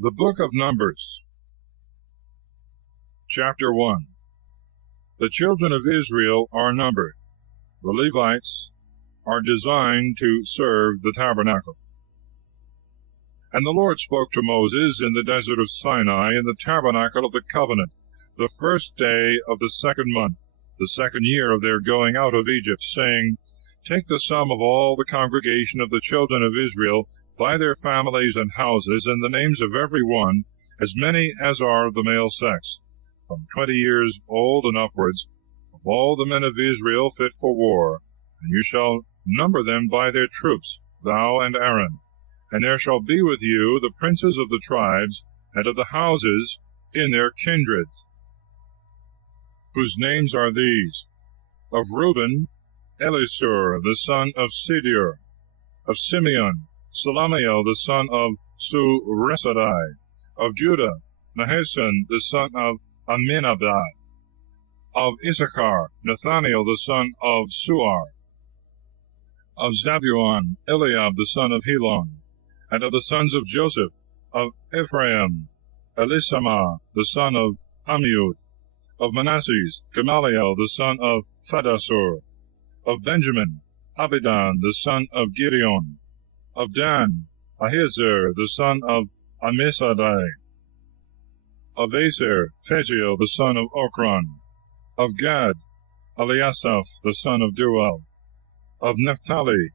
The Book of Numbers, Chapter 1. The children of Israel are numbered. The Levites are designed to serve the tabernacle. And the Lord spoke to Moses in the desert of Sinai in the tabernacle of the covenant, the first day of the second month, the second year of their going out of Egypt, saying, Take the sum of all the congregation of the children of Israel by their families and houses, and the names of every one, as many as are of the male sex, from 20 years old and upwards, of all the men of Israel fit for war, and you shall number them by their troops, thou and Aaron. And there shall be with you the princes of the tribes and of the houses in their kindreds, whose names are these: of Reuben, Elisur the son of Sidir; of Simeon, Salamiel the son of Suresadai; of Judah, Nahason the son of Aminadab; of Issachar, Nathaniel the son of Suar; of Zabulon, Eliab the son of Helon; and of the sons of Joseph, of Ephraim, Elisama the son of Ammiud; of Manasseh, Gamaliel the son of Phaddasur; of Benjamin, Abidan the son of Gideon; of Dan, Ahiezer the son of Ammissadai; of Aser, Phagiel the son of Ochran; of Gad, Eliasaph the son of Deuel; of Naphtali,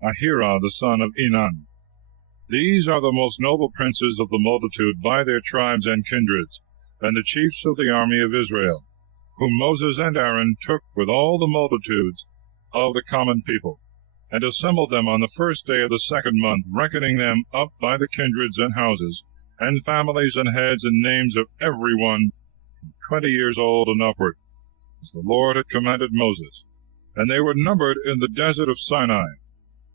Ahira the son of Enan. These are the most noble princes of the multitude by their tribes and kindreds, and the chiefs of the army of Israel, whom Moses and Aaron took with all the multitudes of the common people, and assembled them on the first day of the second month, reckoning them up by the kindreds and houses, and families and heads and names of every one 20 years old and upward, as the Lord had commanded Moses. And they were numbered in the desert of Sinai,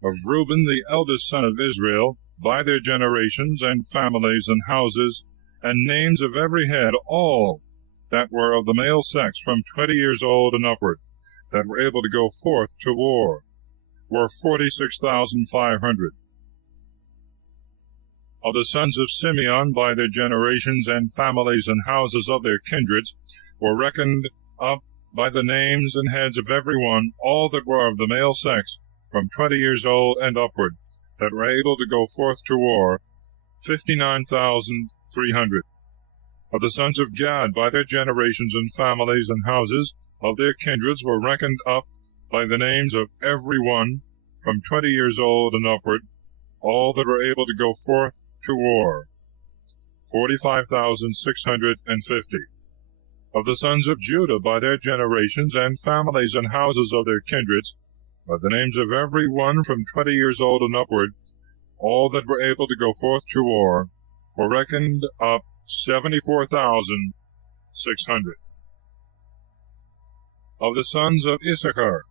of Reuben the eldest son of Israel, by their generations and families and houses, and names of every head, all that were of the male sex from 20 years old and upward, that were able to go forth to war, were 46,500. Of the sons of Simeon by their generations and families and houses of their kindreds, were reckoned up by the names and heads of every one, all that were of the male sex from 20 years old and upward, that were able to go forth to war, 59,300. Of the sons of Gad by their generations and families and houses of their kindreds, were reckoned up by the names of every one from 20 years old and upward, all that were able to go forth to war, 45,650. Of the sons of Judah by their generations and families and houses of their kindreds, by the names of every one from 20 years old and upward, all that were able to go forth to war, were reckoned up 74,600. Of the sons of Issachar,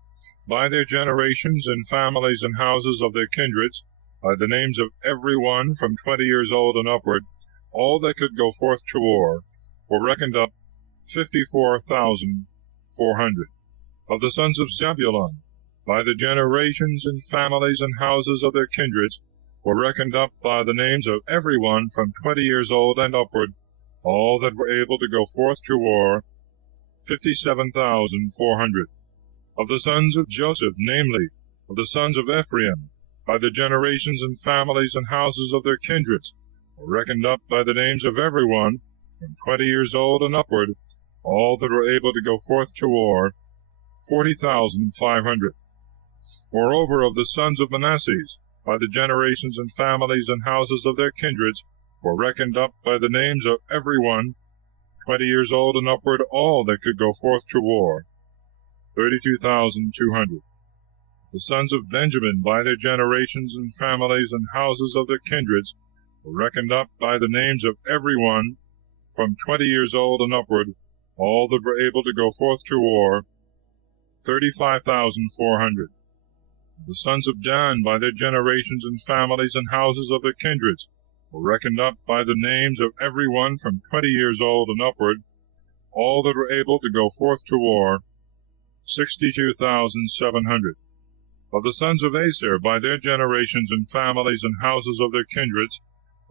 by their generations and families and houses of their kindreds, by the names of every one from 20 years old and upward, all that could go forth to war, were reckoned up 54,400. Of the sons of Zebulun, by the generations and families and houses of their kindreds, were reckoned up by the names of every one from 20 years old and upward, all that were able to go forth to war, 57,400. Of the sons of Joseph, namely, of the sons of Ephraim, by the generations and families and houses of their kindreds, were reckoned up by the names of every one from 20 years old and upward, all that were able to go forth to war, 40,500. Moreover, of the sons of Manasseh, by the generations and families and houses of their kindreds, were reckoned up by the names of every one 20 years old and upward, all that could go forth to war, 32,200. The sons of Benjamin, by their generations and families and houses of their kindreds, were reckoned up by the names of every one from 20 years old and upward, all that were able to go forth to war, 35,400. The sons of Dan, by their generations and families and houses of their kindreds, were reckoned up by the names of every one from 20 years old and upward, all that were able to go forth to war, 62,700. Of the sons of Aser, by their generations and families and houses of their kindreds,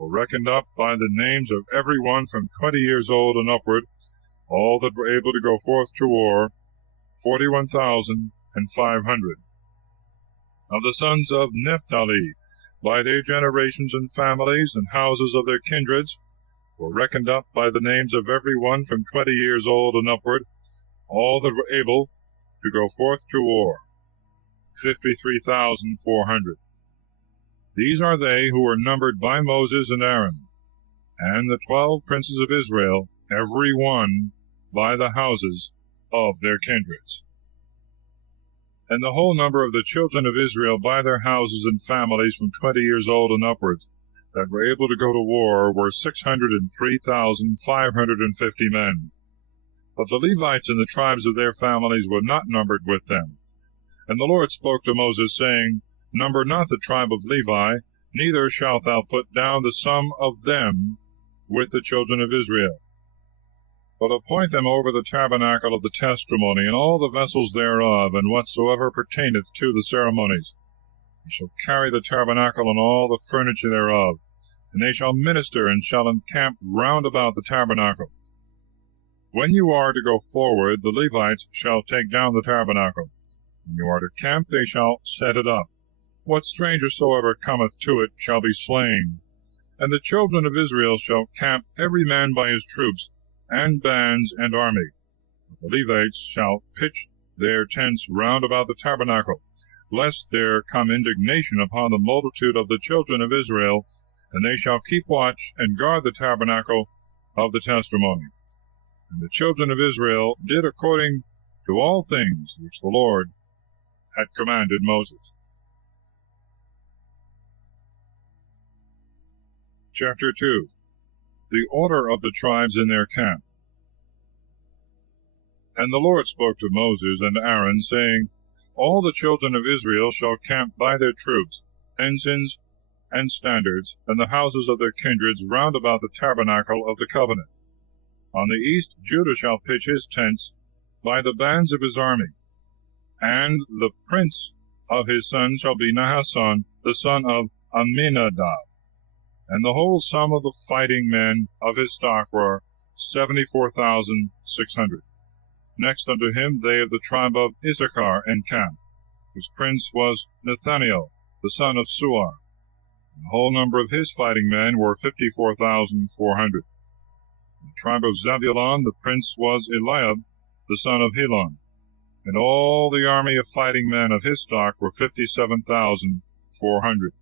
were reckoned up by the names of every one from 20 years old and upward, all that were able to go forth to war, 41,500. Of the sons of Naphtali, by their generations and families and houses of their kindreds, were reckoned up by the names of every one from 20 years old and upward, all that were able to go forth to war, 53,400. These are they who were numbered by Moses and Aaron, and the 12 princes of Israel, every one by the houses of their kindreds. And the whole number of the children of Israel by their houses and families from 20 years old and upwards, that were able to go to war, were 603,550 men. But the Levites and the tribes of their families were not numbered with them. And the Lord spoke to Moses, saying, Number not the tribe of Levi, neither shalt thou put down the sum of them with the children of Israel. But appoint them over the tabernacle of the testimony, and all the vessels thereof, and whatsoever pertaineth to the ceremonies. They shall carry the tabernacle and all the furniture thereof, and they shall minister, and shall encamp round about the tabernacle. When you are to go forward, the Levites shall take down the tabernacle. When you are to camp, they shall set it up. What stranger soever cometh to it shall be slain. And the children of Israel shall camp every man by his troops, and bands and army. The Levites shall pitch their tents round about the tabernacle, lest there come indignation upon the multitude of the children of Israel, and they shall keep watch and guard the tabernacle of the testimony. And the children of Israel did according to all things which the Lord had commanded Moses. Chapter 2. The order of the tribes in their camp. And the Lord spoke to Moses and Aaron, saying, All the children of Israel shall camp by their troops, ensigns, and standards, and the houses of their kindreds round about the tabernacle of the covenant. On the east Judah shall pitch his tents by the bands of his army, and the prince of his sons shall be Nahasson, the son of Amminadab. And the whole sum of the fighting men of his stock were 74,600. Next unto him they of the tribe of Issachar encamped, whose prince was Nathaniel, the son of Suar. The whole number of his fighting men were 54,400. In the tribe of Zebulun the prince was Eliab, the son of Helon. And all the army of fighting men of his stock were 57,400.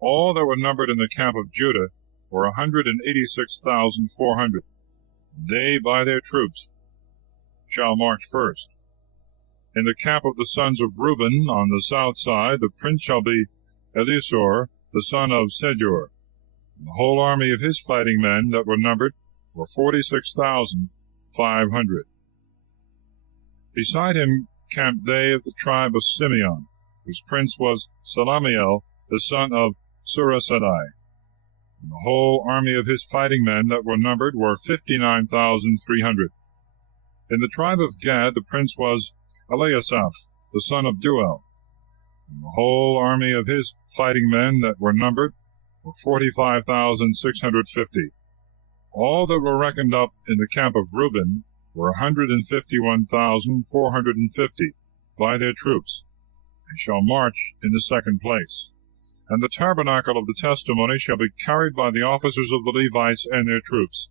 All that were numbered in the camp of Judah were 186,400. They by their troops shall march first. In the camp of the sons of Reuben on the south side the prince shall be Elisur, the son of Sejur. And the whole army of his fighting men that were numbered were 46,500. Beside him camped they of the tribe of Simeon, whose prince was Salamiel, the son of Surasadai. And the whole army of his fighting men that were numbered were 59,300. In the tribe of Gad the prince was Eliasaph, the son of Douay. And the whole army of his fighting men that were numbered were 45,650. All that were reckoned up in the camp of Reuben were 151,450 by their troops, and shall march in the second place. And the tabernacle of the testimony shall be carried by the officers of the Levites and their troops.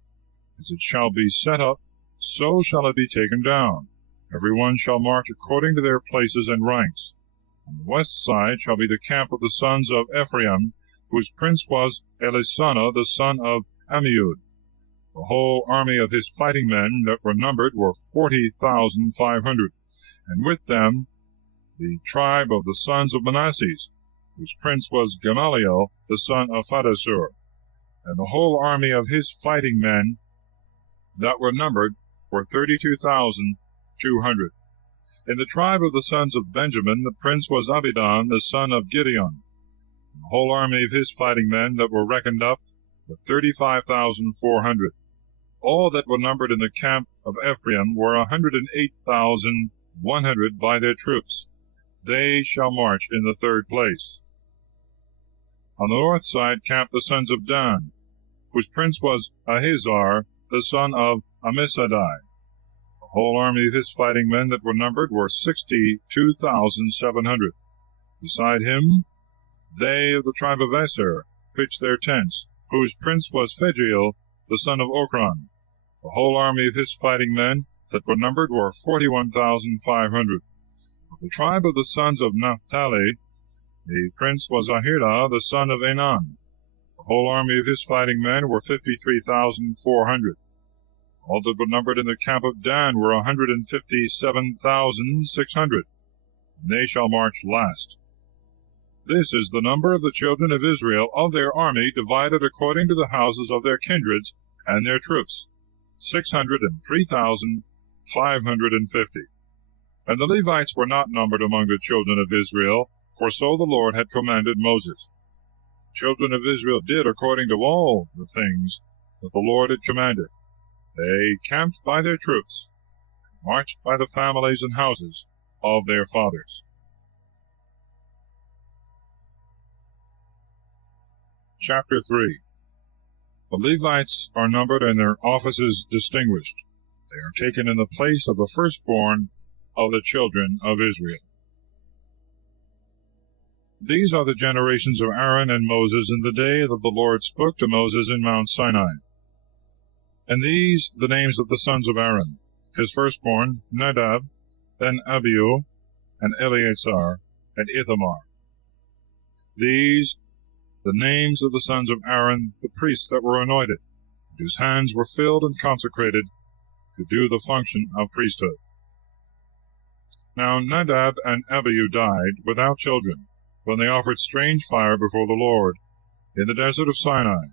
As it shall be set up, so shall it be taken down. Every one shall march according to their places and ranks. On the west side shall be the camp of the sons of Ephraim, whose prince was Elisana, the son of Ammiud. The whole army of his fighting men that were numbered were 40,500, and with them the tribe of the sons of Manasseh, whose prince was Gamaliel, the son of Phaddasur. And the whole army of his fighting men that were numbered were 32,200. In the tribe of the sons of Benjamin the prince was Abidan, the son of Gideon. And the whole army of his fighting men that were reckoned up were 35,400. All that were numbered in the camp of Ephraim were 108,100 by their troops. They shall march in the third place. On the north side camped the sons of Dan, whose prince was Ahiezer, the son of Ammissadai. The whole army of his fighting men that were numbered were 62,700. Beside him, they of the tribe of Aser pitched their tents, whose prince was Phagiel, the son of Ochran. The whole army of his fighting men that were numbered were 41,500. Of the tribe of the sons of Naphtali, the prince was Ahira, the son of Enan. The whole army of his fighting men were 53,400. All that were numbered in the camp of Dan were 157,600. They shall march last. This is the number of the children of Israel of their army, divided according to the houses of their kindreds and their troops, 603,550. And the Levites were not numbered among the children of Israel, for so the Lord had commanded Moses. The children of Israel did according to all the things that the Lord had commanded. They camped by their troops, marched by the families and houses of their fathers. Chapter 3. The Levites are numbered and their offices distinguished. They are taken in the place of the firstborn of the children of Israel. These are the generations of Aaron and Moses in the day that the Lord spoke to Moses in Mount Sinai. And these the names of the sons of Aaron, his firstborn, Nadab, then Abihu, and Eleazar, and Ithamar. These the names of the sons of Aaron, the priests that were anointed, whose hands were filled and consecrated to do the function of priesthood. Now Nadab and Abihu died without children, when they offered strange fire before the Lord in the desert of Sinai.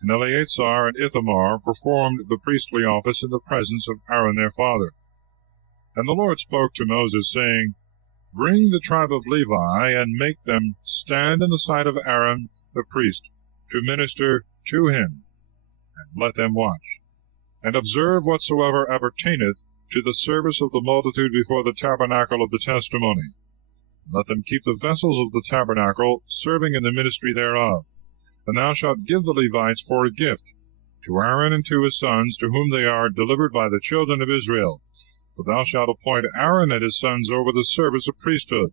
And Eleazar and Ithamar performed the priestly office in the presence of Aaron their father. And the Lord spoke to Moses, saying, Bring the tribe of Levi, and make them stand in the sight of Aaron the priest, to minister to him, and let them watch, and observe whatsoever appertaineth to the service of the multitude before the tabernacle of the testimony. Let them keep the vessels of the tabernacle, serving in the ministry thereof. And thou shalt give the Levites for a gift to Aaron and to his sons, to whom they are delivered by the children of Israel. But thou shalt appoint Aaron and his sons over the service of priesthood.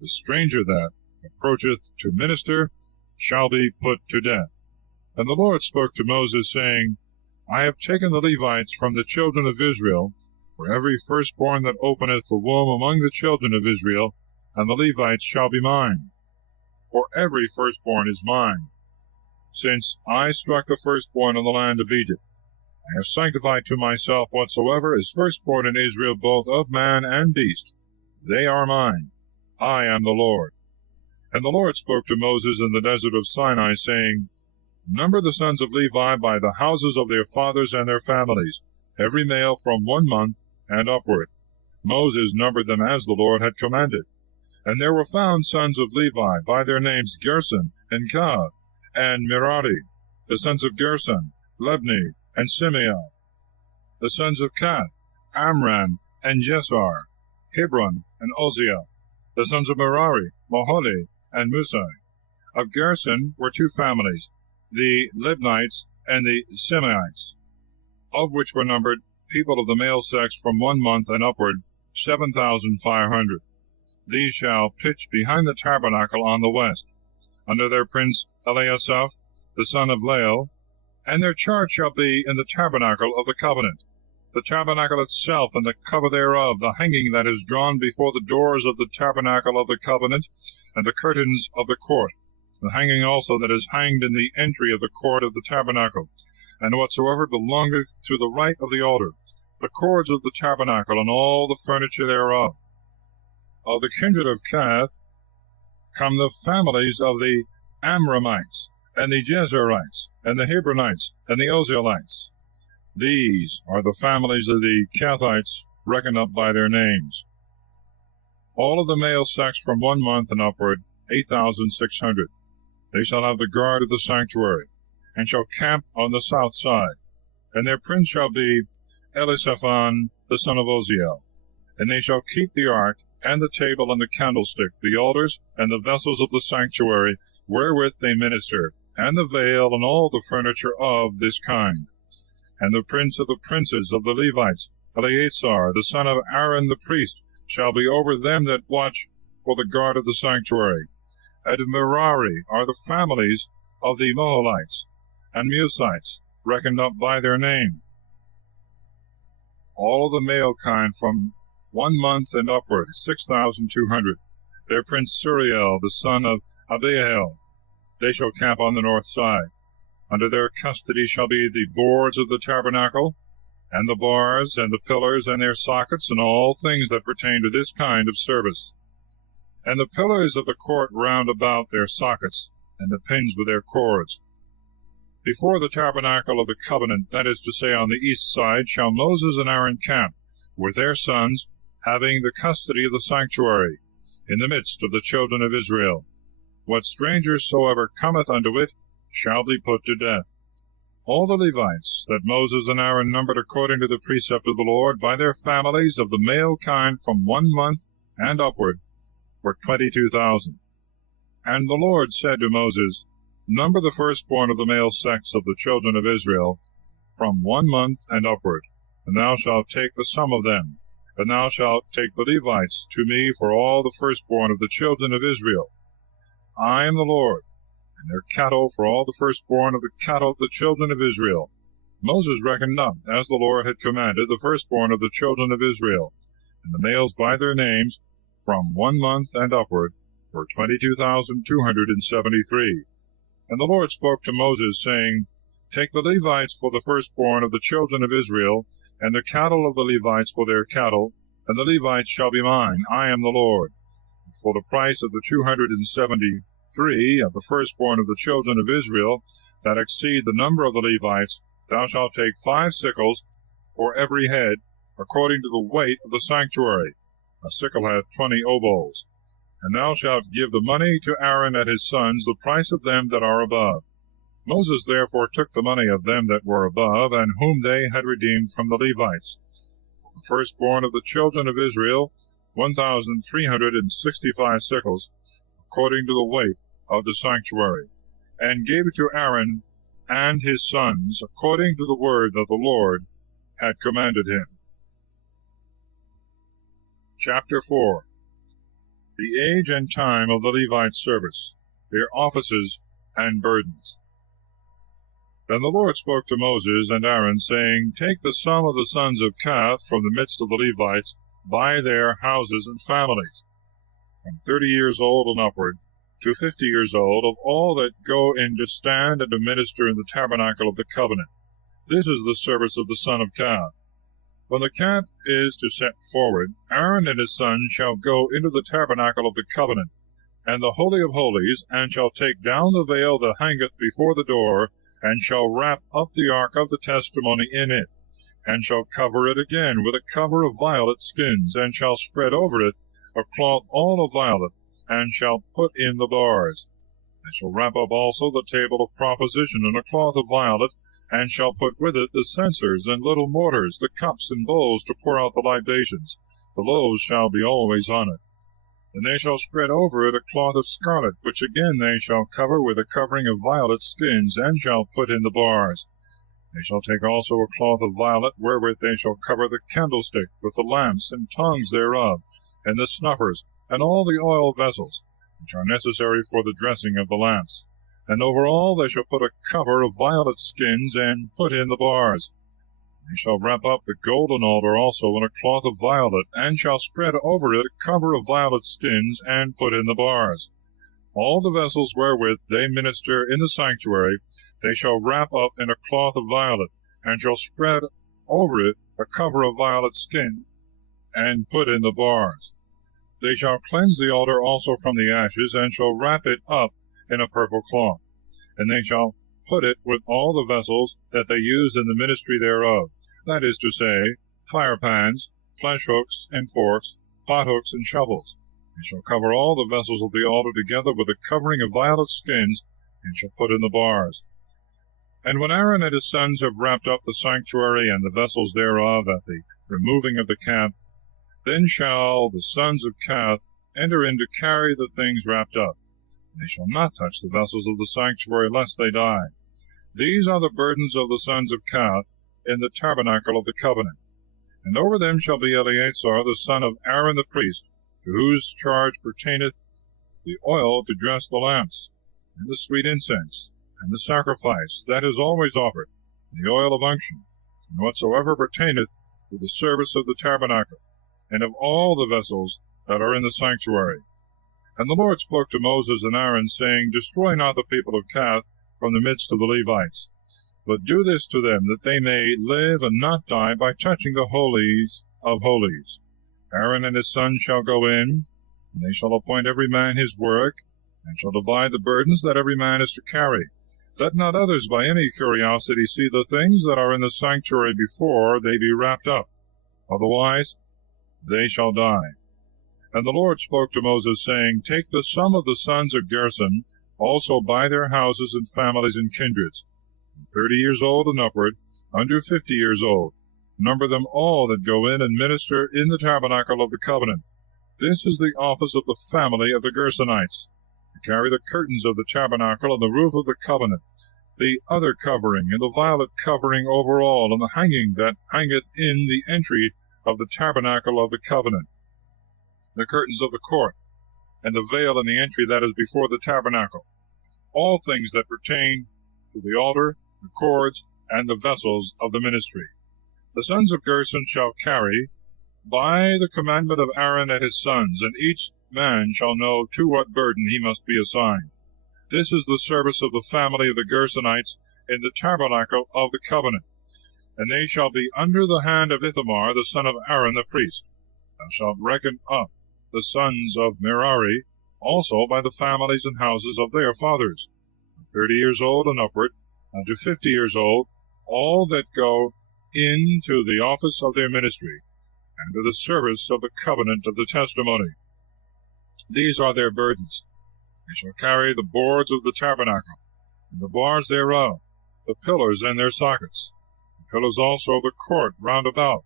The stranger that approacheth to minister shall be put to death. And the Lord spoke to Moses, saying, I have taken the Levites from the children of Israel, for every firstborn that openeth the womb among the children of Israel, and the Levites shall be mine. For every firstborn is mine. Since I struck the firstborn in the land of Egypt, I have sanctified to myself whatsoever is firstborn in Israel, both of man and beast. They are mine. I am the Lord. And the Lord spoke to Moses in the desert of Sinai, saying, Number the sons of Levi by the houses of their fathers and their families, every male from 1 month and upward. Moses numbered them as the Lord had commanded. And there were found sons of Levi by their names Gerson, and Kohath, and Merari, the sons of Gerson, Libni, and Simeon. The sons of Kohath, Amram, and Jesar, Hebron, and Uzziel. The sons of Merari, Maholi, and Musai. Of Gerson were 2 families, the Libnites and the Simeites, of which were numbered people of the male sex from 1 month and upward, 7,500. These shall pitch behind the tabernacle on the west, under their prince Eliasaph, the son of Lael, and their charge shall be in the tabernacle of the covenant, the tabernacle itself and the cover thereof, the hanging that is drawn before the doors of the tabernacle of the covenant, and the curtains of the court, the hanging also that is hanged in the entry of the court of the tabernacle, and whatsoever belongeth to the right of the altar, the cords of the tabernacle, and all the furniture thereof. Of the kindred of Kohath come the families of the Amramites, and the Jezerites, and the Hebronites, and the Uzzielites. These are the families of the Kohathites, reckoned up by their names. All of the male sex from 1 month and upward, 8,600. They shall have the guard of the sanctuary, and shall camp on the south side. And their prince shall be Elisaphan, the son of Uzziel. And they shall keep the ark, and the table, and the candlestick, the altars, and the vessels of the sanctuary, wherewith they minister, and the veil, and all the furniture of this kind. And the prince of the princes of the Levites, Eleazar, the son of Aaron the priest, shall be over them that watch for the guard of the sanctuary. And Merari are the families of the Moholites and Musites, reckoned up by their name. All of the male kind from 1 month and upward, 6,200. Their prince Suriel, the son of Abihail, they shall camp on the north side. Under their custody shall be the boards of the tabernacle, and the bars, and the pillars, and their sockets, and all things that pertain to this kind of service. And the pillars of the court round about their sockets, and the pins with their cords. Before the tabernacle of the covenant, that is to say, on the east side, shall Moses and Aaron camp, with their sons, having the custody of the sanctuary, in the midst of the children of Israel. What stranger soever cometh unto it shall be put to death. All the Levites that Moses and Aaron numbered according to the precept of the Lord, by their families of the male kind from 1 month and upward, were 22,000. And the Lord said to Moses, Number the firstborn of the male sex of the children of Israel from 1 month and upward, and thou shalt take the sum of them. And thou shalt take the Levites to me for all the firstborn of the children of Israel. I am the Lord, and their cattle for all the firstborn of the cattle of the children of Israel. Moses reckoned up, as the Lord had commanded, the firstborn of the children of Israel, and the males by their names, from 1 month and upward, were 22,273. And the Lord spoke to Moses, saying, Take the Levites for the firstborn of the children of Israel, and the cattle of the Levites for their cattle, and the Levites shall be mine. I am the Lord. For the price of the 273 of the firstborn of the children of Israel, that exceed the number of the Levites, thou shalt take 5 sickles for every head, according to the weight of the sanctuary. A sickle hath 20 obols. And thou shalt give the money to Aaron and his sons, the price of them that are above. Moses therefore took the money of them that were above, and whom they had redeemed from the Levites. The firstborn of the children of Israel, 1,365 sickles, according to the weight of the sanctuary, and gave it to Aaron and his sons, according to the word that the Lord had commanded him. Chapter 4. The age and time of the Levites' service, their offices and burdens. Then the Lord spoke to Moses and Aaron, saying, Take the sum of the sons of Kohath from the midst of the Levites, by their houses and families, from 30 years old and upward to 50 years old, of all that go in to stand and to minister in the tabernacle of the covenant. This is the service of the son of Kohath. When the camp is to set forward, Aaron and his sons shall go into the tabernacle of the covenant, and the Holy of Holies, and shall take down the veil that hangeth before the door, and shall wrap up the ark of the testimony in it, and shall cover it again with a cover of violet skins, and shall spread over it a cloth all of violet, and shall put in the bars. They shall wrap up also the table of proposition in a cloth of violet, and shall put with it the censers and little mortars, the cups and bowls to pour out the libations. The loaves shall be always on it. And they shall spread over it a cloth of scarlet, which again they shall cover with a covering of violet skins, and shall put in the bars. They shall take also a cloth of violet, wherewith they shall cover the candlestick, with the lamps and tongues thereof, and the snuffers, and all the oil vessels, which are necessary for the dressing of the lamps. And over all they shall put a cover of violet skins, and put in the bars. They shall wrap up the golden altar also in a cloth of violet, and shall spread over it a cover of violet skins, and put in the bars. All the vessels wherewith they minister in the sanctuary they shall wrap up in a cloth of violet, and shall spread over it a cover of violet skin, and put in the bars. They shall cleanse the altar also from the ashes, and shall wrap it up in a purple cloth. And they shall put it with all the vessels that they use in the ministry thereof, that is to say, firepans, flesh hooks and forks, pothooks and shovels. They shall cover all the vessels of the altar together with a covering of violet skins, and shall put in the bars. And when Aaron and his sons have wrapped up the sanctuary and the vessels thereof at the removing of the camp, then shall the sons of Kohath enter in to carry the things wrapped up. They shall not touch the vessels of the sanctuary, lest they die. These are the burdens of the sons of Kohath in the tabernacle of the covenant. And over them shall be Eleazar the son of Aaron the priest, to whose charge pertaineth the oil to dress the lamps, and the sweet incense, and the sacrifice that is always offered, and the oil of unction, and whatsoever pertaineth to the service of the tabernacle, and of all the vessels that are in the sanctuary. And the Lord spoke to Moses and Aaron, saying, Destroy not the people of Kohath from the midst of the Levites, but do this to them, that they may live and not die by touching the holies of holies. Aaron and his sons shall go in, and they shall appoint every man his work, and shall divide the burdens that every man is to carry. Let not others by any curiosity see the things that are in the sanctuary before they be wrapped up, otherwise they shall die. And the Lord spoke to Moses, saying, Take the sum of the sons of Gershon, also by their houses and families and kindreds, 30 years old and upward, under 50 years old. Number them all that go in and minister in the tabernacle of the covenant. This is the office of the family of the Gershonites, to carry the curtains of the tabernacle and the roof of the covenant, the other covering, and the violet covering over all, and the hanging that hangeth in the entry of the tabernacle of the covenant, the curtains of the court, and the veil in the entry that is before the tabernacle, all things that pertain to the altar, the cords, and the vessels of the ministry. The sons of Gershon shall carry, by the commandment of Aaron and his sons, and each man shall know to what burden he must be assigned. This is the service of the family of the Gershonites in the tabernacle of the covenant. And they shall be under the hand of Ithamar the son of Aaron the priest. Thou shalt reckon up the sons of Merari, also by the families and houses of their fathers, from 30 years old and upward, unto 50 years old, all that go into the office of their ministry, and to the service of the covenant of the testimony. These are their burdens. They shall carry the boards of the tabernacle, and the bars thereof, the pillars and their sockets, the pillars also of the court round about,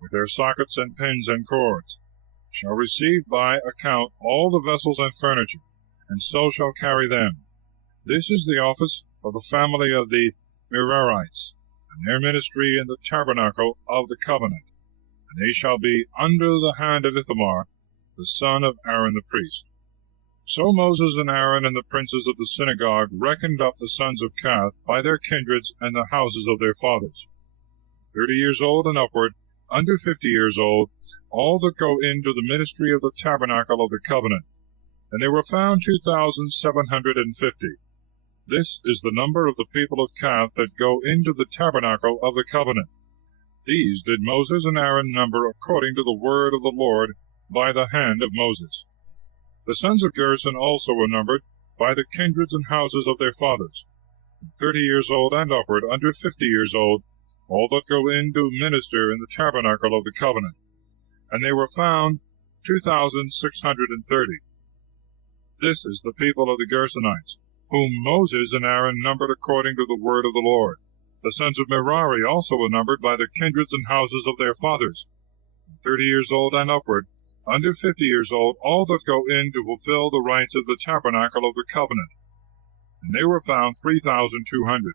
with their sockets and pins and cords, shall receive by account all the vessels and furniture, and so shall carry them. This is the office of the family of the Merarites, and their ministry in the tabernacle of the covenant. And they shall be under the hand of Ithamar, the son of Aaron the priest. So Moses and Aaron and the princes of the synagogue reckoned up the sons of Kohath by their kindreds and the houses of their fathers, 30 years old and upward, under 50 years old, all that go into the ministry of the tabernacle of the covenant. And they were found 2,750. This is the number of the people of Kohath that go into the tabernacle of the covenant. These did Moses and Aaron number according to the word of the Lord by the hand of Moses. The sons of Gershon also were numbered by the kindreds and houses of their fathers, from 30 years old and upward, under 50 years old, all that go in to minister in the tabernacle of the covenant. And they were found 2,630. This is the people of the Gershonites, whom Moses and Aaron numbered according to the word of the Lord. The sons of Merari also were numbered by the kindreds and houses of their fathers, from 30 years old and upward, under 50 years old, all that go in to fulfill the rites of the tabernacle of the covenant. And they were found 3,200.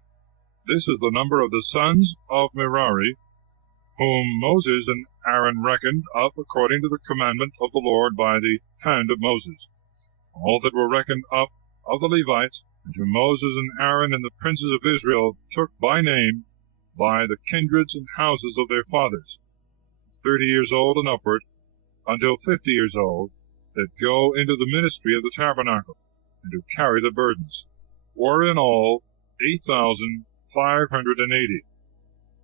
This is the number of the sons of Merari, whom Moses and Aaron reckoned up according to the commandment of the Lord by the hand of Moses. All that were reckoned up of the Levites, and whom Moses and Aaron and the princes of Israel took by name, by the kindreds and houses of their fathers, 30 years old and upward, until 50 years old, that go into the ministry of the tabernacle, and to carry the burdens, were in all 8,580.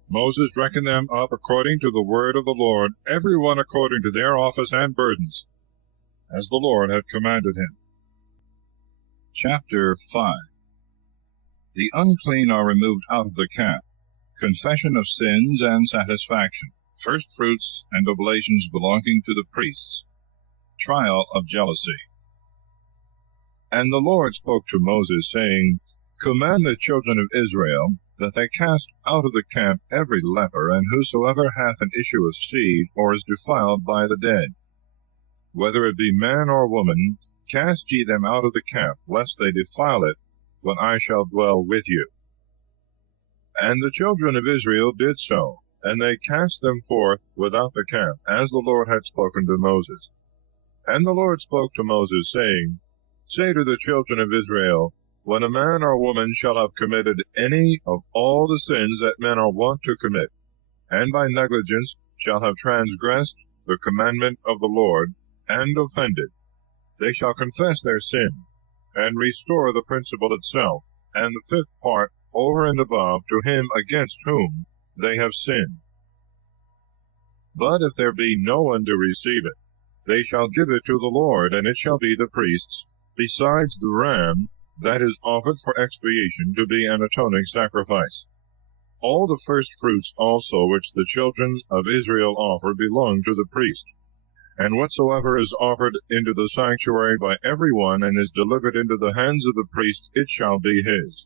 Moses reckoned them up according to the word of the Lord, every one according to their office and burdens, as the Lord had commanded him. Chapter 5. The unclean are removed out of the camp. Confession of sins and satisfaction. First fruits and oblations belonging to the priests. Trial of jealousy. And the Lord spoke to Moses, saying, Command the children of Israel that they cast out of the camp every leper, and whosoever hath an issue of seed, or is defiled by the dead, whether it be man or woman, cast ye them out of the camp, lest they defile it, when I shall dwell with you. And the children of Israel did so, and they cast them forth without the camp, as the Lord had spoken to Moses. And the Lord spoke to Moses, saying, Say to the children of Israel, when a man or woman shall have committed any of all the sins that men are wont to commit, and by negligence shall have transgressed the commandment of the Lord, and offended, they shall confess their sin, and restore the principal itself, and the fifth part over and above to him against whom they have sinned. But if there be no one to receive it, they shall give it to the Lord, and it shall be the priest's, besides the ram that is offered for expiation, to be an atoning sacrifice. All the first fruits also which the children of Israel offer belong to the priest. And whatsoever is offered into the sanctuary by every one, and is delivered into the hands of the priest, it shall be his.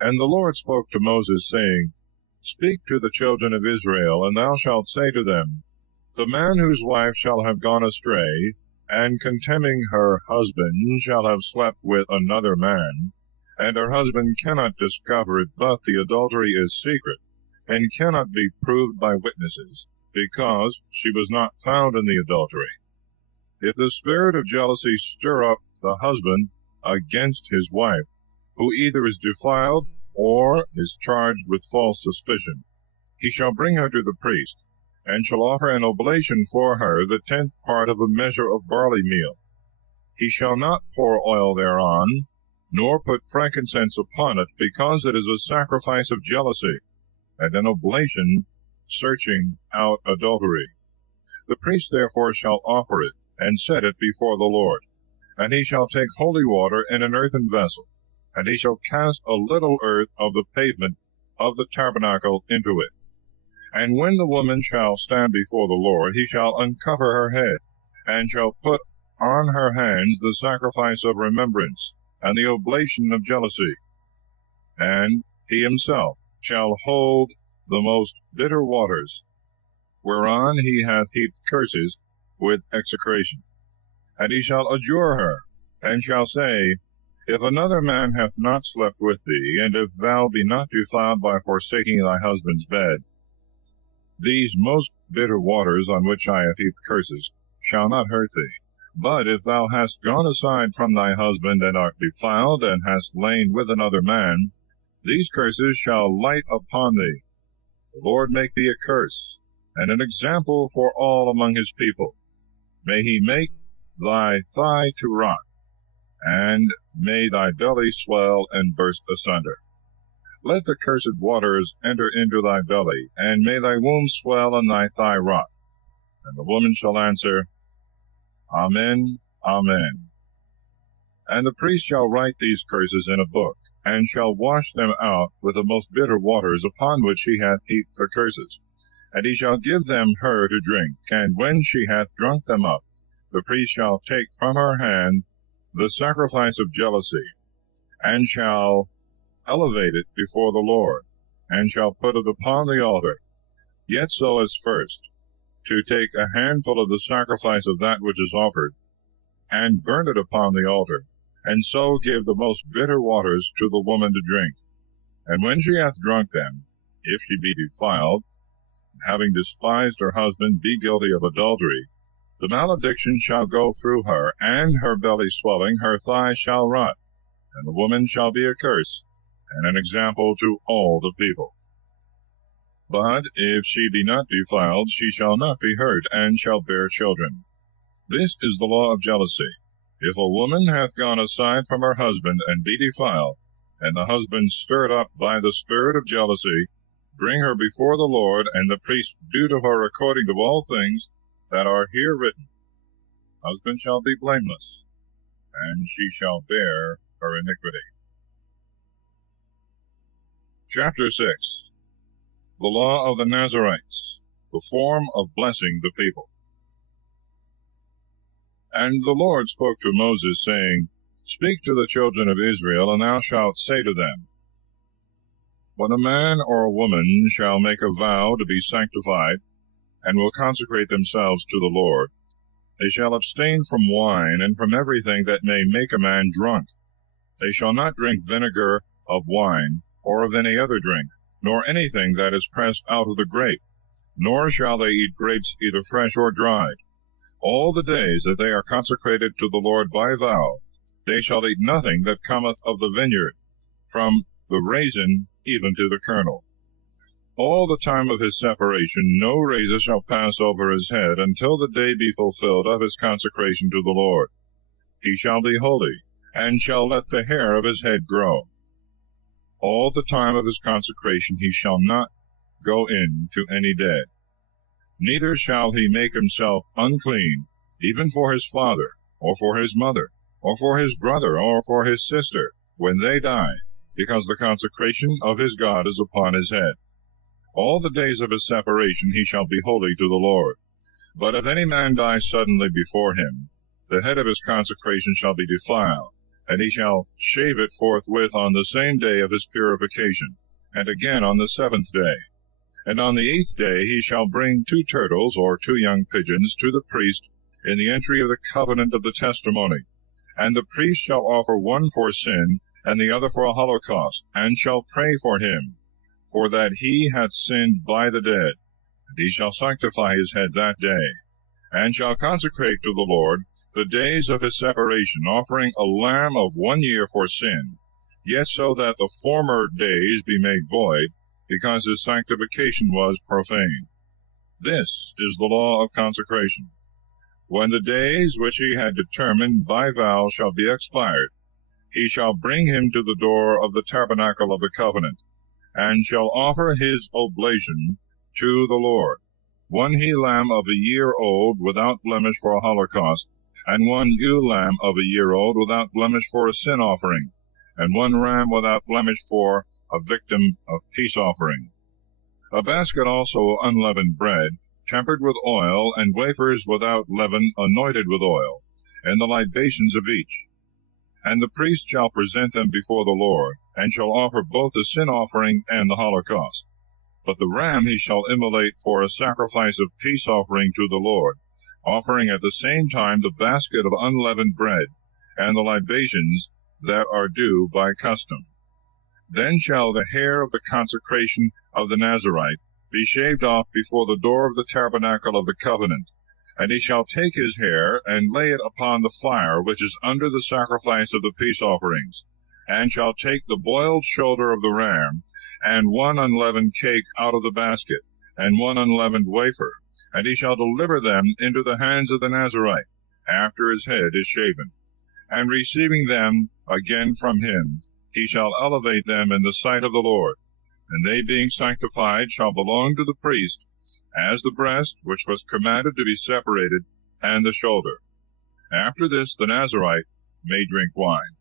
And the Lord spoke to Moses, saying, Speak to the children of Israel, and thou shalt say to them, The man whose wife shall have gone astray, and contemning her husband shall have slept with another man, and her husband cannot discover it, but the adultery is secret, and cannot be proved by witnesses, because she was not found in the adultery. If the spirit of jealousy stir up the husband against his wife, who either is defiled or is charged with false suspicion, he shall bring her to the priest, and shall offer an oblation for her, the 10th part of a measure of barley meal. He shall not pour oil thereon, nor put frankincense upon it, because it is a sacrifice of jealousy, and an oblation searching out adultery. The priest therefore shall offer it, and set it before the Lord. And he shall take holy water in an earthen vessel, and he shall cast a little earth of the pavement of the tabernacle into it. And when the woman shall stand before the Lord, he shall uncover her head, and shall put on her hands the sacrifice of remembrance, and the oblation of jealousy. And he himself shall hold the most bitter waters, whereon he hath heaped curses with execration. And he shall adjure her, and shall say, If another man hath not slept with thee, and if thou be not defiled by forsaking thy husband's bed, these most bitter waters on which I have heaped curses shall not hurt thee. But if thou hast gone aside from thy husband, and art defiled, and hast lain with another man, these curses shall light upon thee. The Lord make thee a curse, and an example for all among his people. May he make thy thigh to rot, and may thy belly swell and burst asunder. Let the cursed waters enter into thy belly, and may thy womb swell and thy thigh rot. And the woman shall answer, Amen, Amen. And the priest shall write these curses in a book, and shall wash them out with the most bitter waters upon which he hath heaped the curses. And he shall give them her to drink, and when she hath drunk them up, the priest shall take from her hand the sacrifice of jealousy, and shall elevate it before the Lord, and shall put it upon the altar. Yet so as first, to take a handful of the sacrifice of that which is offered, and burn it upon the altar, and so give the most bitter waters to the woman to drink. And when she hath drunk them, if she be defiled, having despised her husband, be guilty of adultery, the malediction shall go through her, and her belly swelling, her thigh shall rot, and the woman shall be a curse, and an example to all the people. But if she be not defiled, she shall not be hurt, and shall bear children. This is the law of jealousy. If a woman hath gone aside from her husband, and be defiled, and the husband stirred up by the spirit of jealousy, bring her before the Lord, and the priest do to her according to all things that are here written. Husband shall be blameless, and she shall bear her iniquity. Chapter 6. The Law of the Nazarites, the form of blessing the people. And the Lord spoke to Moses, saying, Speak to the children of Israel, and thou shalt say to them, When a man or a woman shall make a vow to be sanctified, and will consecrate themselves to the Lord, They shall abstain from wine, and from everything that may make a man drunk. They shall not drink vinegar of wine, or of any other drink, nor anything that is pressed out of the grape, nor shall they eat grapes either fresh or dried. All the days that they are consecrated to the Lord by vow, they shall eat nothing that cometh of the vineyard, from the raisin even to the kernel. All the time of his separation no razor shall pass over his head, until the day be fulfilled of his consecration to the Lord. He shall be holy, and shall let the hair of his head grow. All the time of his consecration he shall not go in to any dead. Neither shall he make himself unclean, even for his father, or for his mother, or for his brother, or for his sister, when they die, because the consecration of his God is upon his head. All the days of his separation he shall be holy to the Lord. But if any man die suddenly before him, the head of his consecration shall be defiled, and he shall shave it forthwith on the same day of his purification, and again on the 7th day. And on the 8th day he shall bring 2 turtles or 2 young pigeons to the priest in the entry of the covenant of the testimony. And the priest shall offer one for sin, and the other for a holocaust, and shall pray for him, for that he hath sinned by the dead. And he shall sanctify his head that day, and shall consecrate to the Lord the days of his separation, offering a lamb of 1 year for sin, yet so that the former days be made void, because his sanctification was profane. This is the law of consecration. When the days which he had determined by vow shall be expired, he shall bring him to the door of the tabernacle of the covenant, and shall offer his oblation to the Lord, 1 he-lamb of 1 year old without blemish for a holocaust, and 1 ewe-lamb of 1 year old without blemish for a sin offering, and 1 ram without blemish for a victim of peace offering. A basket also of unleavened bread, tempered with oil, and wafers without leaven anointed with oil, and the libations of each. And the priest shall present them before the Lord, and shall offer both the sin offering and the holocaust. But the ram he shall immolate for a sacrifice of peace offering to the Lord, offering at the same time the basket of unleavened bread, and the libations that are due by custom. Then shall the hair of the consecration of the Nazarite be shaved off before the door of the tabernacle of the covenant, and he shall take his hair, and lay it upon the fire which is under the sacrifice of the peace offerings, and shall take the boiled shoulder of the ram, and 1 unleavened cake out of the basket, and 1 unleavened wafer, and he shall deliver them into the hands of the Nazarite, after his head is shaven. And receiving them again from him, he shall elevate them in the sight of the Lord, and they being sanctified shall belong to the priest, as the breast, which was commanded to be separated, and the shoulder. After this the Nazarite may drink wine.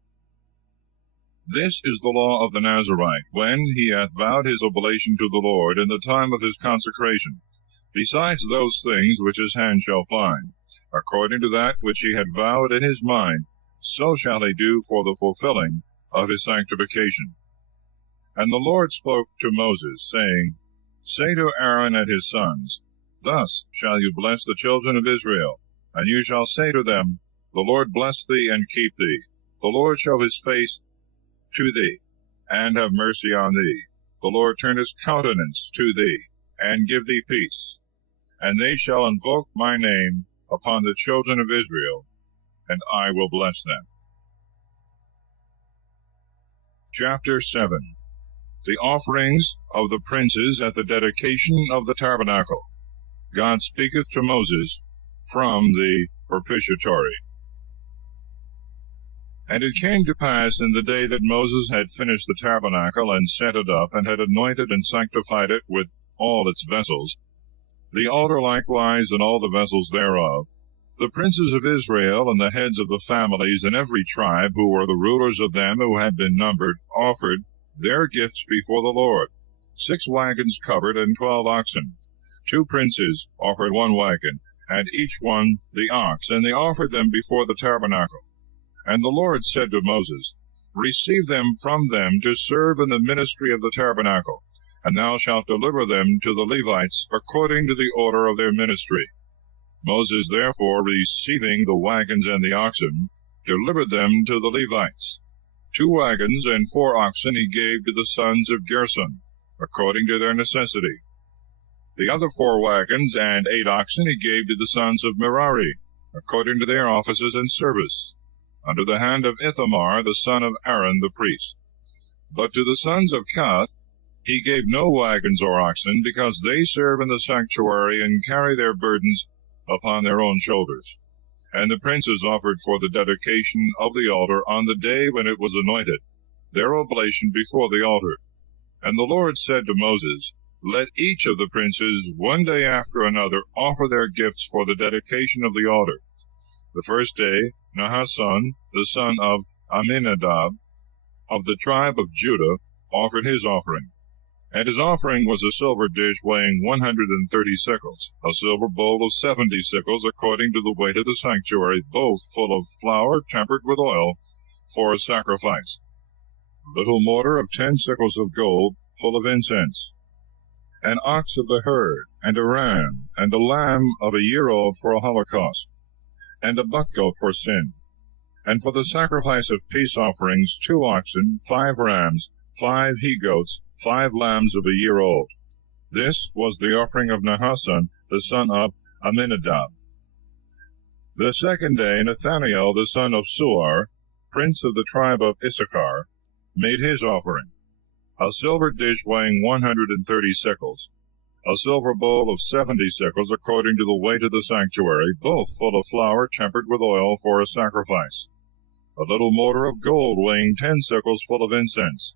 This is the law of the Nazarite, when he hath vowed his oblation to the Lord in the time of his consecration, besides those things which his hand shall find, according to that which he had vowed in his mind, so shall he do for the fulfilling of his sanctification. And the Lord spoke to Moses, saying, Say to Aaron and his sons, Thus shall you bless the children of Israel, and you shall say to them, The Lord bless thee and keep thee. The Lord show his face to thee, and have mercy on thee. The Lord turn his countenance to thee, and give thee peace. And they shall invoke my name upon the children of Israel, and I will bless them. Chapter 7. The offerings of the princes at the dedication of the tabernacle. God speaketh to Moses from the propitiatory. And it came to pass in the day that Moses had finished the tabernacle, and set it up, and had anointed and sanctified it with all its vessels, the altar likewise and all the vessels thereof, the princes of Israel and the heads of the families in every tribe, who were the rulers of them who had been numbered, offered their gifts before the Lord, 6 wagons covered, and 12 oxen. 2 princes offered 1 wagon, and each one the ox, and they offered them before the tabernacle. And the Lord said to Moses, Receive them from them to serve in the ministry of the tabernacle, and thou shalt deliver them to the Levites according to the order of their ministry. Moses therefore, receiving the wagons and the oxen, delivered them to the Levites. 2 wagons and 4 oxen he gave to the sons of Gershon, according to their necessity. The other 4 wagons and 8 oxen he gave to the sons of Merari, according to their offices and service, under the hand of Ithamar the son of Aaron the priest. But to the sons of Kohath he gave no wagons or oxen, because they serve in the sanctuary and carry their burdens upon their own shoulders. And the princes offered for the dedication of the altar on the day when it was anointed, their oblation before the altar. And the Lord said to Moses, Let each of the princes, one day after another, offer their gifts for the dedication of the altar. The first day, Nahashon, the son of Amminadab, of the tribe of Judah, offered his offering. And his offering was a silver dish weighing 130 shekels, a silver bowl of 70 shekels, according to the weight of the sanctuary, both full of flour tempered with oil, for a sacrifice. A little mortar of 10 shekels of gold, full of incense. An ox of the herd, and a ram, and a lamb of a year old for a holocaust, and a buck goat for sin. And for the sacrifice of peace offerings, 2 oxen, 5 rams, 5 he-goats, 5 lambs of a year old. This was the offering of Nahashon, the son of Amminadab. The second day Nathaniel, the son of Suar, prince of the tribe of Issachar, made his offering. A silver dish weighing 130 shekels, a silver bowl of 70 shekels, according to the weight of the sanctuary, both full of flour tempered with oil for a sacrifice. A little mortar of gold weighing 10 shekels, full of incense.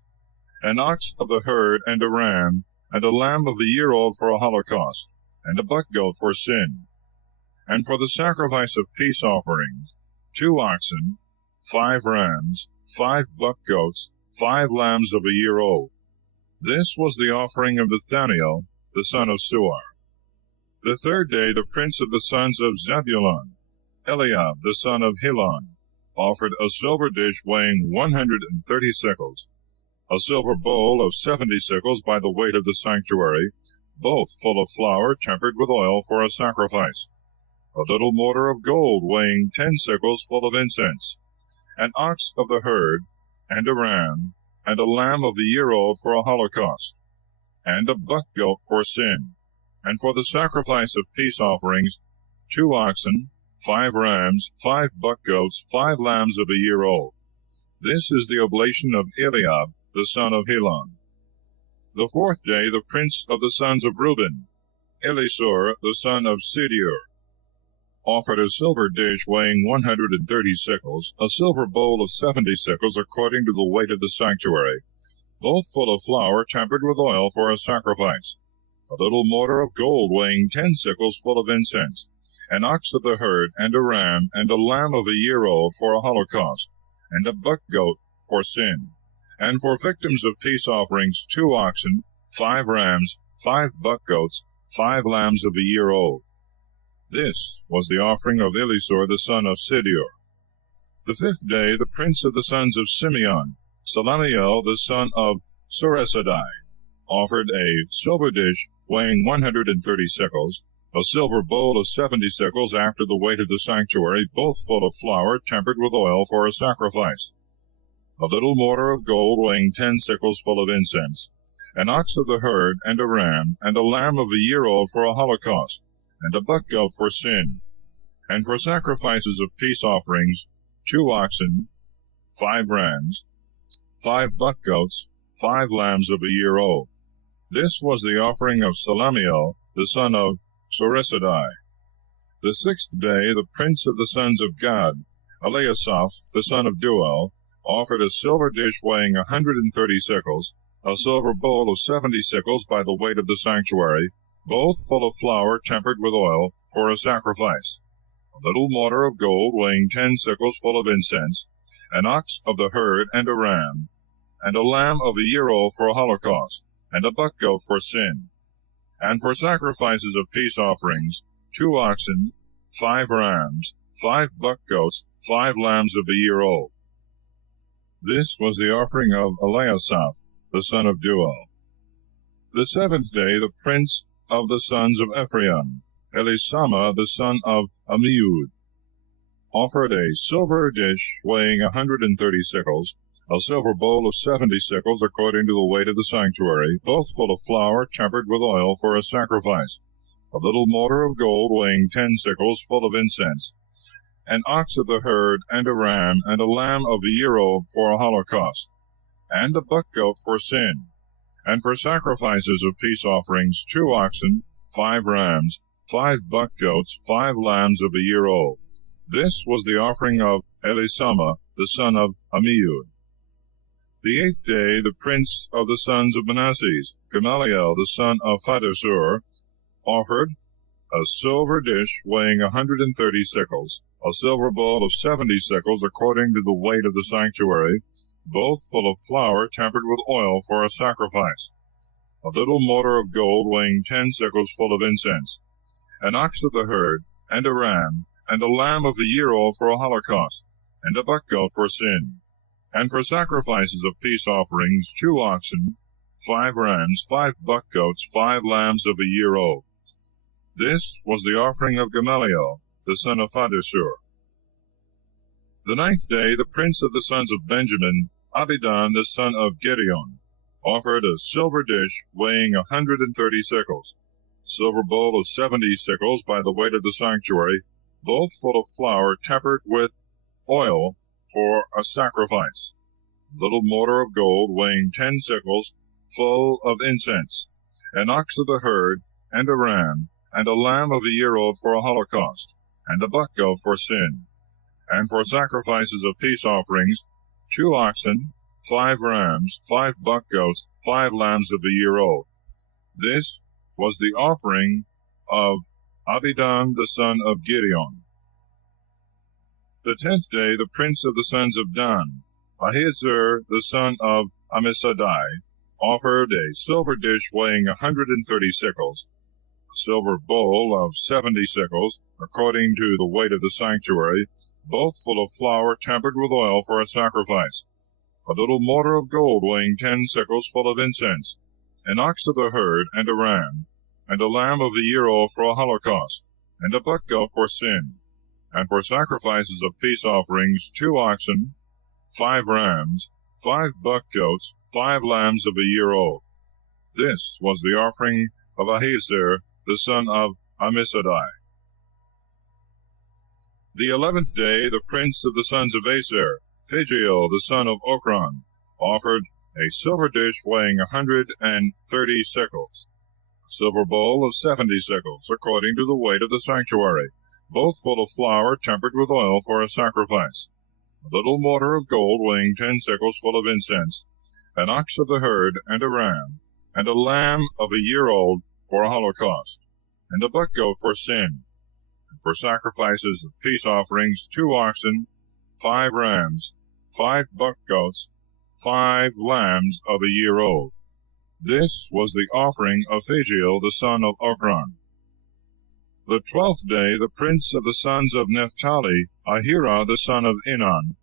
An ox of the herd, and a ram, and a lamb of a year old for a holocaust, and a buck goat for sin. And for the sacrifice of peace offerings, 2 oxen, 5 rams, 5 buck goats, 5 lambs of a year old. This was the offering of Nathaniel, the son of Suar. The third day the prince of the sons of Zebulun, Eliab, the son of Helon, offered a silver dish weighing 130 shekels, a silver bowl of 70 shekels by the weight of the sanctuary, both full of flour tempered with oil for a sacrifice. A little mortar of gold weighing 10 shekels, full of incense. An ox of the herd, and a ram, and a lamb of a year old for a holocaust, and a buck goat for sin. And for the sacrifice of peace offerings, 2 oxen, 5 rams, 5 buck goats, 5 lambs of a year old. This is the oblation of Eliab, the son of Helon. The fourth day the prince of the sons of Reuben, Elisur, the son of Sideur, offered a silver dish weighing 130 shekels, a silver bowl of 70 shekels, according to the weight of the sanctuary, both full of flour tempered with oil for a sacrifice. A little mortar of gold weighing 10 shekels, full of incense. An ox of the herd, and a ram, and a lamb of a year old for a holocaust, and a buck goat for sin. And for victims of peace offerings, 2 oxen, 5 rams, 5 buck goats, 5 lambs of a year old. This was the offering of Elisur the son of Sideur. The fifth day the prince of the sons of Simeon, Salamiel the son of Suresadai, offered a silver dish weighing 130 shekels, a silver bowl of 70 shekels after the weight of the sanctuary, both full of flour tempered with oil for a sacrifice. A little mortar of gold weighing 10 shekels, full of incense. An ox of the herd, and a ram, and a lamb of a year old for a holocaust, and a buck goat for sin. And for sacrifices of peace offerings, 2 oxen, 5 rams, 5 buck goats, 5 lambs of a year old. This was the offering of Salamiel, the son of Suresadai. The sixth day the prince of the sons of Gad, Eliasaph, the son of Douay, offered a silver dish weighing 130 shekels, a silver bowl of 70 shekels by the weight of the sanctuary, both full of flour tempered with oil, for a sacrifice. A little mortar of gold weighing 10 shekels, full of incense. An ox of the herd, and a ram, and a lamb of a year old for a holocaust, and a buck goat for sin. And for sacrifices of peace offerings, 2 oxen, 5 rams, 5 buck goats, 5 lambs of a year old. This was the offering of Eliasaph, the son of Douay. The seventh day the prince of the sons of Ephraim, Elisama the son of Ammiud offered a silver dish weighing 130 sickles, a silver bowl of 70 sickles according to the weight of the sanctuary, both full of flour tempered with oil for a sacrifice, a little mortar of gold weighing 10 sickles full of incense, an ox of the herd, and a ram, and a lamb of a year old for a holocaust, and a buck goat for sin, and for sacrifices of peace offerings 2 oxen, 5 rams, 5 buck goats, 5 lambs of a year old. This was the offering of Elisama the son of Ammiud. The 8th day the prince of the sons of Manasseh, Gamaliel the son of Phaddasur, offered a silver dish weighing 130 sickles, a silver bowl of 70 sickles according to the weight of the sanctuary, both full of flour tempered with oil for a sacrifice, a little mortar of gold weighing 10 sickles full of incense, an ox of the herd, and a ram, and a lamb of a year old for a holocaust, and a buck goat for sin, and for sacrifices of peace offerings 2 oxen, 5 rams, 5 buck goats, 5 lambs of a year old. This was the offering of Gamaliel the son of Phaddasur. The 9th day the prince of the sons of Benjamin, Abidan the son of Gideon, offered a silver dish weighing 130 sickles, a silver bowl of 70 sickles by the weight of the sanctuary, both full of flour tempered with oil for a sacrifice, a little mortar of gold weighing 10 sickles full of incense, an ox of the herd, and a ram, and a lamb of a year old for a holocaust, and a buck goat for sin, and for sacrifices of peace offerings 2 oxen, 5 rams, 5 buck goats, 5 lambs of a year old. This was the offering of Abidan the son of Gideon. The 10th day the prince of the sons of Dan, Ahiezer the son of Ammissadai, offered a silver dish weighing 130 sickles, a silver bowl of 70 sickles, according to the weight of the sanctuary, both full of flour tempered with oil for a sacrifice, a little mortar of gold weighing 10 sickles full of incense, an ox of the herd, and a ram, and a lamb of a year old for a holocaust, and a buck goat for sin, and for sacrifices of peace offerings 2 oxen, 5 rams, 5 buck goats, 5 lambs of a year old. This was the offering of Ahiezer the son of Ammissadai. The 11th day the prince of the sons of Aser, Phagiel the son of Ochran, offered a silver dish weighing 130 sickles, a silver bowl of 70 sickles, according to the weight of the sanctuary, both full of flour tempered with oil for a sacrifice, a little mortar of gold weighing 10 sickles full of incense, an ox of the herd, and a ram, and a lamb of a year old for a holocaust, and a buck goat for sin, and for sacrifices of peace offerings 2 oxen, 5 rams, 5 buck goats, 5 lambs of a year old. This was the offering of Phagiel the son of Ochran. The 12th day the prince of the sons of Naphtali, Ahira the son of Enan,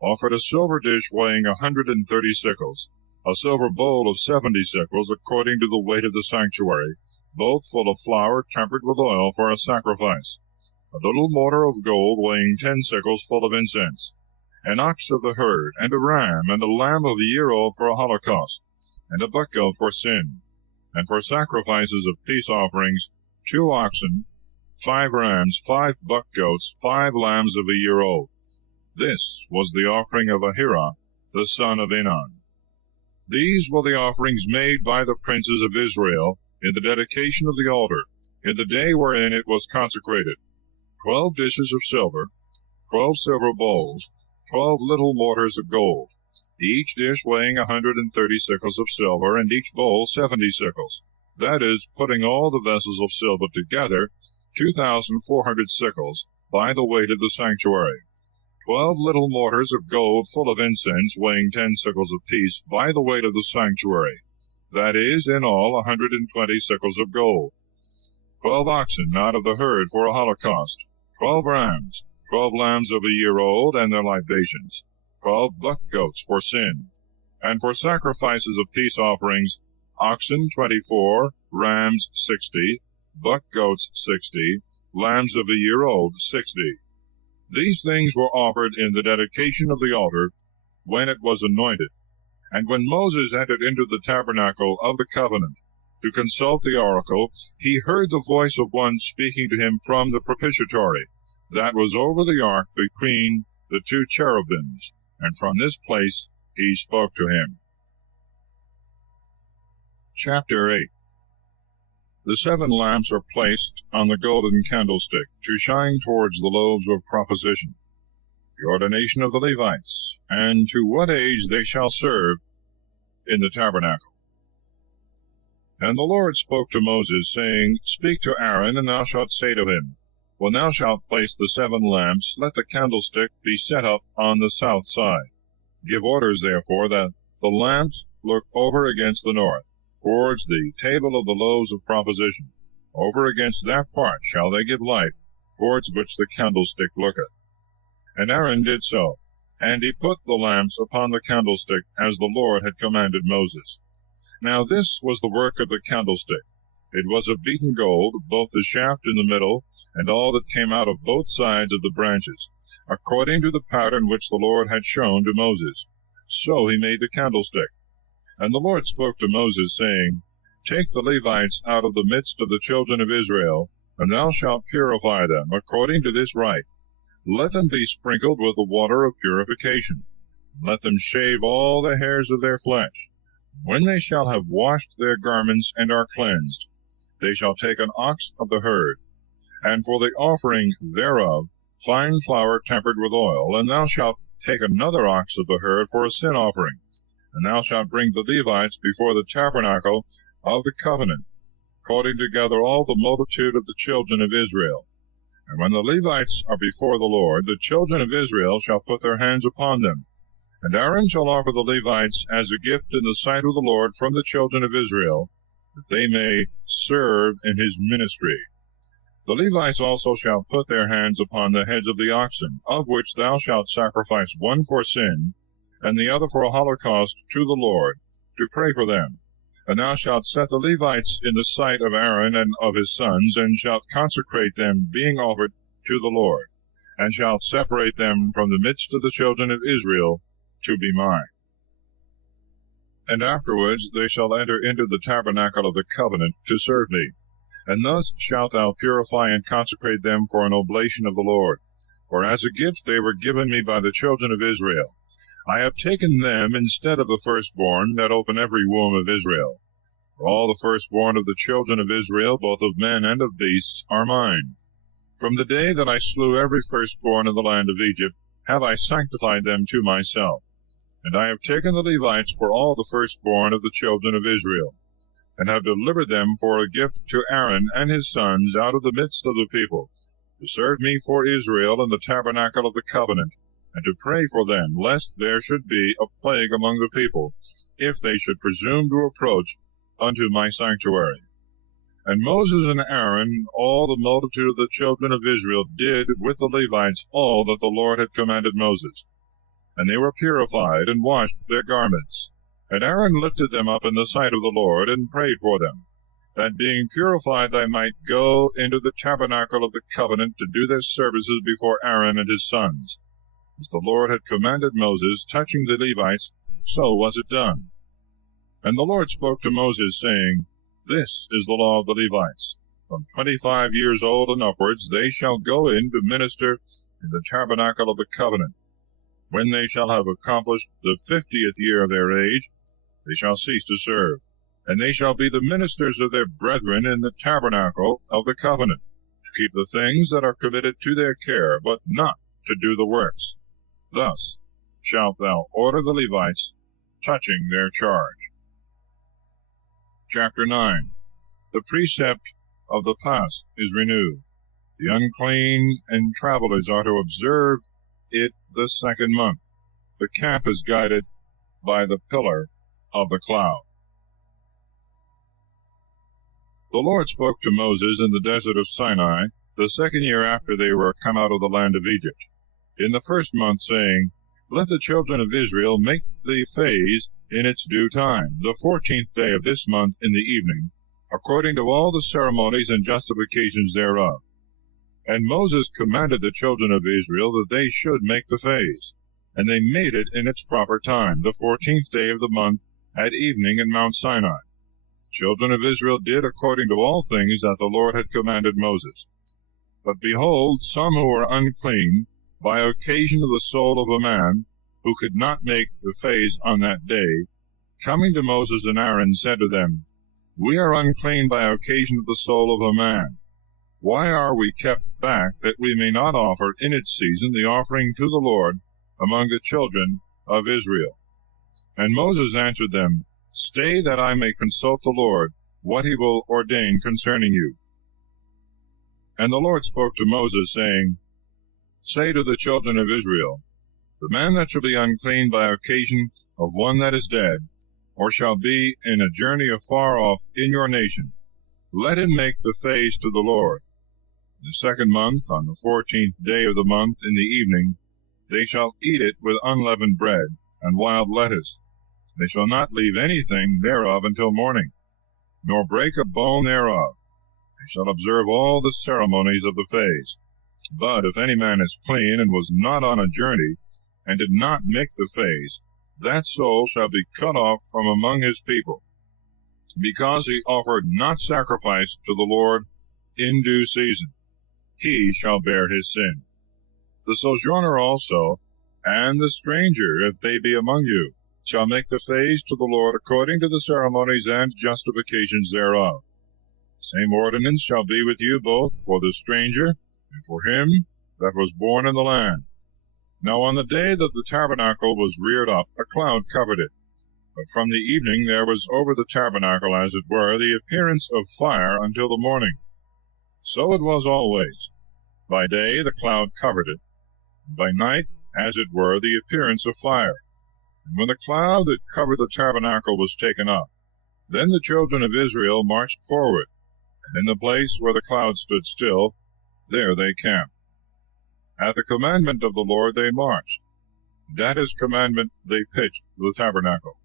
offered a silver dish weighing 130 sickles, a silver bowl of 70 sickles according to the weight of the sanctuary, both full of flour tempered with oil for a sacrifice, a little mortar of gold weighing 10 sickles full of incense, an ox of the herd, and a ram, and a lamb of a year old for a holocaust, and a buck goat for sin, and for sacrifices of peace offerings 2 oxen, 5 rams, 5 buck goats, 5 lambs of a year old. This was the offering of Ahira the son of Enan. These were the offerings made by the princes of Israel in the dedication of the altar, in the day wherein it was consecrated: 12 dishes of silver, 12 silver bowls, 12 little mortars of gold, each dish weighing 130 sickles of silver, and each bowl 70 sickles, that is, putting all the vessels of silver together, 2,400 sickles, by the weight of the sanctuary. 12 little mortars of gold full of incense, weighing 10 sickles apiece, by the weight of the sanctuary, that is, in all 120 sickles of gold. 12 oxen out of the herd for a holocaust, 12 rams, 12 lambs of a year old, and their libations, 12 buck goats for sin, and for sacrifices of peace offerings, oxen 24, rams 60, buck goats 60, lambs of a year old 60. These things were offered in the dedication of the altar when it was anointed. And when Moses entered into the tabernacle of the covenant to consult the oracle, he heard the voice of one speaking to him from the propitiatory that was over the ark between the two cherubims, and from this place he spoke to him. Chapter 8. The 7 lamps are placed on the golden candlestick to shine towards the loaves of proposition, the ordination of the Levites, and to what age they shall serve in the tabernacle. And the Lord spoke to Moses, saying, Speak to Aaron, and thou shalt say to him, When thou shalt place the 7 lamps, let the candlestick be set up on the south side. Give orders, therefore, that the lamps look over against the north, towards the table of the loaves of proposition. Over against that part shall they give light, towards which the candlestick looketh. And Aaron did so, and he put the lamps upon the candlestick, as the Lord had commanded Moses. Now this was the work of the candlestick. It was of beaten gold, both the shaft in the middle, and all that came out of both sides of the branches, according to the pattern which the Lord had shown to Moses. So he made the candlestick. And the Lord spoke to Moses, saying, Take the Levites out of the midst of the children of Israel, and thou shalt purify them, according to this rite. Let them be sprinkled with the water of purification. Let them shave all the hairs of their flesh. When they shall have washed their garments and are cleansed, they shall take an ox of the herd, and for the offering thereof fine flour tempered with oil, and thou shalt take another ox of the herd for a sin offering. And thou shalt bring the Levites before the tabernacle of the covenant, calling together all the multitude of the children of Israel. And when the Levites are before the Lord, the children of Israel shall put their hands upon them. And Aaron shall offer the Levites as a gift in the sight of the Lord from the children of Israel, that they may serve in his ministry. The Levites also shall put their hands upon the heads of the oxen, of which thou shalt sacrifice one for sin, and the other for a holocaust to the Lord, to pray for them. And thou shalt set the Levites in the sight of Aaron and of his sons, and shalt consecrate them, being offered to the Lord, and shalt separate them from the midst of the children of Israel, to be mine. And afterwards they shall enter into the tabernacle of the covenant to serve me. And thus shalt thou purify and consecrate them for an oblation of the Lord. For as a gift they were given me by the children of Israel. I have taken them instead of the firstborn that open every womb of Israel. For all the firstborn of the children of Israel, both of men and of beasts, are mine. From the day that I slew every firstborn in the land of Egypt, have I sanctified them to myself. And I have taken the Levites for all the firstborn of the children of Israel, and have delivered them for a gift to Aaron and his sons out of the midst of the people, to serve me for Israel in the tabernacle of the covenant, and to pray for them, lest there should be a plague among the people, if they should presume to approach unto my sanctuary. And Moses and Aaron, all the multitude of the children of Israel, did with the Levites all that the Lord had commanded Moses. And they were purified, and washed their garments. And Aaron lifted them up in the sight of the Lord, and prayed for them, that being purified they might go into the tabernacle of the covenant to do their services before Aaron and his sons. As the Lord had commanded Moses touching the Levites, so was it done. And the Lord spoke to Moses, saying, This is the law of the Levites. From 25 years old and upwards they shall go in to minister in the tabernacle of the covenant. When they shall have accomplished the 50th year of their age, they shall cease to serve, and they shall be the ministers of their brethren in the tabernacle of the covenant, to keep the things that are committed to their care, but not to do the works. Thus shalt thou order the Levites touching their charge. Chapter 9. The precept of the Pasch is renewed. The unclean and travelers are to observe it the 2nd month. The camp is guided by the pillar of the cloud. The Lord spoke to Moses in the desert of Sinai, the 2nd year after they were come out of the land of Egypt, in the 1st month, saying, Let the children of Israel make the phase in its due time, the 14th day of this month in the evening, according to all the ceremonies and justifications thereof. And Moses commanded the children of Israel that they should make the phase. And they made it in its proper time, the 14th day of the month, at evening in Mount Sinai. The children of Israel did according to all things that the Lord had commanded Moses. But behold, some who were unclean, by occasion of the soul of a man, who could not make the phase on that day, coming to Moses and Aaron, said to them, We are unclean by occasion of the soul of a man. Why are we kept back, that we may not offer in its season the offering to the Lord among the children of Israel? And Moses answered them, Stay, that I may consult the Lord, what he will ordain concerning you. And the Lord spoke to Moses, saying, Say to the children of Israel, The man that shall be unclean by occasion of one that is dead, or shall be in a journey afar off in your nation, let him make the phase to the Lord. In the second month, on the 14th day of the month, in the evening, they shall eat it with unleavened bread and wild lettuce. They shall not leave anything thereof until morning, nor break a bone thereof. They shall observe all the ceremonies of the phase. But if any man is clean, and was not on a journey, and did not make the phase, that soul shall be cut off from among his people, because he offered not sacrifice to the Lord in due season. He shall bear his sin. The sojourner also, and the stranger, if they be among you, shall make the phase to the Lord according to the ceremonies and justifications thereof. The same ordinance shall be with you both for the stranger and for him that was born in the land. Now on the day that the tabernacle was reared up, a cloud covered it. But from the evening there was over the tabernacle, as it were, the appearance of fire until the morning. So it was always. By day the cloud covered it, and by night, as it were, the appearance of fire. And when the cloud that covered the tabernacle was taken up, then the children of Israel marched forward, and in the place where the cloud stood still, there they camped. At the commandment of the Lord they marched, and at his commandment they pitched the tabernacle.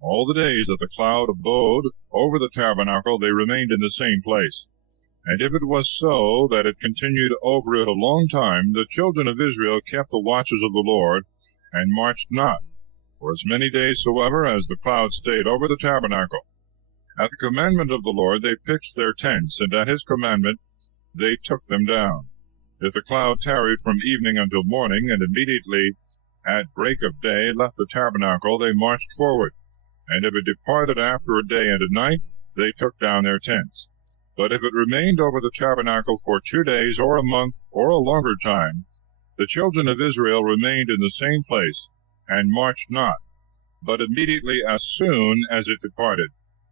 All the days that the cloud abode over the tabernacle they remained in the same place. And if it was so that it continued over it a long time, the children of Israel kept the watches of the Lord, and marched not, for as many days soever as the cloud stayed over the tabernacle. At the commandment of the Lord they pitched their tents, and at his commandment they took them down. If the cloud tarried from evening until morning, and immediately at break of day left the tabernacle, they marched forward. And if it departed after a day and a night, they took down their tents. But if it remained over the tabernacle for 2 days, or a month, or a longer time, the children of Israel remained in the same place, and marched not. But immediately as soon as it departed,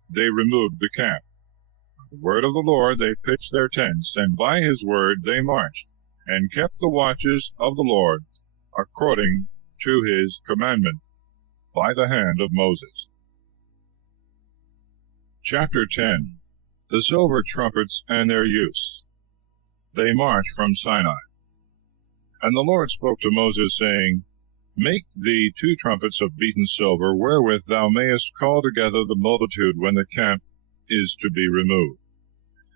they removed the camp. By the word of the Lord they pitched their tents, and by his word they marched, and kept the watches of the Lord, according to his commandment, by the hand of Moses. Chapter 10. The silver trumpets and their use. They march from Sinai. And the Lord spoke to Moses, saying, Make thee 2 trumpets of beaten silver, wherewith thou mayest call together the multitude when the camp is to be removed.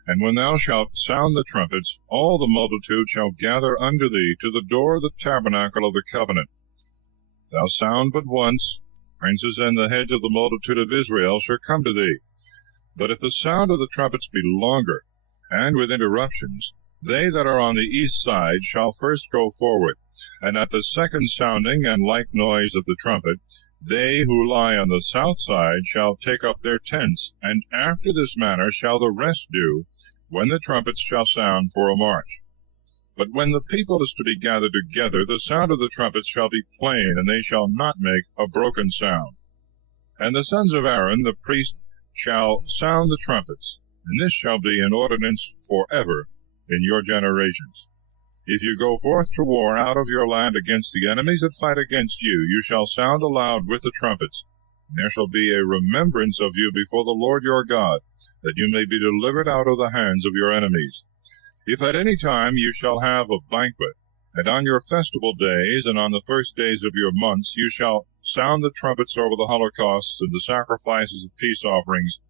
And when thou shalt sound the trumpets, all the multitude shall gather unto thee to the door of the tabernacle of the covenant. If thou sound but once, princes and the heads of the multitude of Israel shall come to thee. But if the sound of the trumpets be longer, and with interruptions, they that are on the east side shall first go forward, and at the second sounding and like noise of the trumpet, they who lie on the south side shall take up their tents, and after this manner shall the rest do, when the trumpets shall sound for a march. But when the people is to be gathered together, the sound of the trumpets shall be plain, and they shall not make a broken sound. And the sons of Aaron the priest shall sound the trumpets, and this shall be an ordinance forever in your generations. If you go forth to war out of your land against the enemies that fight against you, you shall sound aloud with the trumpets, and there shall be a remembrance of you before the Lord your God, that you may be delivered out of the hands of your enemies. If at any time you shall have a banquet, and on your festival days, and on the first days of your months, you shall sound the trumpets over the holocausts and the sacrifices of peace offerings,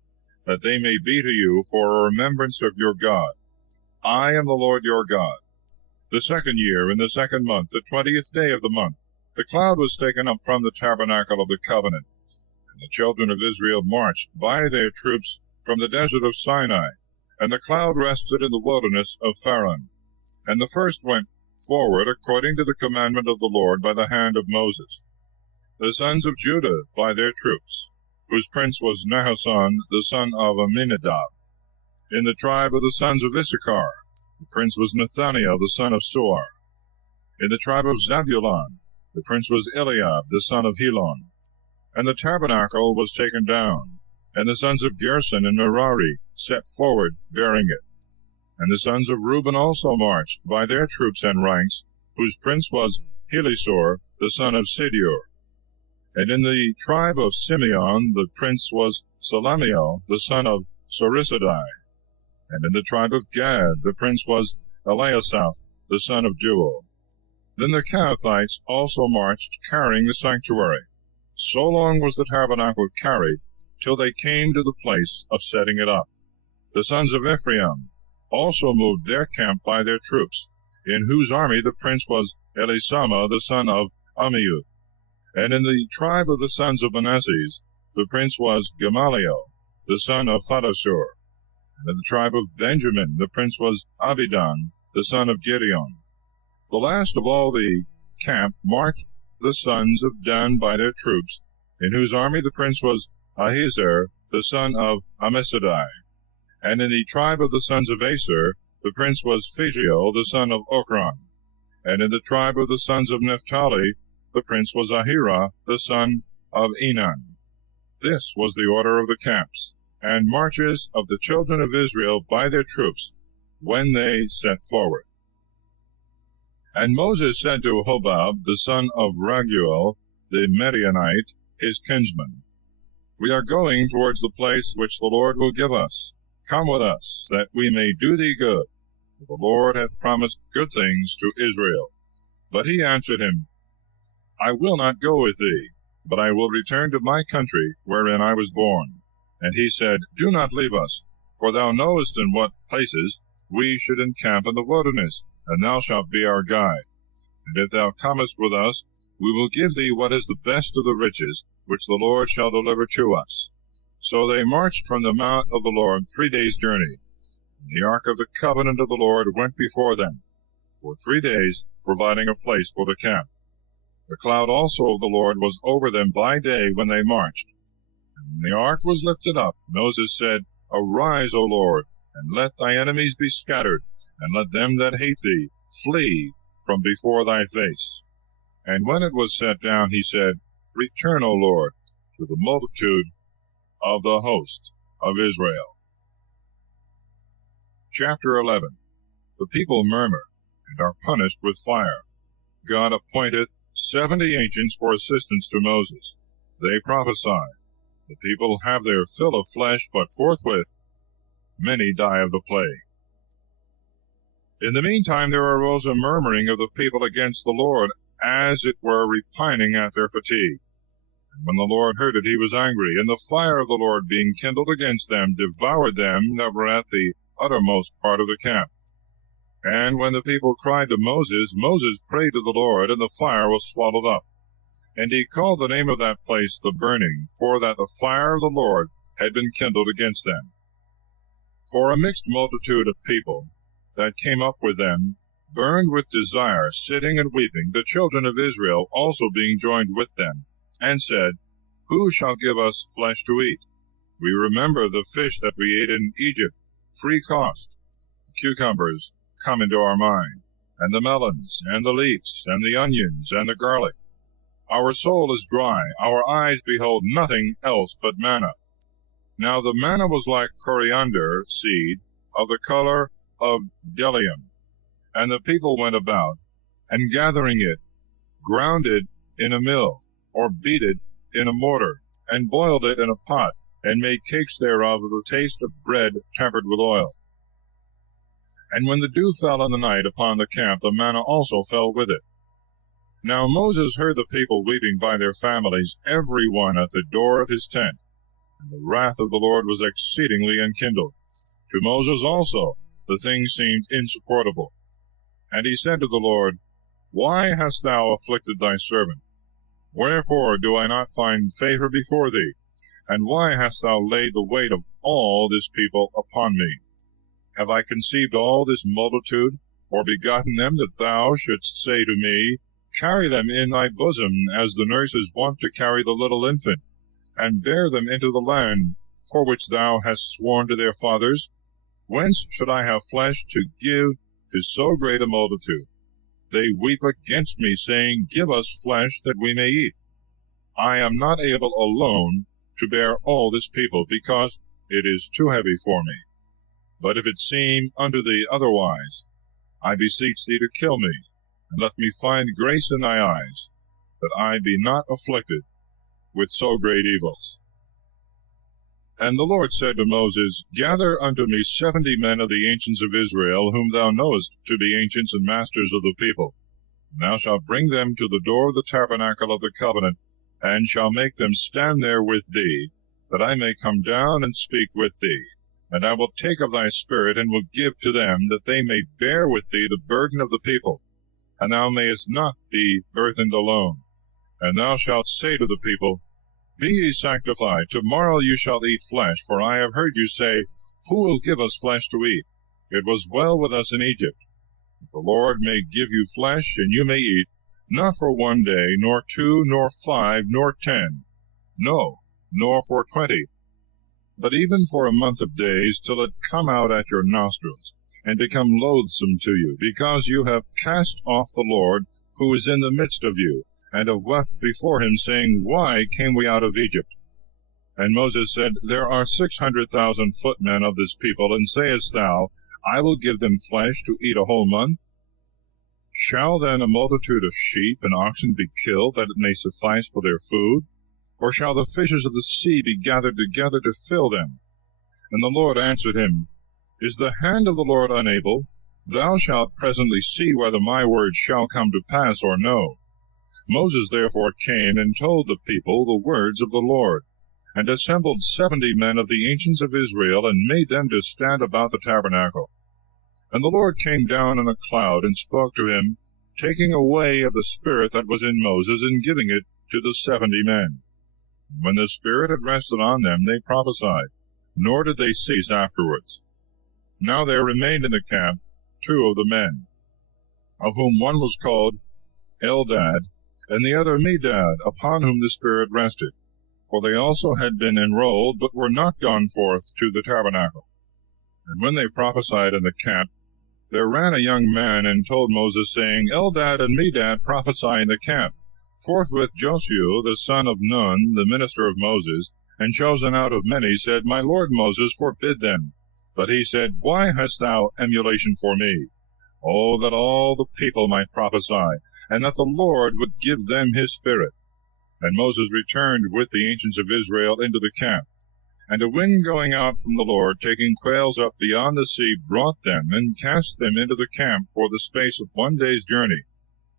that they may be to you for a remembrance of your God. I am the Lord your God. The 2nd year, in the 2nd month, the 20th day of the month, the cloud was taken up from the tabernacle of the covenant, and the children of Israel marched by their troops from the desert of Sinai, and the cloud rested in the wilderness of Paran. And the first went forward according to the commandment of the Lord by the hand of Moses. The sons of Judah by their troops, whose prince was Nahashon, the son of Amminadab. In the tribe of the sons of Issachar, the prince was Nethaniel, the son of Suar. In the tribe of Zebulun, the prince was Eliab, the son of Helon. And the tabernacle was taken down, and the sons of Gershon and Merari set forward, bearing it. And the sons of Reuben also marched by their troops and ranks, whose prince was Helisor, the son of Sidur. And in the tribe of Simeon the prince was Salamiel, the son of Sorisadai. And in the tribe of Gad the prince was Eliasaph, the son of Deuel. Then the Kehathites also marched, carrying the sanctuary. So long was the tabernacle carried, till they came to the place of setting it up. The sons of Ephraim also moved their camp by their troops, in whose army the prince was Elisama, the son of Ammiud. And in the tribe of the sons of Manasseh the prince was Gamaliel, the son of Phaddasur. And in the tribe of Benjamin the prince was Abidan, the son of Gideon. The last of all the camp marked the sons of Dan by their troops, in whose army the prince was Ahiezer, the son of Ammissadai. And in the tribe of the sons of Aser the prince was Phagiel, the son of Ochran. And in the tribe of the sons of Naphtali the prince was Ahira, the son of Enan. This was the order of the camps, and marches of the children of Israel by their troops, when they set forward. And Moses said to Hobab, the son of Raguel, the Midianite, his kinsman, We are going towards the place which the Lord will give us. Come with us, that we may do thee good. For the Lord hath promised good things to Israel. But he answered him, I will not go with thee, but I will return to my country wherein I was born. And he said, Do not leave us, for thou knowest in what places we should encamp in the wilderness, and thou shalt be our guide. And if thou comest with us, we will give thee what is the best of the riches, which the Lord shall deliver to us. So they marched from the mount of the Lord 3 days' journey. And the ark of the covenant of the Lord went before them, for 3 days, providing a place for the camp. The cloud also of the Lord was over them by day when they marched. And when the ark was lifted up, Moses said, Arise, O Lord, and let thy enemies be scattered, and let them that hate thee flee from before thy face. And when it was set down, he said, Return, O Lord, to the multitude of the host of Israel. Chapter 11. The people murmur, and are punished with fire. God appointeth 70 ancients for assistance to Moses. They prophesy. The people have their fill of flesh, but forthwith many die of the plague. In the meantime there arose a murmuring of the people against the Lord, as it were repining at their fatigue. And when the Lord heard it, he was angry, and the fire of the Lord being kindled against them, devoured them that were at the uttermost part of the camp. And when the people cried to Moses, Moses prayed to the Lord, and the fire was swallowed up. And he called the name of that place the Burning, for that the fire of the Lord had been kindled against them. For a mixed multitude of people that came up with them burned with desire, sitting and weeping, the children of Israel also being joined with them, and said, Who shall give us flesh to eat? We remember the fish that we ate in Egypt, free cost. Cucumbers come into our mind, and the melons, and the leeks, and the onions, and the garlic. Our soul is dry, our eyes behold nothing else but manna. Now the manna was like coriander seed, of the color of bdellium. And the people went about, and gathering it, ground it in a mill, or beat it in a mortar, and boiled it in a pot, and made cakes thereof of the taste of bread tempered with oil. And when the dew fell in the night upon the camp, the manna also fell with it. Now Moses heard the people weeping by their families, every one at the door of his tent. And the wrath of the Lord was exceedingly enkindled. To Moses also the thing seemed insupportable. And he said to the Lord, Why hast thou afflicted thy servant? Wherefore do I not find favor before thee? And why hast thou laid the weight of all this people upon me? Have I conceived all this multitude, or begotten them, that thou shouldst say to me, Carry them in thy bosom, as the nurse is wont to carry the little infant, and bear them into the land, for which thou hast sworn to their fathers? Whence should I have flesh to give to so great a multitude? They weep against me, saying, Give us flesh, that we may eat. I am not able alone to bear all this people, because it is too heavy for me. But if it seem unto thee otherwise, I beseech thee to kill me, and let me find grace in thy eyes, that I be not afflicted with so great evils. And the Lord said to Moses, Gather unto me 70 men of the ancients of Israel, whom thou knowest to be ancients and masters of the people. And thou shalt bring them to the door of the tabernacle of the covenant, and shall make them stand there with thee, that I may come down and speak with thee. And I will take of thy spirit, and will give to them, that they may bear with thee the burden of the people, and thou mayest not be burthened alone. And thou shalt say to the people, Be ye sanctified, tomorrow you shall eat flesh, for I have heard you say, Who will give us flesh to eat? It was well with us in Egypt. The Lord may give you flesh, and you may eat, not for 1 day, nor 2, nor 5, nor 10, no, nor for 20, but even for a month of days, till it come out at your nostrils, and become loathsome to you, because you have cast off the Lord, who is in the midst of you, and have wept before him, saying, Why came we out of Egypt? And Moses said, There are 600,000 footmen of this people, and sayest thou, I will give them flesh to eat a whole month? Shall then a multitude of sheep and oxen be killed, that it may suffice for their food? Or shall the fishes of the sea be gathered together to fill them? And the Lord answered him, Is the hand of the Lord unable? Thou shalt presently see whether my word shall come to pass or no. Moses therefore came and told the people the words of the Lord, and assembled 70 men of the ancients of Israel, and made them to stand about the tabernacle. And the Lord came down in a cloud, and spoke to him, taking away of the spirit that was in Moses, and giving it to the 70 men. When the Spirit had rested on them, they prophesied, nor did they cease afterwards. Now there remained in the camp 2 of the men, of whom one was called Eldad, and the other Medad, upon whom the Spirit rested. For they also had been enrolled, but were not gone forth to the tabernacle. And when they prophesied in the camp, there ran a young man and told Moses, saying, Eldad and Medad prophesy in the camp. Forthwith Joshua, the son of Nun, the minister of Moses, and chosen out of many, said, My lord Moses, forbid them. But he said, Why hast thou emulation for me? Oh, that all the people might prophesy, and that the Lord would give them his spirit. And Moses returned with the ancients of Israel into the camp. And a wind going out from the Lord, taking quails up beyond the sea, brought them, and cast them into the camp for the space of 1 day's journey,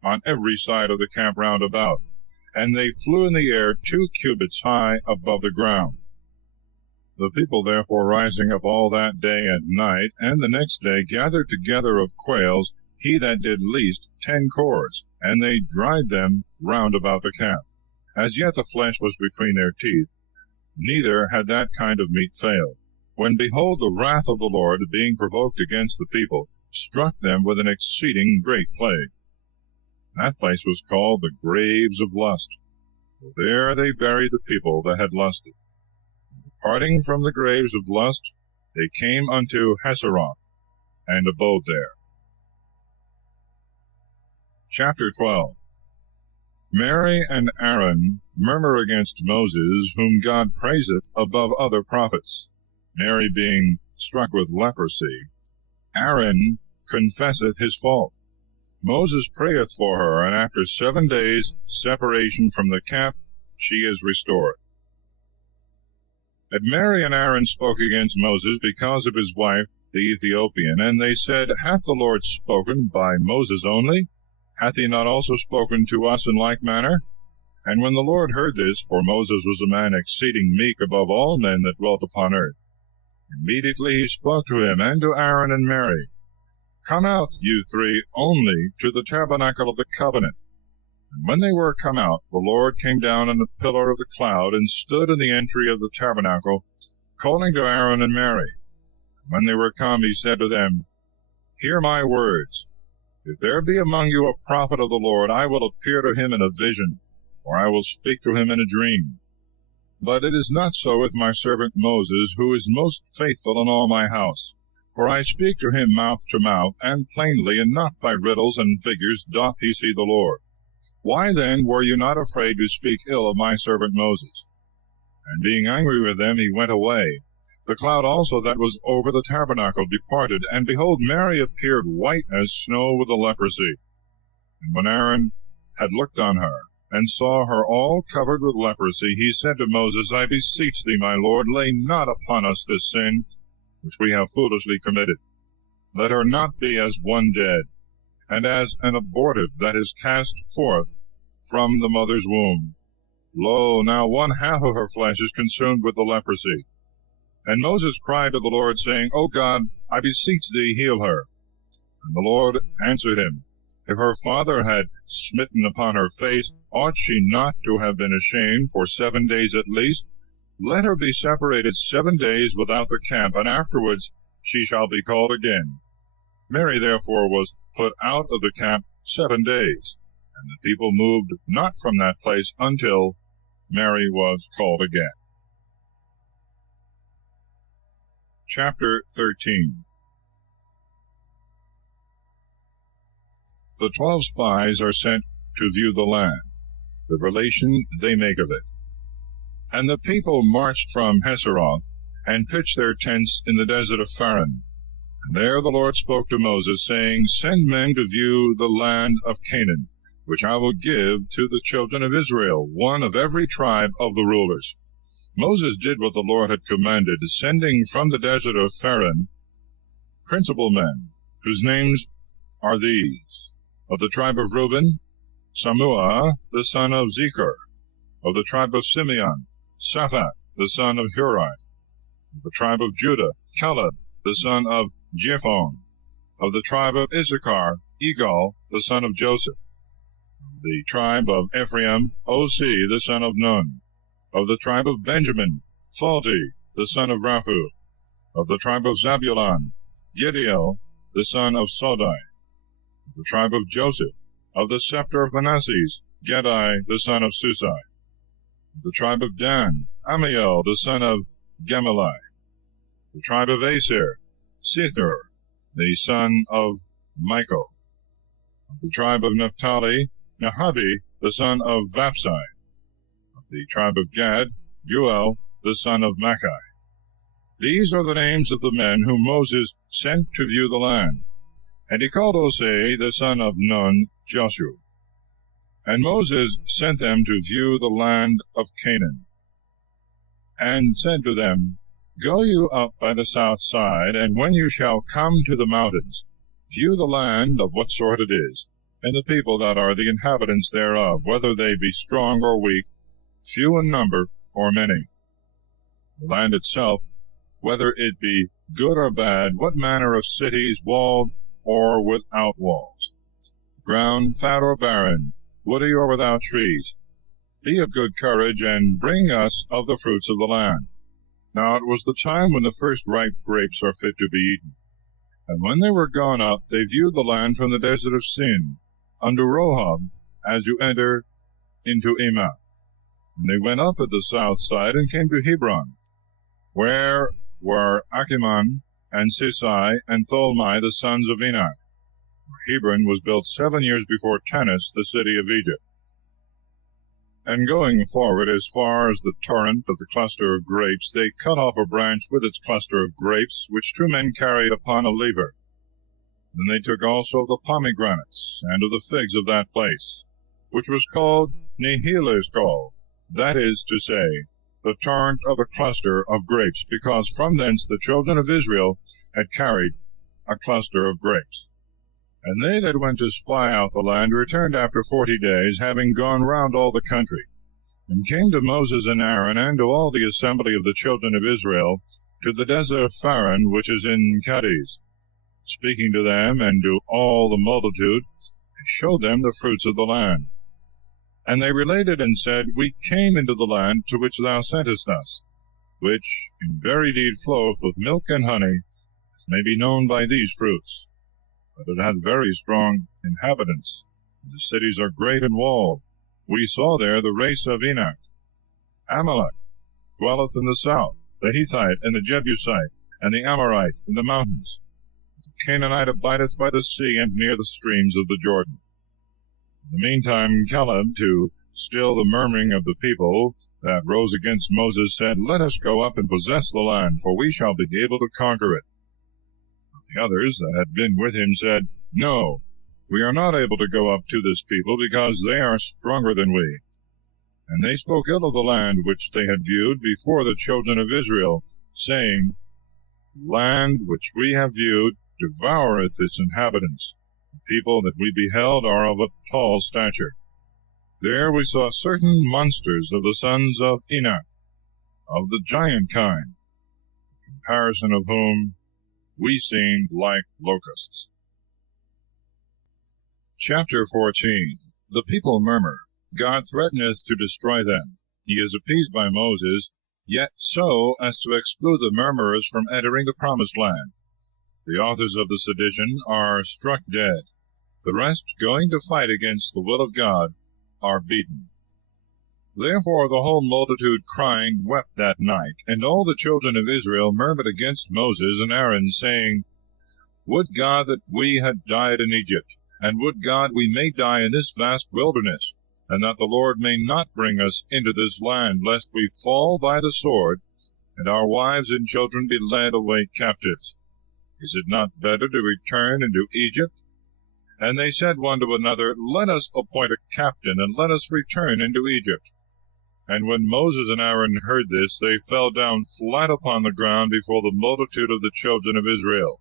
on every side of the camp round about, and they flew in the air 2 cubits high above the ground. The people therefore rising up all that day and night, and the next day, gathered together of quails, he that did least 10 cors, and they dried them round about the camp. As yet the flesh was between their teeth, neither had that kind of meat failed. When behold, the wrath of the Lord, being provoked against the people, struck them with an exceeding great plague. That place was called the Graves of Lust. For there they buried the people that had lusted. Departing from the graves of lust, they came unto Hazeroth, and abode there. Chapter 12. Mary and Aaron murmur against Moses, whom God praiseth above other prophets. Mary being struck with leprosy, Aaron confesseth his fault. Moses prayeth for her, and after 7 days' separation from the camp, she is restored. And Mary and Aaron spoke against Moses because of his wife, the Ethiopian, and they said, Hath the Lord spoken by Moses only? Hath he not also spoken to us in like manner? And when the Lord heard this, for Moses was a man exceeding meek above all men that dwelt upon earth, immediately he spoke to him and to Aaron and Mary, Come out, you three, only to the tabernacle of the covenant. And when they were come out, the Lord came down in a pillar of the cloud, and stood in the entry of the tabernacle, calling to Aaron and Mary. When they were come, he said to them, Hear my words. If there be among you a prophet of the Lord, I will appear to him in a vision, or I will speak to him in a dream. But it is not so with my servant Moses, who is most faithful in all my house. For I speak to him mouth to mouth, and plainly, and not by riddles and figures doth he see the Lord. Why then were you not afraid to speak ill of my servant Moses? And being angry with them, he went away. The cloud also that was over the tabernacle departed, and behold, Mary appeared white as snow with a leprosy. And when Aaron had looked on her, and saw her all covered with leprosy, he said to Moses, I beseech thee, my Lord, lay not upon us this sin, which we have foolishly committed. Let her not be as one dead, and as an abortive that is cast forth from the mother's womb. Lo, now 1/2 of her flesh is consumed with the leprosy. And Moses cried to the Lord, saying, O God, I beseech thee, heal her. And the Lord answered him, If her father had smitten upon her face, ought she not to have been ashamed for 7 days at least? Let her be separated 7 days without the camp, and afterwards she shall be called again. Mary therefore was put out of the camp 7 days, and the people moved not from that place until Mary was called again. Chapter 13. The 12 spies are sent to view the land, the relation they make of it. And the people marched from Hazeroth, and pitched their tents in the desert of Paran. And there the Lord spoke to Moses, saying, Send men to view the land of Canaan, which I will give to the children of Israel, one of every tribe of the rulers. Moses did what the Lord had commanded, sending from the desert of Paran principal men, whose names are these: of the tribe of Reuben, Shammua the son of Zechar; of the tribe of Simeon, Shaphat the son of Huri; of the tribe of Judah, Caleb the son of Jephunneh; of the tribe of Issachar, Igal the son of Joseph; of the tribe of Ephraim, Osi the son of Nun; of the tribe of Benjamin, Phalti the son of Raphu; of the tribe of Zabulon, Gidiel the son of Sodai; of the tribe of Joseph; of the scepter of Manasseh, Gedai the son of Susai; of the tribe of Dan, Amiel the son of Gemalli; of the tribe of Aser, Sethur the son of Michael; of the tribe of Naphtali, Nahabi the son of Vapsai; of the tribe of Gad, Juel the son of Machi. These are the names of the men whom Moses sent to view the land. And he called Osei the son of Nun, Joshua. And Moses sent them to view the land of Canaan, and said to them, Go you up by the south side, and when you shall come to the mountains, view the land of what sort it is, and the people that are the inhabitants thereof, whether they be strong or weak, few in number or many. The land itself, whether it be good or bad, what manner of cities, walled or without walls, the ground fat or barren, woody or without trees. Be of good courage, and bring us of the fruits of the land. Now it was the time when the first ripe grapes are fit to be eaten. And when they were gone up, they viewed the land from the desert of Sin unto Rohab, as you enter into Emath. And they went up at the south side, and came to Hebron, where were Achiman, and Sisai, and Tholmai, the sons of Enak. Hebron was built 7 years before Tanis, the city of Egypt. And going forward as far as the torrent of the cluster of grapes, they cut off a branch with its cluster of grapes, which 2 men carried upon a lever. Then they took also of the pomegranates, and of the figs of that place, which was called Nehileskol, that is to say, the torrent of a cluster of grapes, because from thence the children of Israel had carried a cluster of grapes. And they that went to spy out the land returned after 40 days, having gone round all the country. and came to Moses and Aaron, and to all the assembly of the children of Israel, to the desert of Paran, which is in Kadesh, speaking to them and to all the multitude, and showed them the fruits of the land. And they related and said, We came into the land to which thou sentest us, which in very deed floweth with milk and honey, as may be known by these fruits. But it hath very strong inhabitants, and the cities are great and walled. We saw there the race of Enoch. Amalek dwelleth in the south, the Hittite and the Jebusite, and the Amorite in the mountains. The Canaanite abideth by the sea and near the streams of the Jordan. In the meantime Caleb, to still the murmuring of the people that rose against Moses, said, Let us go up and possess the land, for we shall be able to conquer it. But the others that had been with him said, No, we are not able to go up to this people, because they are stronger than we. And they spoke ill of the land which they had viewed before the children of Israel, saying, The land which we have viewed devoureth its inhabitants. The people that we beheld are of a tall stature. There we saw certain monsters of the sons of Enoch, of the giant kind, in comparison of whom we seemed like locusts. Chapter 14. The people murmur. God threateneth to destroy them. He is appeased by Moses, yet so as to exclude the murmurers from entering the promised land. The authors of the sedition are struck dead. The rest, going to fight against the will of God, are beaten. Therefore the whole multitude crying wept that night, and all the children of Israel murmured against Moses and Aaron, saying, Would God that we had died in Egypt, and would God we may die in this vast wilderness, and that the Lord may not bring us into this land, lest we fall by the sword, and our wives and children be led away captives. Is it not better to return into Egypt? And they said one to another, Let us appoint a captain, and let us return into Egypt. And when Moses and Aaron heard this, they fell down flat upon the ground before the multitude of the children of Israel.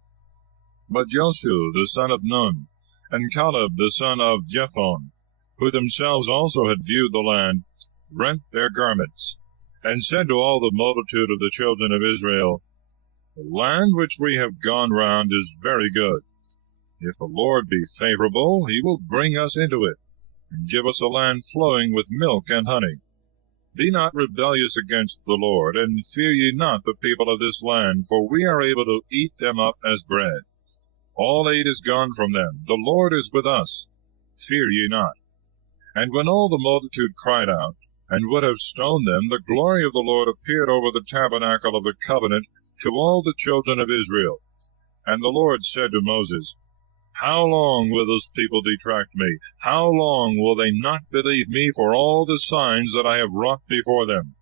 But Joshua the son of Nun, and Caleb the son of Jephunneh, who themselves also had viewed the land, rent their garments, and said to all the multitude of the children of Israel, The land which we have gone round is very good. If the Lord be favorable, he will bring us into it, and give us a land flowing with milk and honey. Be not rebellious against the Lord, and fear ye not the people of this land, for we are able to eat them up as bread. All aid is gone from them. The Lord is with us. Fear ye not. And when all the multitude cried out, and would have stoned them, the glory of the Lord appeared over the tabernacle of the covenant to all the children of Israel. And the Lord said to Moses, How long will this people detract me? How long will they not believe me for all the signs that I have wrought before them?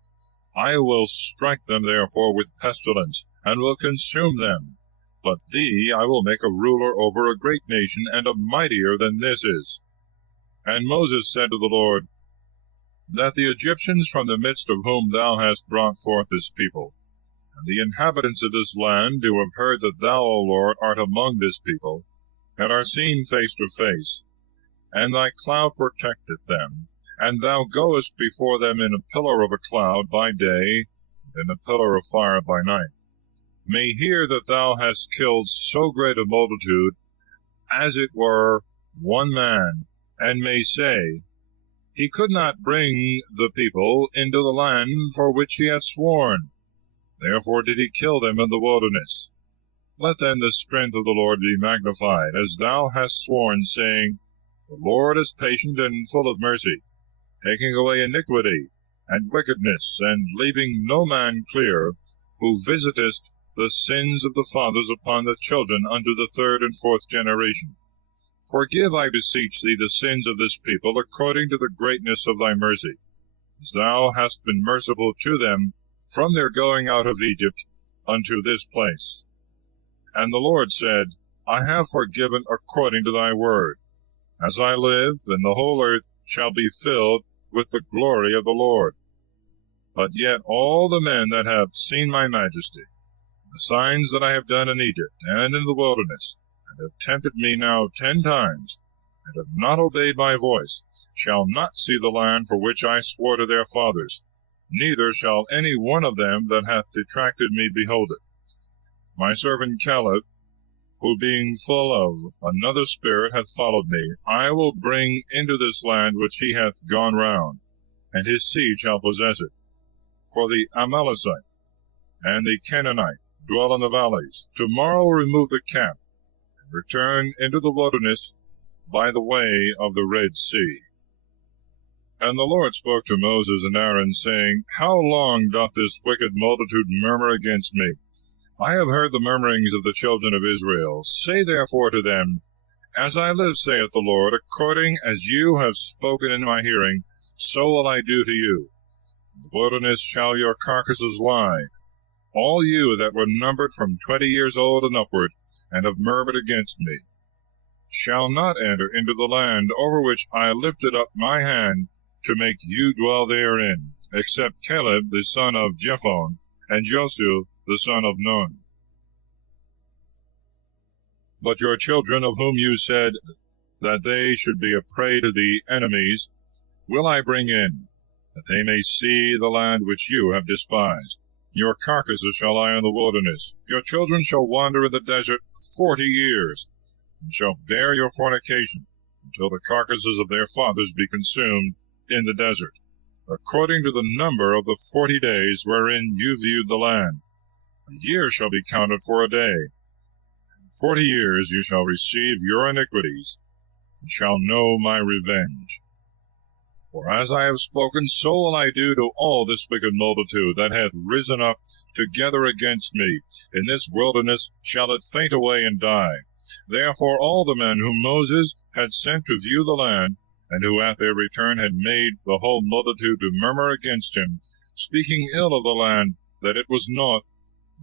I will strike them therefore with pestilence, and will consume them. But thee I will make a ruler over a great nation, and a mightier than this is. And Moses said to the Lord, That the Egyptians from the midst of whom thou hast brought forth this people, and the inhabitants of this land do have heard that thou, O Lord, art among this people, and are seen face to face, and thy cloud protecteth them, and thou goest before them in a pillar of a cloud by day, and in a pillar of fire by night, may hear that thou hast killed so great a multitude, as it were one man, and may say, He could not bring the people into the land for which he had sworn. Therefore did he kill them in the wilderness. Let then the strength of the Lord be magnified, as thou hast sworn, saying, The Lord is patient and full of mercy, taking away iniquity and wickedness, and leaving no man clear, who visitest the sins of the fathers upon the children unto the third and fourth generation. Forgive, I beseech thee, the sins of this people, according to the greatness of thy mercy, as thou hast been merciful to them from their going out of Egypt unto this place. And the Lord said, I have forgiven according to thy word. As I live, and the whole earth shall be filled with the glory of the Lord. But yet all the men that have seen my majesty, the signs that I have done in Egypt and in the wilderness, and have tempted me now 10 times, and have not obeyed my voice, shall not see the land for which I swore to their fathers, neither shall any one of them that hath detracted me behold it. My servant Caleb, who being full of another spirit hath followed me, I will bring into this land which he hath gone round, and his seed shall possess it. For the Amalekite and the Canaanite dwell in the valleys. Tomorrow remove the camp, and return into the wilderness by the way of the Red Sea. And the Lord spoke to Moses and Aaron, saying, How long doth this wicked multitude murmur against me? I have heard the murmurings of the children of Israel. Say therefore to them, As I live, saith the Lord, according as you have spoken in my hearing, so will I do to you. In the wilderness shall your carcasses lie, all you that were numbered from 20 years old and upward, and have murmured against me, shall not enter into the land over which I lifted up my hand to make you dwell therein, except Caleb the son of Jephunneh, and Joshua the son of Nun. But your children, of whom you said that they should be a prey to the enemies, will I bring in, that they may see the land which you have despised. Your carcasses shall lie in the wilderness. Your children shall wander in the desert 40 years, and shall bear your fornication, until the carcasses of their fathers be consumed in the desert, according to the number of the 40 days wherein you viewed the land. A year shall be counted for a day. In 40 years you shall receive your iniquities, and shall know my revenge. For as I have spoken, so will I do to all this wicked multitude that hath risen up together against me. In this wilderness shall it faint away and die. Therefore all the men whom Moses had sent to view the land, and who at their return had made the whole multitude to murmur against him, speaking ill of the land, that it was naught,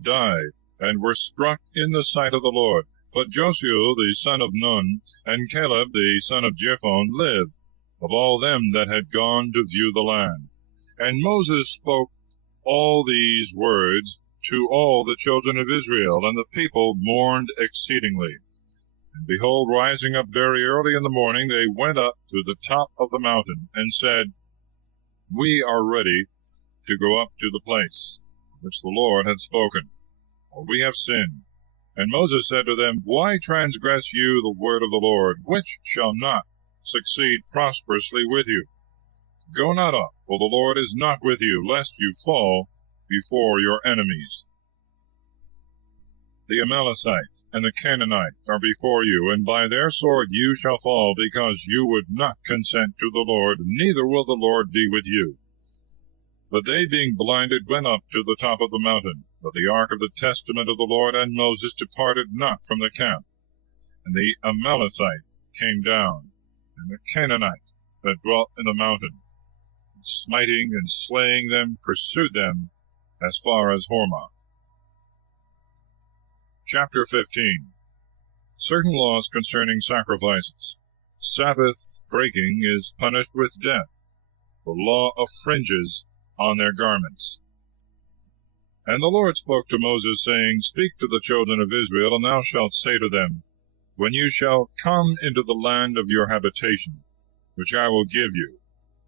died, and were struck in the sight of the Lord. But Joshua the son of Nun, and Caleb the son of Jephunneh lived, of all them that had gone to view the land. And Moses spoke all these words to all the children of Israel, and the people mourned exceedingly. And behold, rising up very early in the morning, they went up to the top of the mountain, and said, We are ready to go up to the place which the Lord hath spoken, for we have sinned. And Moses said to them, Why transgress you the word of the Lord, which shall not succeed prosperously with you? Go not up, for the Lord is not with you, lest you fall before your enemies. The Amalekite and the Canaanite are before you, and by their sword you shall fall, because you would not consent to the Lord, neither will the Lord be with you. But they, being blinded, went up to the top of the mountain. But the ark of the testament of the Lord and Moses departed not from the camp. And the Amalekite came down, and the Canaanite that dwelt in the mountain, and smiting and slaying them, pursued them as far as Hormah. Chapter 15. Certain laws concerning sacrifices. Sabbath breaking is punished with death. The law of fringes on their garments. And the Lord spoke to Moses, saying, Speak to the children of Israel, and thou shalt say to them, When you shall come into the land of your habitation, which I will give you,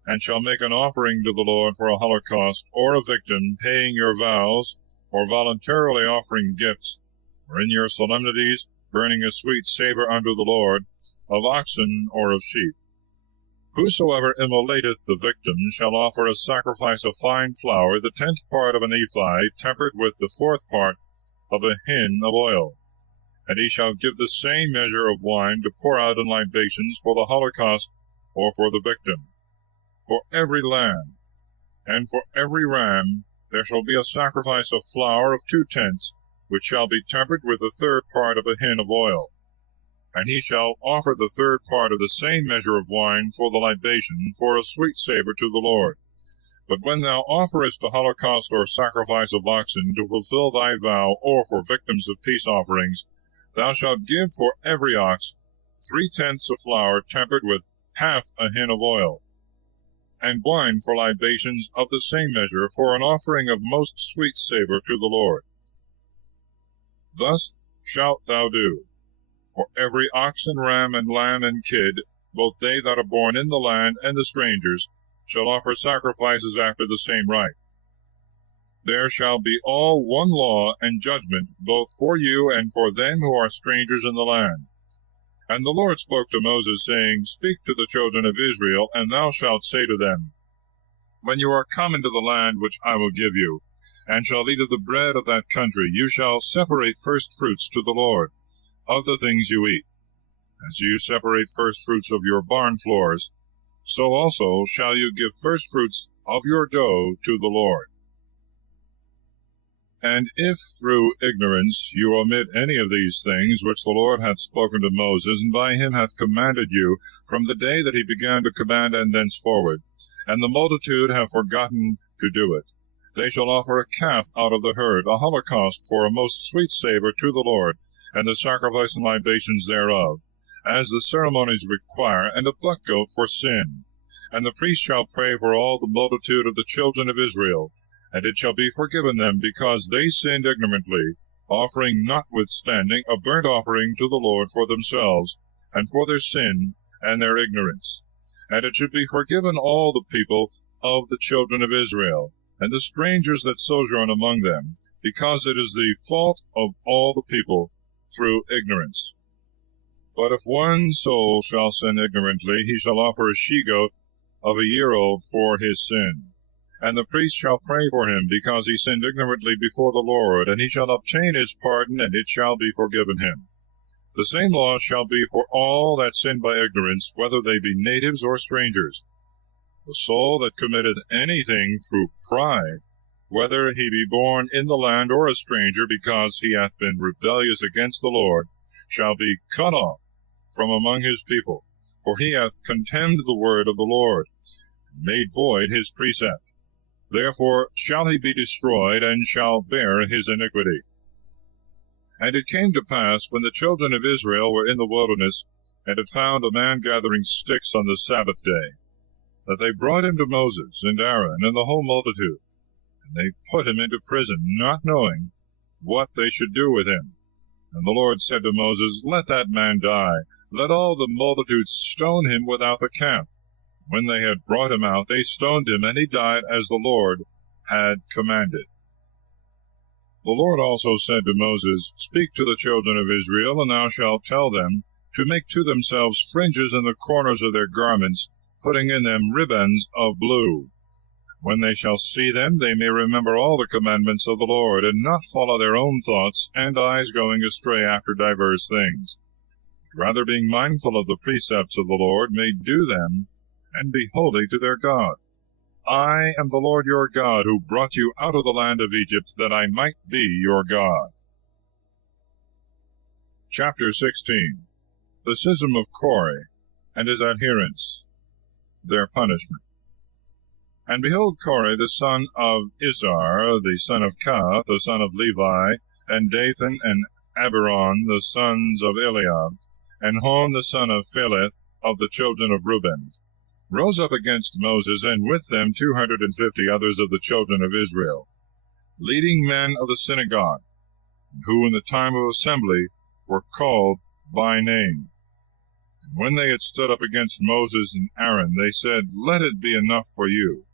and shall make an offering to the Lord for a holocaust, or a victim, paying your vows, or voluntarily offering gifts, or in your solemnities burning a sweet savor unto the Lord, of oxen or of sheep. Whosoever immolateth the victim shall offer a sacrifice of fine flour, the 10th part of an ephah, tempered with the 4th part of a hin of oil. And he shall give the same measure of wine to pour out in libations for the holocaust or for the victim. For every lamb and for every ram there shall be a sacrifice of flour of 2/10, which shall be tempered with the 3rd part of a hin of oil. And he shall offer the 3rd part of the same measure of wine for the libation, for a sweet savor to the Lord. But when thou offerest a holocaust or sacrifice of oxen to fulfill thy vow, or for victims of peace offerings, thou shalt give for every ox 3/10 of flour tempered with half a hin of oil, and wine for libations of the same measure, for an offering of most sweet savor to the Lord. Thus shalt thou do. For every ox and ram and lamb and kid, both they that are born in the land and the strangers, shall offer sacrifices after the same rite. There shall be all one law and judgment, both for you and for them who are strangers in the land. And the Lord spoke to Moses, saying, Speak to the children of Israel, and thou shalt say to them, When you are come into the land which I will give you, and shall eat of the bread of that country, you shall separate first fruits to the Lord of the things you eat. As you separate first fruits of your barn floors, so also shall you give first fruits of your dough to the Lord. And if through ignorance you omit any of these things which the Lord hath spoken to Moses, and by him hath commanded you, from the day that he began to command and thenceforward, and the multitude have forgotten to do it, they shall offer a calf out of the herd, a holocaust for a most sweet savour to the Lord, and the sacrifice and libations thereof, as the ceremonies require, and a buck goat for sin. And the priest shall pray for all the multitude of the children of Israel, and it shall be forgiven them, because they sinned ignorantly, offering notwithstanding a burnt offering to the Lord for themselves, and for their sin and their ignorance. And it should be forgiven all the people of the children of Israel, and the strangers that sojourn among them, because it is the fault of all the people through ignorance. But if one soul shall sin ignorantly, he shall offer a she-goat of a year old for his sin. And the priest shall pray for him, because he sinned ignorantly before the Lord, and he shall obtain his pardon, and it shall be forgiven him. The same law shall be for all that sin by ignorance, whether they be natives or strangers. The soul that committeth anything through pride, whether he be born in the land or a stranger, because he hath been rebellious against the Lord, shall be cut off from among his people, for he hath contemned the word of the Lord, and made void his precept. Therefore shall he be destroyed, and shall bear his iniquity. And it came to pass, when the children of Israel were in the wilderness, and had found a man gathering sticks on the Sabbath day, that they brought him to Moses and Aaron and the whole multitude, and they put him into prison, not knowing what they should do with him. And the Lord said to Moses, Let that man die, let all the multitude stone him without the camp. When they had brought him out, they stoned him, and he died as the Lord had commanded. The Lord also said to Moses, Speak to the children of Israel, and thou shalt tell them to make to themselves fringes in the corners of their garments, putting in them ribands of blue. When they shall see them, they may remember all the commandments of the Lord, and not follow their own thoughts, and eyes going astray after divers things. Rather, being mindful of the precepts of the Lord, may do them, and be holy to their God. I am the Lord your God, who brought you out of the land of Egypt, that I might be your God. Chapter 16. The schism of Korah and his adherents, their punishment. And behold, Korah the son of Izhar, the son of Kohath, the son of Levi, and Dathan and Abiram, the sons of Eliab, and Hon the son of Pheleth, of the children of Reuben, rose up against Moses, and with them 250 others of the children of Israel, leading men of the synagogue, who in the time of assembly were called by name. And when they had stood up against Moses and Aaron, they said, Let it be enough for you,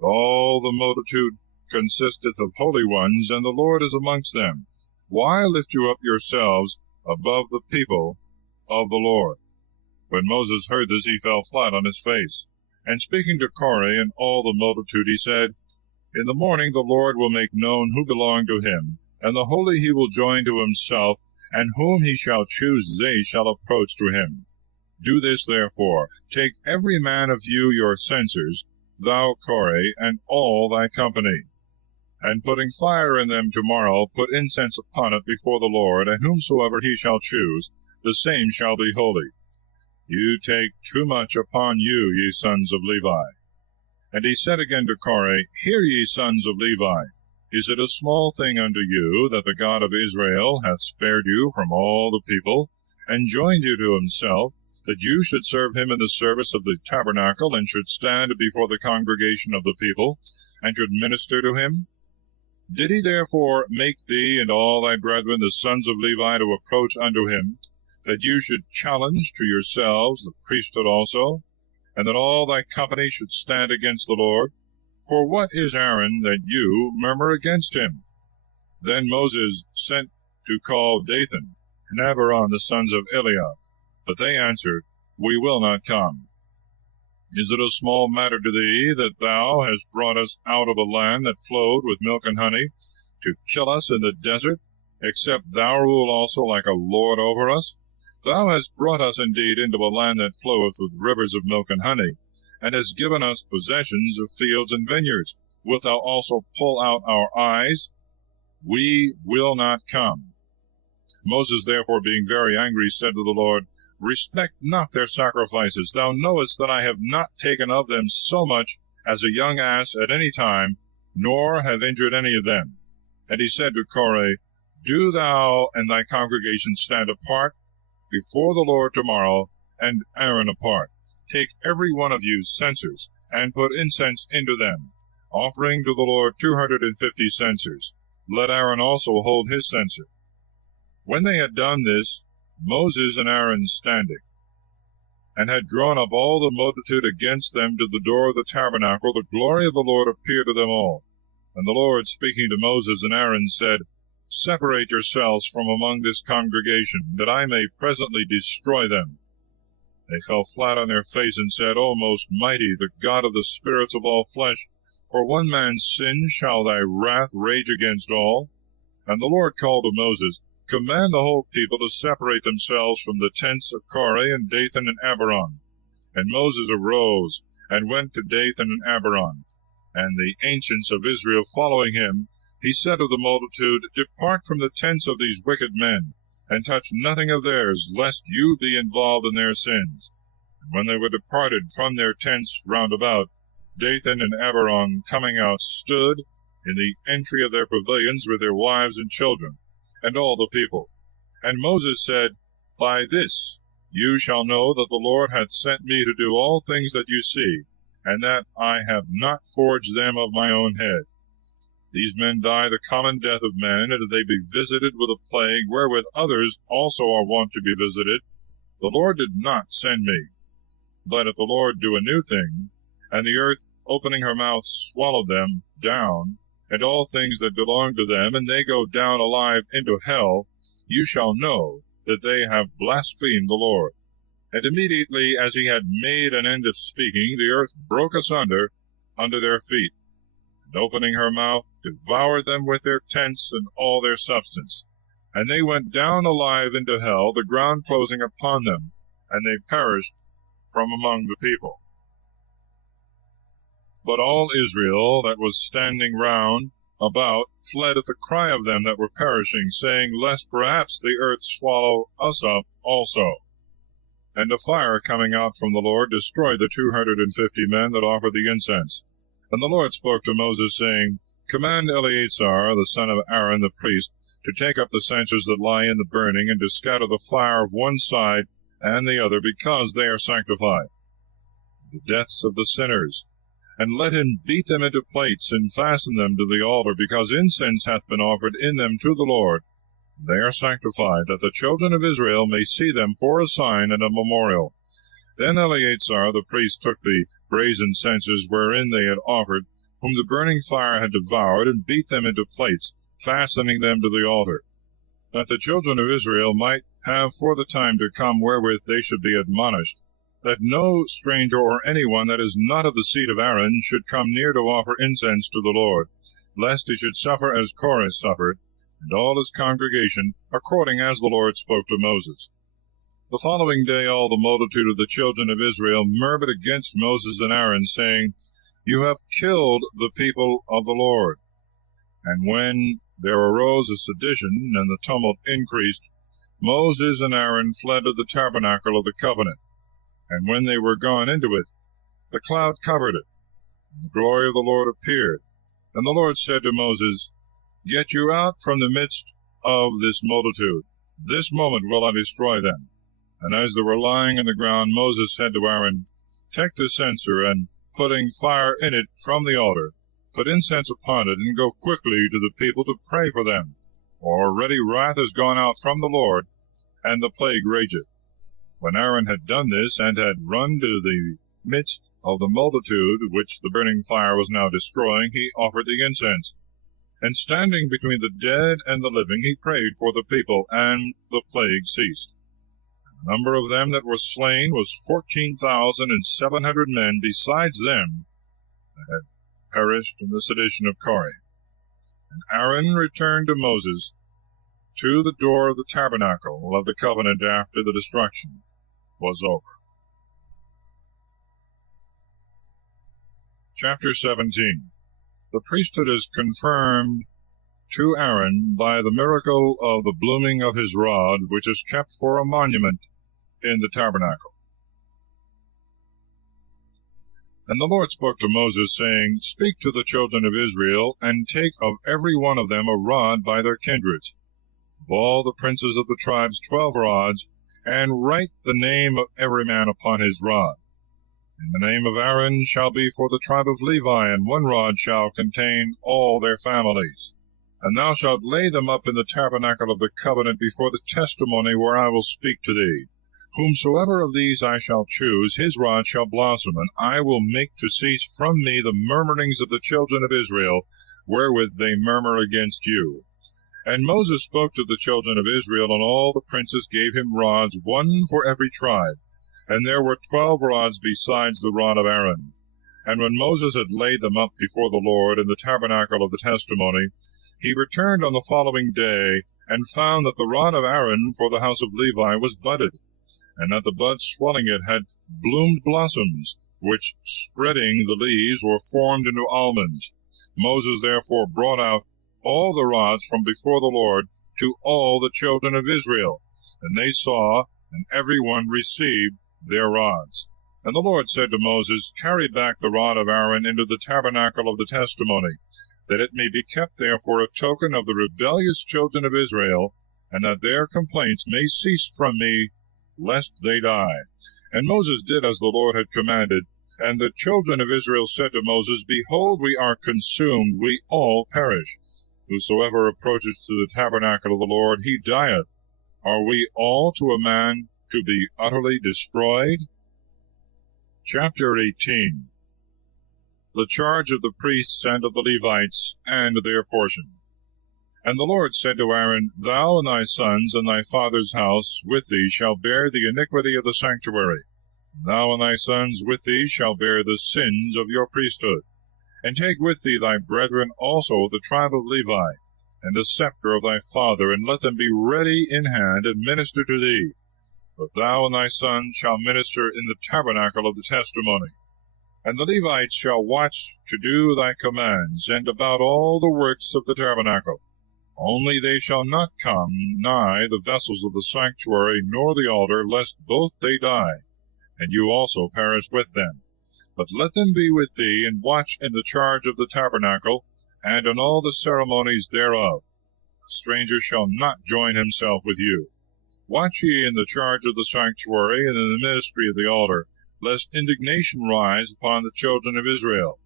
that all the multitude consisteth of holy ones, and the Lord is amongst them. Why lift you up yourselves above the people of the Lord? When Moses heard this, he fell flat on his face. And speaking to Korah and all the multitude, he said, In the morning the Lord will make known who belong to him, and the holy he will join to himself, and whom he shall choose they shall approach to him. Do this therefore, take every man of you your censers, thou Korah, and all thy company. And putting fire in them tomorrow, put incense upon it before the Lord, and whomsoever he shall choose, the same shall be holy. You take too much upon you, ye sons of Levi. And he said again to Korah, Hear, ye sons of Levi, is it a small thing unto you that the God of Israel hath spared you from all the people, and joined you to himself, that you should serve him in the service of the tabernacle, and should stand before the congregation of the people, and should minister to him? Did he therefore make thee and all thy brethren, the sons of Levi, to approach unto him, that you should challenge to yourselves the priesthood also, and that all thy company should stand against the Lord? For what is Aaron that you murmur against him? Then Moses sent to call Dathan and Abiram the sons of Eliab, but they answered, We will not come. Is it a small matter to thee that thou hast brought us out of a land that flowed with milk and honey, to kill us in the desert, except thou rule also like a lord over us? Thou hast brought us indeed into a land that floweth with rivers of milk and honey, and hast given us possessions of fields and vineyards. Wilt thou also pull out our eyes? We will not come. Moses therefore, being very angry, said to the Lord, Respect not their sacrifices. Thou knowest that I have not taken of them so much as a young ass at any time, nor have injured any of them. And he said to Korah, Do thou and thy congregation stand apart before the Lord tomorrow, and Aaron apart. Take every one of you censers, and put incense into them, offering to the Lord 250 censers. Let Aaron also hold his censer. When they had done this, Moses and Aaron standing, and had drawn up all the multitude against them to the door of the tabernacle, the glory of the Lord appeared to them all. And the Lord, speaking to Moses and Aaron, said, Separate yourselves from among this congregation, that I may presently destroy them. They fell flat on their face and said, O most mighty, the God of the spirits of all flesh, for one man's sin shall thy wrath rage against all? And the Lord called to Moses, Command the whole people to separate themselves from the tents of Korah and Dathan and Abiram. And Moses arose and went to Dathan and Abiram. And the ancients of Israel following him, he said to the multitude, Depart from the tents of these wicked men, and touch nothing of theirs, lest you be involved in their sins. And when they were departed from their tents round about, Dathan and Abiram coming out stood in the entry of their pavilions with their wives and children, and all the people. And Moses said, By this you shall know that the Lord hath sent me to do all things that you see, and that I have not forged them of my own head. These men die the common death of men, and if they be visited with a plague, wherewith others also are wont to be visited, the Lord did not send me. But if the Lord do a new thing, and the earth opening her mouth swallow them down, and all things that belong to them, and they go down alive into hell, you shall know that they have blasphemed the Lord. And immediately as he had made an end of speaking, the earth broke asunder under their feet, and opening her mouth, devoured them with their tents and all their substance. And they went down alive into hell, the ground closing upon them, and they perished from among the people. But all Israel that was standing round about fled at the cry of them that were perishing, saying, Lest perhaps the earth swallow us up also. And a fire coming out from the Lord destroyed the 250 men that offered the incense. And the Lord spoke to Moses, saying, Command Eleazar, the son of Aaron the priest, to take up the censers that lie in the burning, and to scatter the fire of one side and the other, because they are sanctified. The deaths of the sinners. And let him beat them into plates, and fasten them to the altar, because incense hath been offered in them to the Lord. They are sanctified, that the children of Israel may see them for a sign and a memorial. Then Eleazar the priest took the brazen censers wherein they had offered, whom the burning fire had devoured, and beat them into plates, fastening them to the altar, that the children of Israel might have for the time to come wherewith they should be admonished, that no stranger or any one that is not of the seed of Aaron should come near to offer incense to the Lord, lest he should suffer as Korah suffered, and all his congregation, according as the Lord spoke to Moses. The following day all the multitude of the children of Israel murmured against Moses and Aaron, saying, You have killed the people of the Lord. And when there arose a sedition, and the tumult increased, Moses and Aaron fled to the tabernacle of the covenant. And when they were gone into it, the cloud covered it, and the glory of the Lord appeared. And the Lord said to Moses, Get you out from the midst of this multitude. This moment will I destroy them. And as they were lying on the ground, Moses said to Aaron, Take the censer, and putting fire in it from the altar, put incense upon it, and go quickly to the people to pray for them, for already wrath is gone out from the Lord. and the plague rageth. When Aaron had done this, and had run to the midst of the multitude which the burning fire was now destroying, he offered the incense. And standing between the dead and the living, he prayed for the people, and the plague ceased. The number of them that were slain was 14,700 men, besides them that had perished in the sedition of Korah. And Aaron returned to Moses to the door of the tabernacle of the covenant after the destruction was over. Chapter 17. The priesthood is confirmed to Aaron by the miracle of the blooming of his rod, which is kept for a monument in the tabernacle. And the Lord spoke to Moses, saying, Speak to the children of Israel, and take of every one of them a rod by their kindreds, of all the princes of the tribes 12 rods, and write the name of every man upon his rod. And the name of Aaron shall be for the tribe of Levi, and 1 rod shall contain all their families. And thou shalt lay them up in the tabernacle of the covenant before the testimony where I will speak to thee. Whomsoever of these I shall choose, his rod shall blossom, and I will make to cease from me the murmurings of the children of Israel, wherewith they murmur against you. And Moses spoke to the children of Israel, and all the princes gave him rods, 1 for every tribe. And there were 12 rods besides the rod of Aaron. And when Moses had laid them up before the Lord in the tabernacle of the testimony, he returned on the following day, and found that the rod of Aaron for the house of Levi was budded, and that the buds swelling it had bloomed blossoms, which, spreading the leaves, were formed into almonds. Moses therefore brought out all the rods from before the Lord to all the children of Israel, and they saw, and every one received their rods. And the Lord said to Moses, Carry back the rod of Aaron into the tabernacle of the testimony, that it may be kept there for a token of the rebellious children of Israel, and that their complaints may cease from me, lest they die. And Moses did as the Lord had commanded. And the children of Israel said to Moses, Behold, we are consumed, we all perish. Whosoever approaches to the tabernacle of the Lord, he dieth. Are we all to a man to be utterly destroyed? Chapter 18. The charge of the priests and of the Levites, and their portion. And the Lord said to Aaron, Thou and thy sons and thy father's house with thee shall bear the iniquity of the sanctuary. Thou and thy sons with thee shall bear the sins of your priesthood. And take with thee thy brethren also the tribe of Levi, and the scepter of thy father, and let them be ready in hand, and minister to thee. But thou and thy sons shall minister in the tabernacle of the testimony. And the Levites shall watch to do thy commands, and about all the works of the tabernacle. Only they shall not come nigh the vessels of the sanctuary, nor the altar, lest both they die, and you also perish with them. But let them be with thee, and watch in the charge of the tabernacle, and in all the ceremonies thereof. A stranger shall not join himself with you. Watch ye in the charge of the sanctuary, and in the ministry of the altar, lest indignation rise upon the children of Israel.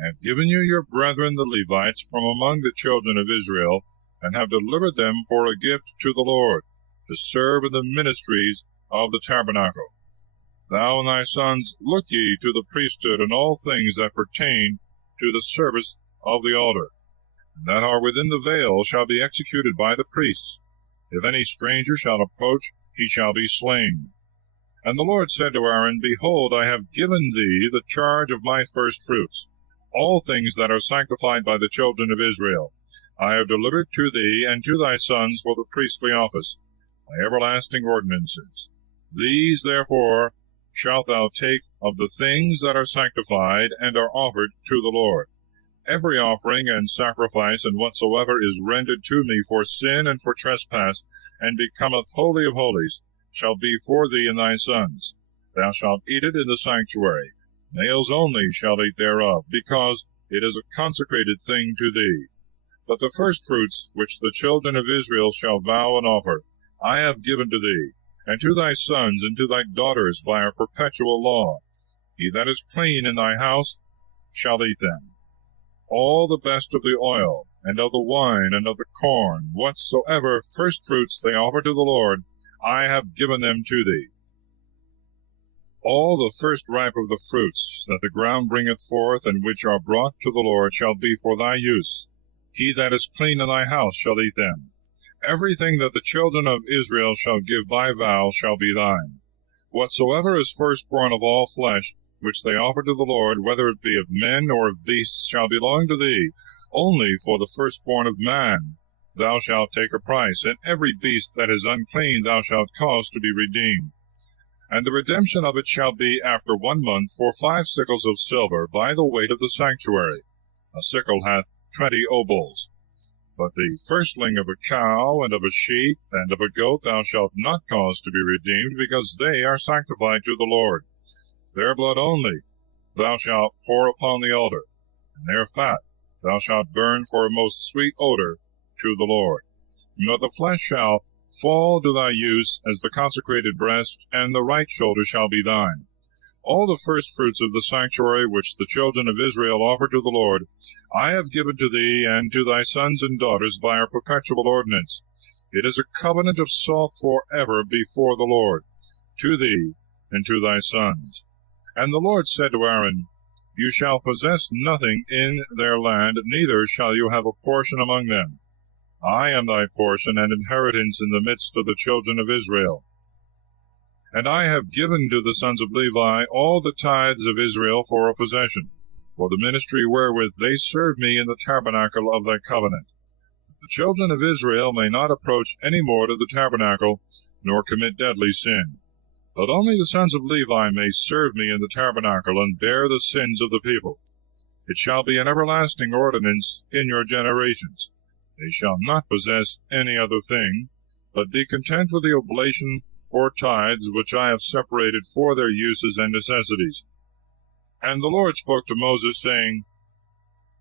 I have given you your brethren the Levites from among the children of Israel, and have delivered them for a gift to the Lord, to serve in the ministries of the tabernacle. Thou and thy sons look ye to the priesthood and all things that pertain to the service of the altar, and that are within the veil shall be executed by the priests. If any stranger shall approach, he shall be slain. And the Lord said to Aaron, Behold, I have given thee the charge of my firstfruits, all things that are sanctified by the children of Israel. I have delivered to thee and to thy sons for the priestly office, my everlasting ordinances. These, therefore, shalt thou take of the things that are sanctified and are offered to the Lord. Every offering and sacrifice, and whatsoever is rendered to me for sin and for trespass, and becometh holy of holies, shall be for thee and thy sons. Thou shalt eat it in the sanctuary. Males only shall eat thereof, because it is a consecrated thing to thee. But the firstfruits which the children of Israel shall vow and offer, I have given to thee, and to thy sons and to thy daughters by a perpetual law. He that is clean in thy house shall eat them. All the best of the oil, and of the wine, and of the corn, whatsoever firstfruits they offer to the Lord, I have given them to thee. All the first ripe of the fruits that the ground bringeth forth, and which are brought to the Lord, shall be for thy use. He that is clean in thy house shall eat them. Everything that the children of Israel shall give by vow shall be thine. Whatsoever is firstborn of all flesh, which they offer to the Lord, whether it be of men or of beasts, shall belong to thee. Only for the firstborn of man thou shalt take a price, and every beast that is unclean thou shalt cause to be redeemed. And the redemption of it shall be after 1 month for 5 sickles of silver, by the weight of the sanctuary. A sickle hath 20 obols. But the firstling of a cow, and of a sheep, and of a goat thou shalt not cause to be redeemed, because they are sanctified to the Lord. Their blood only thou shalt pour upon the altar, and their fat thou shalt burn for a most sweet odor to the Lord. But the flesh shall fall to thy use as the consecrated breast, and the right shoulder shall be thine. All the firstfruits of the sanctuary which the children of Israel offer to the Lord, I have given to thee and to thy sons and daughters by a perpetual ordinance. It is a covenant of salt for ever before the Lord, to thee and to thy sons. And the Lord said to Aaron, You shall possess nothing in their land, neither shall you have a portion among them. I am thy portion and inheritance in the midst of the children of Israel. And I have given to the sons of Levi all the tithes of Israel for a possession, for the ministry wherewith they serve me in the tabernacle of thy covenant. That the children of Israel may not approach any more to the tabernacle, nor commit deadly sin. But only the sons of Levi may serve me in the tabernacle, and bear the sins of the people. It shall be an everlasting ordinance in your generations. They shall not possess any other thing, but be content with the oblation or tithes which I have separated for their uses and necessities. And the Lord spoke to Moses, saying,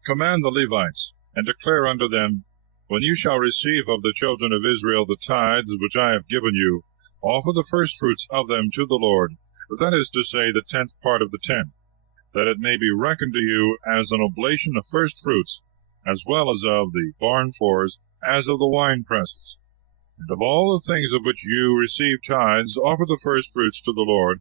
Command the Levites, and declare unto them, When you shall receive of the children of Israel the tithes which I have given you, offer the firstfruits of them to the Lord, that is to say, the 10th part of the 10th, that it may be reckoned to you as an oblation of firstfruits, as well as of the barn floors, as of the winepresses. And of all the things of which you receive tithes, offer the firstfruits to the Lord,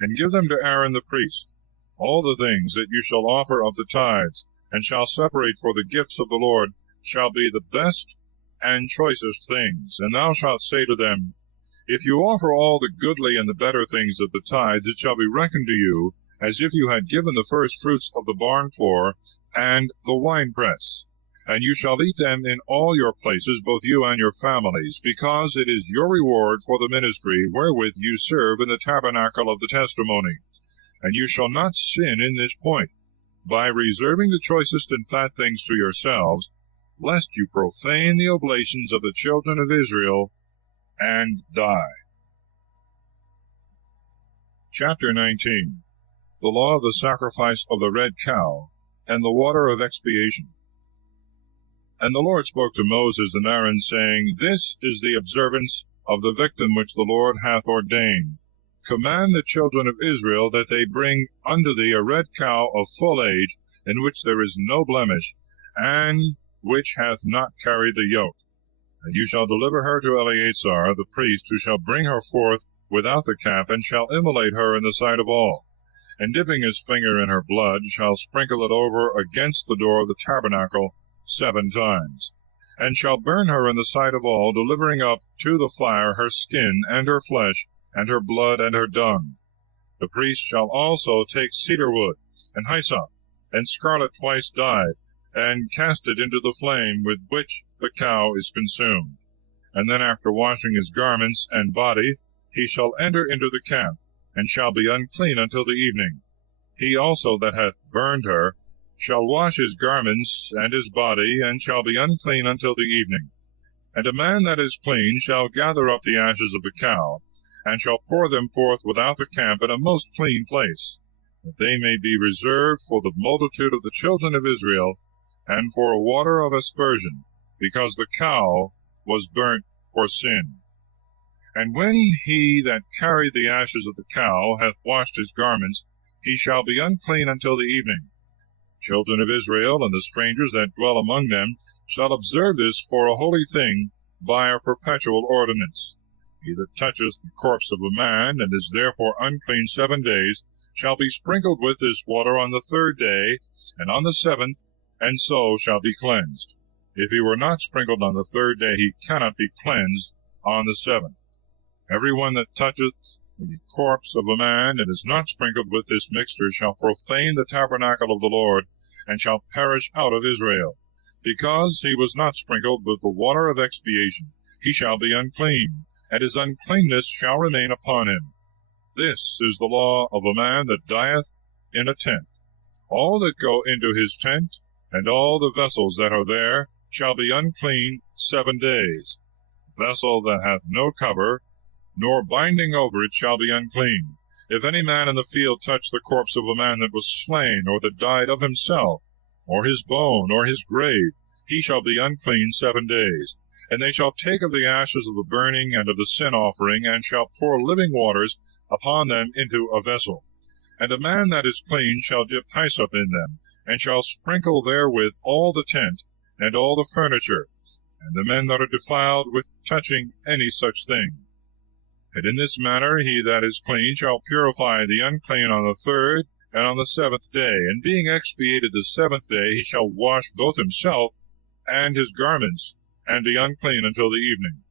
and give them to Aaron the priest. All the things that you shall offer of the tithes, and shall separate for the gifts of the Lord, shall be the best and choicest things. And thou shalt say to them, If you offer all the goodly and the better things of the tithes, it shall be reckoned to you, as if you had given the firstfruits of the barn floor and the winepress. And you shall eat them in all your places, both you and your families, because it is your reward for the ministry wherewith you serve in the tabernacle of the testimony. And you shall not sin in this point, by reserving the choicest and fat things to yourselves, lest you profane the oblations of the children of Israel, and die. Chapter 19. The law of the sacrifice of the red cow, and the water of expiation. And the Lord spoke to Moses and Aaron, saying, This is the observance of the victim which the Lord hath ordained. Command the children of Israel that they bring unto thee a red cow of full age, in which there is no blemish, and which hath not carried the yoke. And you shall deliver her to Eleazar the priest, who shall bring her forth without the camp, and shall immolate her in the sight of all. And dipping his finger in her blood, shall sprinkle it over against the door of the tabernacle 7 times, and shall burn her in the sight of all, delivering up to the fire her skin, and her flesh, and her blood, and her dung. The priest shall also take cedar wood, and hyssop, and scarlet twice dyed, and cast it into the flame with which the cow is consumed. And then after washing his garments and body, he shall enter into the camp, and shall be unclean until the evening. He also that hath burned her shall wash his garments and his body, and shall be unclean until the evening. And a man that is clean shall gather up the ashes of the cow, and shall pour them forth without the camp in a most clean place, that they may be reserved for the multitude of the children of Israel, and for a water of aspersion, because the cow was burnt for sin. And when he that carried the ashes of the cow hath washed his garments, he shall be unclean until the evening. The children of Israel and the strangers that dwell among them shall observe this for a holy thing by a perpetual ordinance. He that toucheth the corpse of a man, and is therefore unclean 7 days, shall be sprinkled with this water on the 3rd day, and on the 7th, and so shall be cleansed. If he were not sprinkled on the 3rd day, he cannot be cleansed on the 7th. Every one that toucheth the corpse of a man, and is not sprinkled with this mixture, shall profane the tabernacle of the Lord, and shall perish out of Israel. Because he was not sprinkled with the water of expiation, he shall be unclean, and his uncleanness shall remain upon him. This is the law of a man that dieth in a tent. All that go into his tent, and all the vessels that are there, shall be unclean 7 days. Vessel that hath no cover, nor binding over it, shall be unclean. If any man in the field touch the corpse of a man that was slain, or that died of himself, or his bone, or his grave, he shall be unclean 7 days. And they shall take of the ashes of the burning and of the sin offering, and shall pour living waters upon them into a vessel. And a man that is clean shall dip hyssop in them, and shall sprinkle therewith all the tent, and all the furniture, and the men that are defiled with touching any such thing. And in this manner he that is clean shall purify the unclean on the 3rd and on the 7th day. And being expiated the 7th day, he shall wash both himself and his garments, and be unclean until the evening.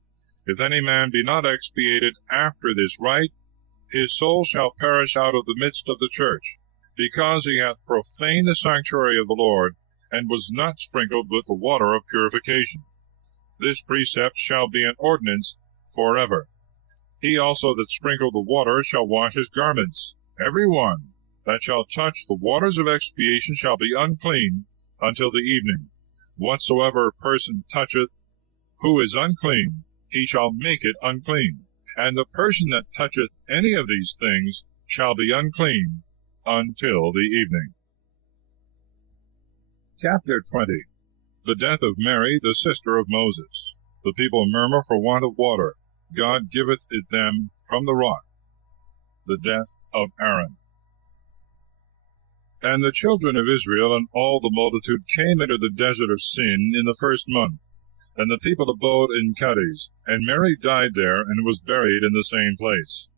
If any man be not expiated after this rite, his soul shall perish out of the midst of the church, because he hath profaned the sanctuary of the Lord, and was not sprinkled with the water of purification. This precept shall be an ordinance forever. He also that sprinkled the water shall wash his garments. Every one that shall touch the waters of expiation shall be unclean until the evening. Whatsoever a person toucheth who is unclean, he shall make it unclean. And the person that toucheth any of these things shall be unclean until the evening. Chapter 20. The death of Mary, the sister of Moses. The people murmur for want of water. God giveth it them from the rock. The death of Aaron. And the children of Israel and all the multitude came into the desert of Sin in the 1st month. And the people abode in Cades, and Mary died there, and was buried in the same place.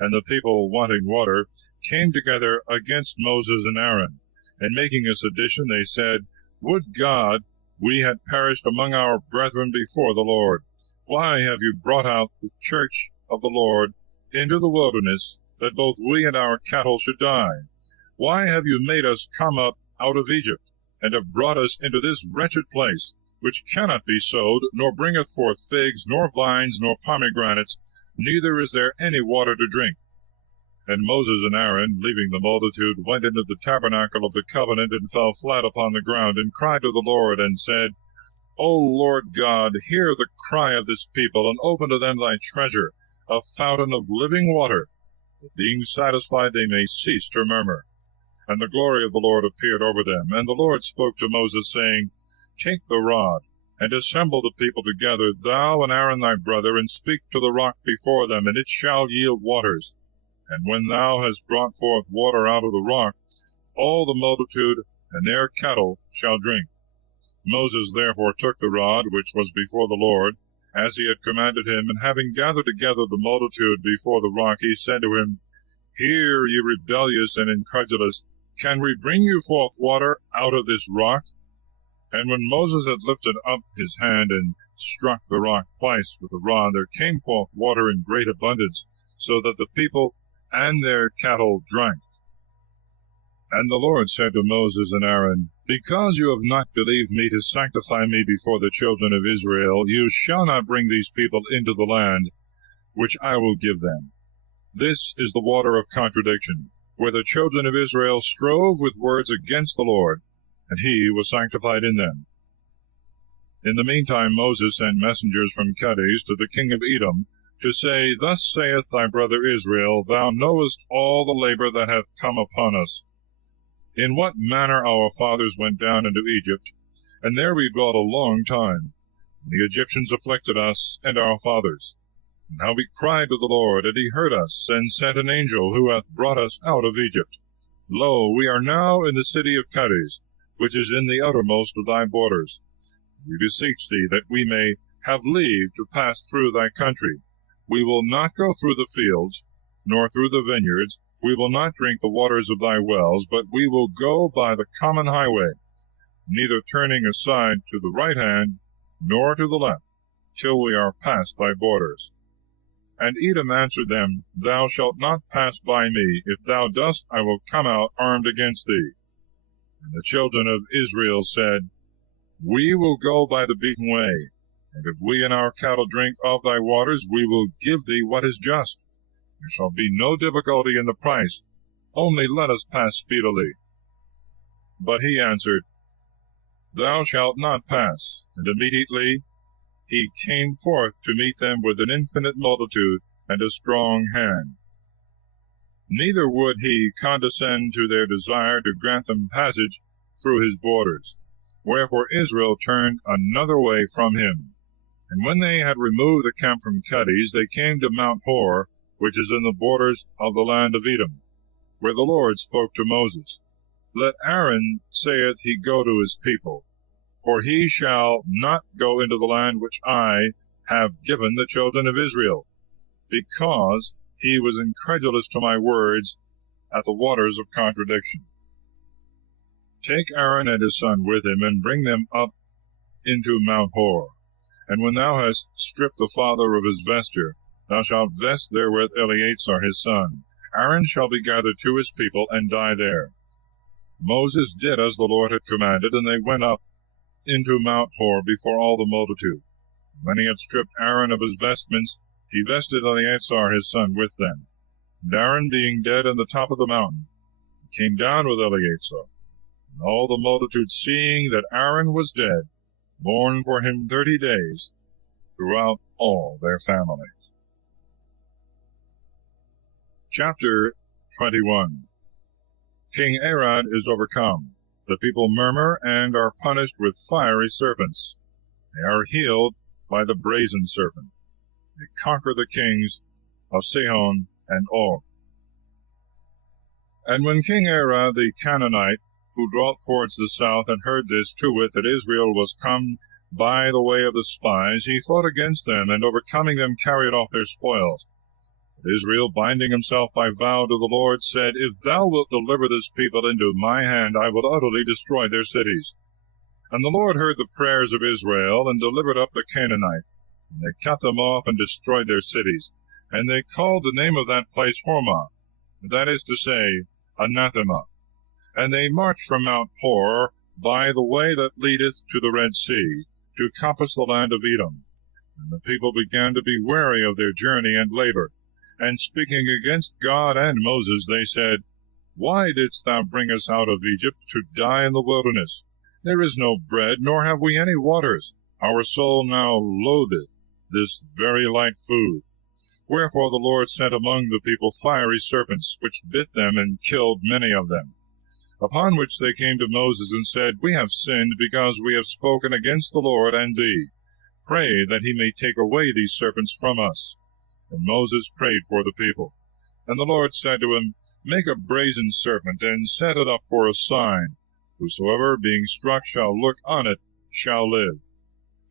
And the people, wanting water, came together against Moses and Aaron. And making a sedition, they said, Would God we had perished among our brethren before the Lord! Why have you brought out the church of the Lord into the wilderness, that both we and our cattle should die? Why have you made us come up out of Egypt, and have brought us into this wretched place, which cannot be sowed, nor bringeth forth figs, nor vines, nor pomegranates, neither is there any water to drink? And Moses and Aaron, leaving the multitude, went into the tabernacle of the covenant, and fell flat upon the ground, and cried to the Lord, and said, O Lord God, hear the cry of this people, and open to them thy treasure, a fountain of living water, that being satisfied they may cease to murmur. And the glory of the Lord appeared over them. And the Lord spoke to Moses, saying, Take the rod, and assemble the people together, thou and Aaron thy brother, and speak to the rock before them, and it shall yield waters. And when thou hast brought forth water out of the rock, all the multitude and their cattle shall drink. Moses therefore took the rod which was before the Lord, as he had commanded him, and having gathered together the multitude before the rock, he said to him, Hear, ye rebellious and incredulous, can we bring you forth water out of this rock? And when Moses had lifted up his hand and struck the rock twice with the rod, there came forth water in great abundance, so that the people and their cattle drank. And the Lord said to Moses and Aaron, Because you have not believed me to sanctify me before the children of Israel, you shall not bring these people into the land which I will give them. This is the water of contradiction, where the children of Israel strove with words against the Lord, and he was sanctified in them. In the meantime Moses sent messengers from Cades to the king of Edom, to say, Thus saith thy brother Israel, Thou knowest all the labor that hath come upon us, in what manner our fathers went down into Egypt, and there we dwelt a long time. The Egyptians afflicted us and our fathers. And how we cried to the Lord, and he heard us, and sent an angel, who hath brought us out of Egypt. Lo, we are now in the city of Cades, which is in the uttermost of thy borders. We beseech thee that we may have leave to pass through thy country. We will not go through the fields, nor through the vineyards. We will not drink the waters of thy wells, but we will go by the common highway, neither turning aside to the right hand, nor to the left, till we are past thy borders. And Edom answered them, Thou shalt not pass by me. If thou dost, I will come out armed against thee. And the children of Israel said, We will go by the beaten way, and if we and our cattle drink of thy waters, we will give thee what is just. There shall be no difficulty in the price, only let us pass speedily. But he answered, Thou shalt not pass. And immediately he came forth to meet them with an infinite multitude and a strong hand. Neither would he condescend to their desire to grant them passage through his borders. Wherefore Israel turned another way from him. And when they had removed the camp from Kadesh, they came to Mount Hor, which is in the borders of the land of Edom, where the Lord spoke to Moses. Let Aaron, saith he, go to his people, for he shall not go into the land which I have given the children of Israel, because he was incredulous to my words at the waters of contradiction. Take Aaron and his son with him, and bring them up into Mount Hor. And when thou hast stripped the father of his vesture, thou shalt vest therewith Eleazar his son. Aaron shall be gathered to his people, and die there. Moses did as the Lord had commanded, and they went up into Mount Hor before all the multitude. When he had stripped Aaron of his vestments, he vested Eleazar his son with them. And Aaron being dead on the top of the mountain, he came down with Eleazar. And all the multitude, seeing that Aaron was dead, mourned for him 30 days throughout all their families. Chapter 21. King Arad is overcome. The people murmur and are punished with fiery serpents. They are healed by the brazen serpent. They conquer the kings of Sihon and Og. And when King Arad the Canaanite, who dwelt towards the south, had heard this, to wit, that Israel was come by the way of the spies, he fought against them, and overcoming them carried off their spoils. But Israel, binding himself by vow to the Lord, said, If thou wilt deliver this people into my hand, I will utterly destroy their cities. And the Lord heard the prayers of Israel, and delivered up the Canaanite. And they cut them off and destroyed their cities. And they called the name of that place Hormah, that is to say, Anathema. And they marched from Mount Hor by the way that leadeth to the Red Sea, to compass the land of Edom. And the people began to be weary of their journey and labor. And speaking against God and Moses, they said, Why didst thou bring us out of Egypt to die in the wilderness? There is no bread, nor have we any waters. Our soul now loatheth this very light food. Wherefore the Lord sent among the people fiery serpents, which bit them and killed many of them. Upon which they came to Moses and said, We have sinned, because we have spoken against the Lord and thee. Pray that he may take away these serpents from us. And Moses prayed for the people. And the Lord said to him, Make a brazen serpent, and set it up for a sign. Whosoever, being struck, shall look on it, shall live.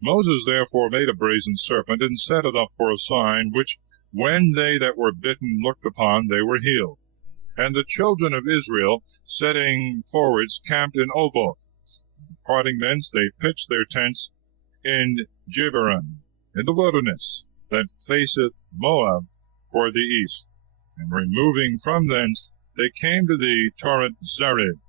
Moses therefore made a brazen serpent, and set it up for a sign, which, when they that were bitten looked upon, they were healed. And the children of Israel, setting forwards, camped in Oboth. Departing thence, they pitched their tents in Jiberon, in the wilderness that faceth Moab toward the east. And removing from thence, they came to the torrent Zered,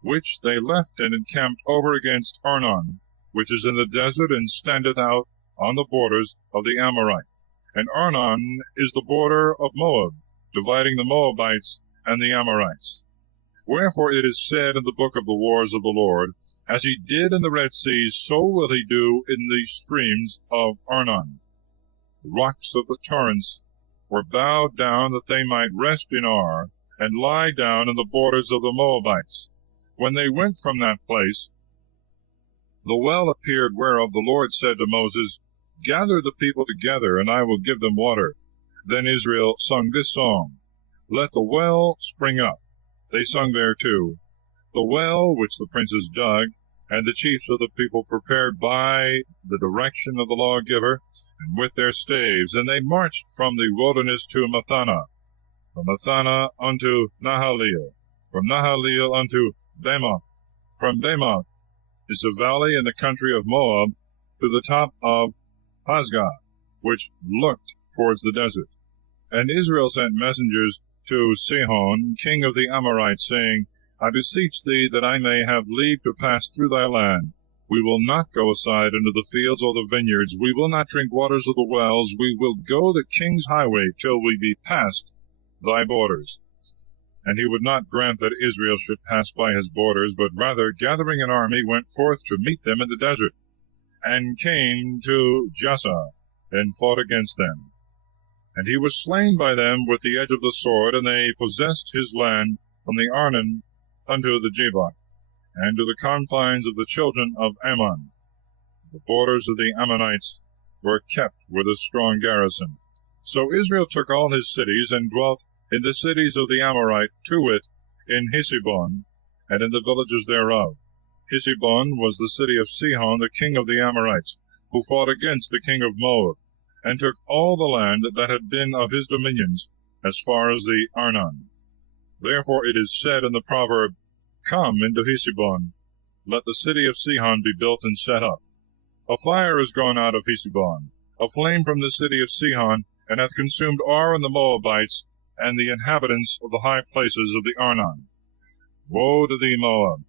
which they left and encamped over against Arnon, which is in the desert, and standeth out on the borders of the Amorite. And Arnon is the border of Moab, dividing the Moabites and the Amorites. Wherefore it is said in the book of the wars of the Lord, As he did in the Red Sea, so will he do in the streams of Arnon. The rocks of the torrents were bowed down, that they might rest in Ar, and lie down in the borders of the Moabites. When they went from that place, the well appeared, whereof the Lord said to Moses, Gather the people together, and I will give them water. Then Israel sung this song, Let the well spring up. They sung thereto, The well which the princes dug, And the chiefs of the people prepared by the direction of the lawgiver, and with their staves, and they marched from the wilderness to Mathana, from Mathana unto Nahaliel, from Nahaliel unto Bamoth. From Bamoth is the valley in the country of Moab, to the top of Pasgah, which looked towards the desert. And Israel sent messengers to Sihon, king of the Amorites, saying, I beseech thee that I may have leave to pass through thy land. We will not go aside into the fields or the vineyards. We will not drink waters of the wells. We will go the king's highway till we be past thy borders. And he would not grant that Israel should pass by his borders, but rather, gathering an army, went forth to meet them in the desert, and came to Jassah, and fought against them. And he was slain by them with the edge of the sword, and they possessed his land from the Arnon unto the Jabbok, and to the confines of the children of Ammon. The borders of the Ammonites were kept with a strong garrison. So Israel took all his cities, and dwelt in the cities of the Amorite, to wit, in Heshbon, and in the villages thereof. Heshbon was the city of Sihon, the king of the Amorites, who fought against the king of Moab, and took all the land that had been of his dominions, as far as the Arnon. Therefore it is said in the proverb, Come into Heshbon, let the city of Sihon be built and set up. A fire is gone out of Heshbon, a flame from the city of Sihon, and hath consumed Ar and the Moabites, and the inhabitants of the high places of the Arnon. Woe to thee, Moab!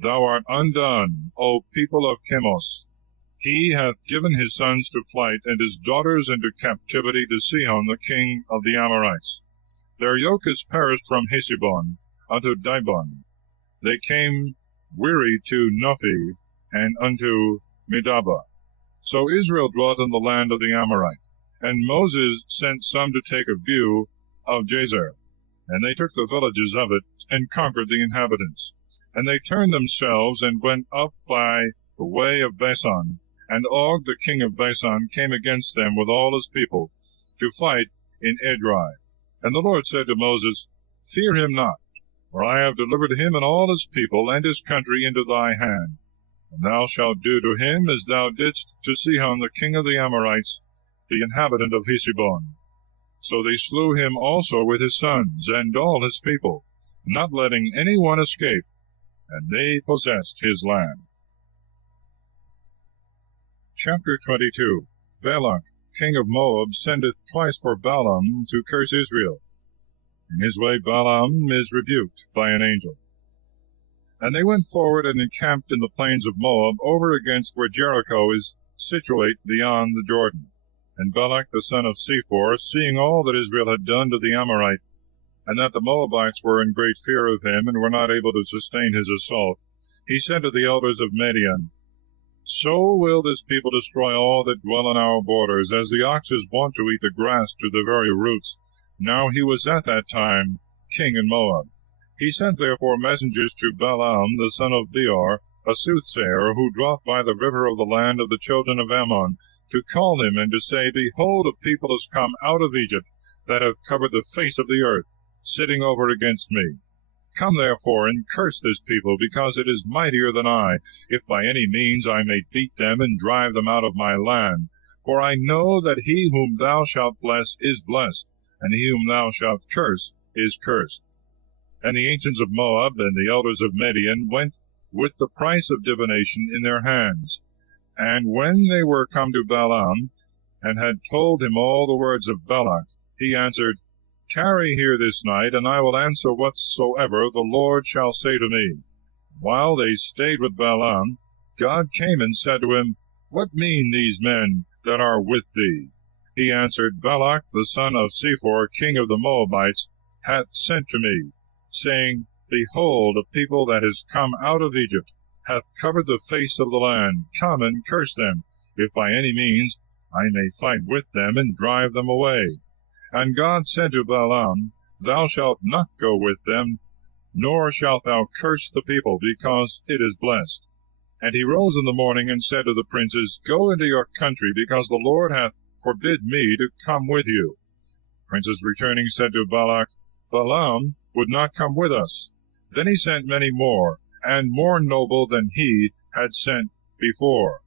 Thou art undone, O people of Chemos! He hath given his sons to flight, and his daughters into captivity to Sihon the king of the Amorites. Their yoke is perished from Heshbon unto Dibon. They came weary to Nophi, and unto Medaba. So Israel dwelt in the land of the Amorite. And Moses sent some to take a view of Jazer, and they took the villages of it, and conquered the inhabitants. And they turned themselves, and went up by the way of Basan, and Og the king of Basan came against them with all his people, to fight in Edrei. And the Lord said to Moses, Fear him not, for I have delivered him and all his people and his country into thy hand. And thou shalt do to him as thou didst to Sihon the king of the Amorites, the inhabitant of Heshbon. So they slew him also with his sons, and all his people, not letting any one escape, and they possessed his land. Chapter 22. Balak, king of Moab, sendeth twice for Balaam to curse Israel. In his way Balaam is rebuked by an angel. And they went forward and encamped in the plains of Moab, over against where Jericho is situate beyond the Jordan. And Balak the son of Sephor, seeing all that Israel had done to the Amorite, and that the Moabites were in great fear of him, and were not able to sustain his assault, he said to the elders of Midian, So will this people destroy all that dwell in our borders, as the ox is wont to eat the grass to the very roots. Now he was at that time king in Moab. He sent therefore messengers to Balaam the son of Beor, a soothsayer, who dwelt by the river of the land of the children of Ammon, to call him, and to say, Behold, a people is come out of Egypt, that have covered the face of the earth, sitting over against me. Come therefore, and curse this people, because it is mightier than I, if by any means I may beat them, and drive them out of my land. For I know that he whom thou shalt bless is blessed, and he whom thou shalt curse is cursed. And the ancients of Moab and the elders of Midian went with the price of divination in their hands. And when they were come to Balaam, and had told him all the words of Balak, he answered, Tarry here this night, and I will answer whatsoever the Lord shall say to me. While they stayed with Balaam, God came and said to him, What mean these men that are with thee? He answered, Balak the son of Sephor, king of the Moabites, hath sent to me, saying, Behold, a people that is come out of Egypt hath covered the face of the land. Come and curse them, if by any means I may fight with them, and drive them away. And God said to Balaam, Thou shalt not go with them, nor shalt thou curse the people, because it is blessed. And he rose in the morning, and said to the princes, Go into your country, because the Lord hath forbid me to come with you. The princes returning said to Balak, Balaam would not come with us. Then he sent many more, and more noble than he, had sent before,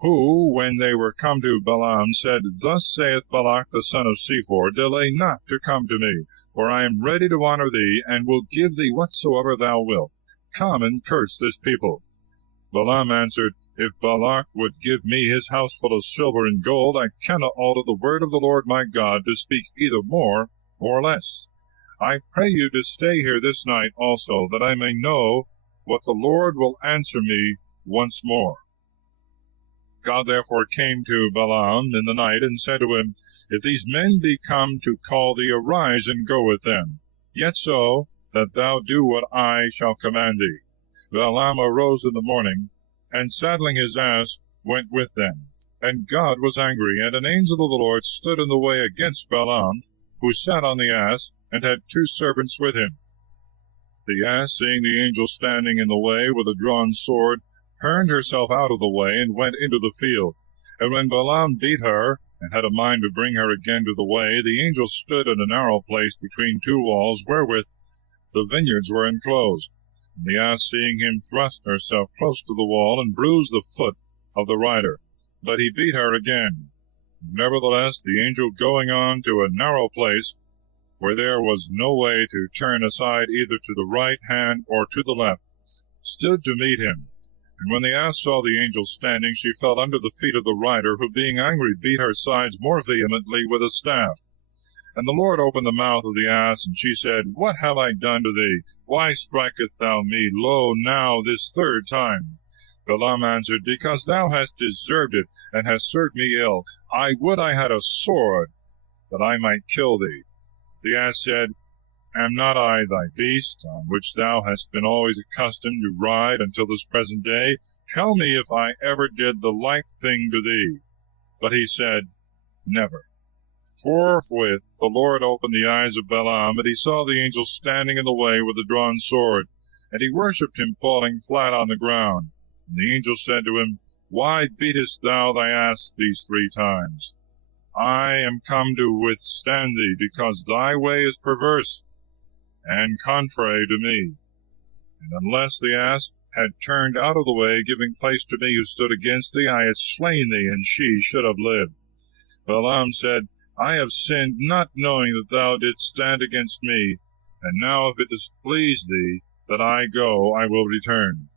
who, when they were come to Balaam, said, Thus saith Balak the son of Zippor, Delay not to come to me, for I am ready to honor thee, and will give thee whatsoever thou wilt. Come and curse this people. Balaam answered, If Balak would give me his house full of silver and gold, I cannot alter the word of the Lord my God to speak either more or less. I pray you to stay here this night also, that I may know what the Lord will answer me once more. God therefore came to Balaam in the night, and said to him, If these men be come to call thee, arise and go with them, yet so that thou do what I shall command thee. Balaam arose in the morning, and saddling his ass, went with them. And God was angry, and an angel of the Lord stood in the way against Balaam, who sat on the ass, and had 2 servants with him. The ass, seeing the angel standing in the way with a drawn sword, turned herself out of the way, and went into the field. And when Balaam beat her, and had a mind to bring her again to the way, the angel stood in a narrow place between 2 walls, wherewith the vineyards were enclosed. And the ass, seeing him, thrust herself close to the wall, and bruised the foot of the rider. But he beat her again. Nevertheless, the angel, going on to a narrow place, where there was no way to turn aside either to the right hand or to the left, stood to meet him. And when the ass saw the angel standing, she fell under the feet of the rider, who, being angry, beat her sides more vehemently with a staff. And the Lord opened the mouth of the ass, and she said, What have I done to thee? Why strikest thou me, lo, now this 3rd time? Balaam answered, Because thou hast deserved it, and hast served me ill. I would I had a sword, that I might kill thee. The ass said, Am not I thy beast, on which thou hast been always accustomed to ride until this present day? Tell me if I ever did the like thing to thee. But he said, Never. Forthwith the Lord opened the eyes of Balaam, and he saw the angel standing in the way with a drawn sword, and he worshipped him, falling flat on the ground. And the angel said to him, Why beatest thou thy ass these 3 times? I am come to withstand thee, because thy way is perverse and contrary to me. And unless the ass had turned out of the way, giving place to me who stood against thee, I had slain thee, and she should have lived. Balaam said, I have sinned, not knowing that thou didst stand against me. And now if it displease thee that I go, I will return.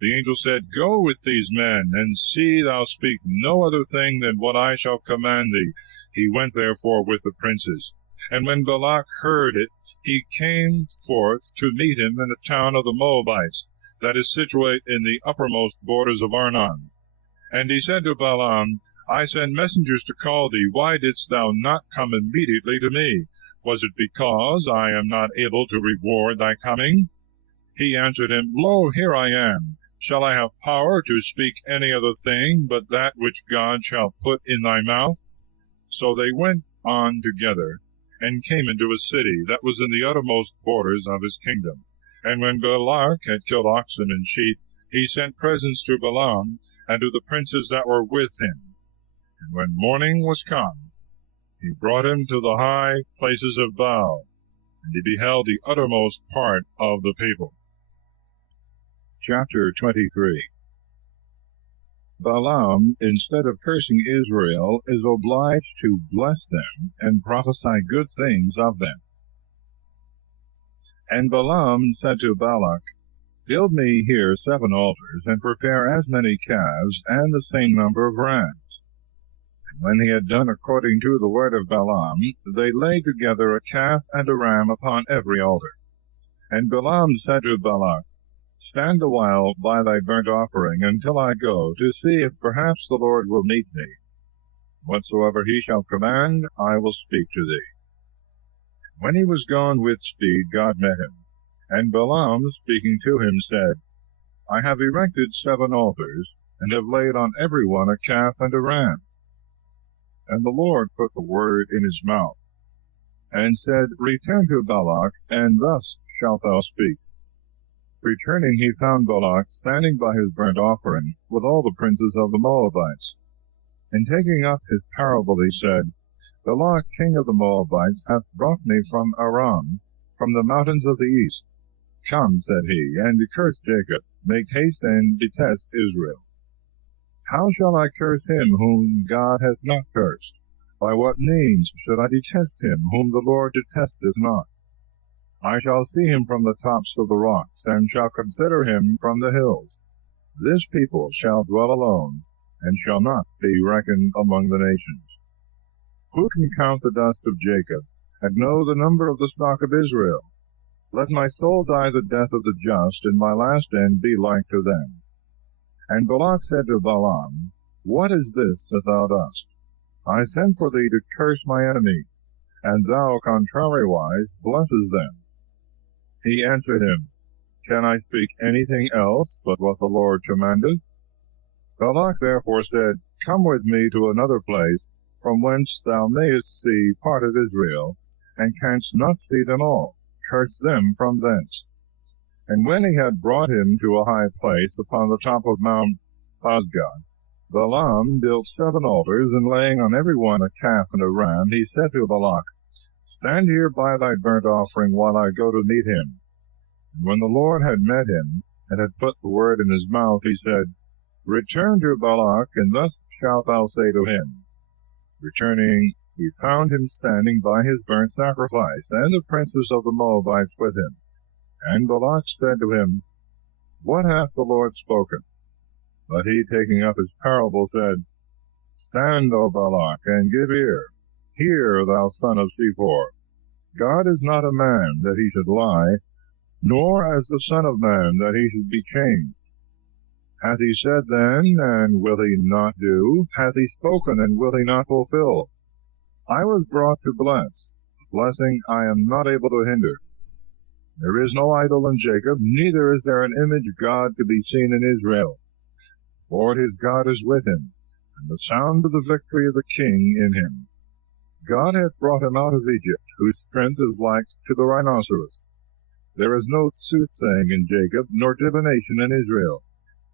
The angel said, Go with these men, and see thou speak no other thing than what I shall command thee. He went therefore with the princes. And when Balak heard it, he came forth to meet him in the town of the Moabites, that is situate in the uppermost borders of Arnon. And he said to Balaam, I sent messengers to call thee. Why didst thou not come immediately to me? Was it because I am not able to reward thy coming? He answered him, Lo, here I am. Shall I have power to speak any other thing but that which God shall put in thy mouth? So they went on together, and came into a city that was in the uttermost borders of his kingdom. And when Balak had killed oxen and sheep, he sent presents to Balaam, and to the princes that were with him. And when morning was come, he brought him to the high places of Baal, and he beheld the uttermost part of the people. Chapter 23. Balaam, instead of cursing Israel, is obliged to bless them and prophesy good things of them. And Balaam said to Balak, Build me here 7 altars, and prepare as many calves, and the same number of rams. And when he had done according to the word of Balaam, they laid together a calf and a ram upon every altar. And Balaam said to Balak, Stand a while by thy burnt offering, until I go, to see if perhaps the Lord will meet me. Whatsoever he shall command, I will speak to thee. When he was gone with speed, God met him. And Balaam, speaking to him, said, I have erected 7 altars, and have laid on every one a calf and a ram. And the Lord put the word in his mouth, and said, Return to Balak, and thus shalt thou speak. Returning, he found Balak standing by his burnt offering, with all the princes of the Moabites. And taking up his parable, he said, Balak, king of the Moabites, hath brought me from Aram, from the mountains of the east. Come, said he, and curse Jacob, make haste and detest Israel. How shall I curse him whom God hath not cursed? By what means should I detest him whom the Lord detesteth not? I shall see him from the tops of the rocks, and shall consider him from the hills. This people shall dwell alone, and shall not be reckoned among the nations. Who can count the dust of Jacob, and know the number of the stock of Israel? Let my soul die the death of the just, and my last end be like to them. And Balak said to Balaam, What is this that thou dost? I sent for thee to curse my enemies, and thou contrariwise blessest them. He answered him, Can I speak anything else but what the Lord commandeth? Balak therefore said, Come with me to another place, from whence thou mayest see part of Israel, and canst not see them all. Curse them from thence. And when he had brought him to a high place upon the top of Mount Pasgah, Balaam built 7 altars, and laying on every one a calf and a ram, he said to Balak, Stand here by thy burnt offering while I go to meet him. And when the Lord had met him, and had put the word in his mouth, he said, Return to Balak, and thus shalt thou say to him. Returning, he found him standing by his burnt sacrifice, and the princes of the Moabites with him. And Balak said to him, What hath the Lord spoken? But he, taking up his parable, said, Stand, O Balak, and give ear. Hear, thou son of Sephor. God is not a man that he should lie, nor as the Son of Man that he should be changed. Hath he said then, and will he not do? Hath he spoken, and will he not fulfill? I was brought to bless. Blessing I am not able to hinder. There is no idol in Jacob, neither is there an image God to be seen in Israel. The Lord his God is with him, and the sound of the victory of the king in him. God hath brought him out of Egypt, whose strength is like to the rhinoceros. There is no soothsaying in Jacob, nor divination in Israel.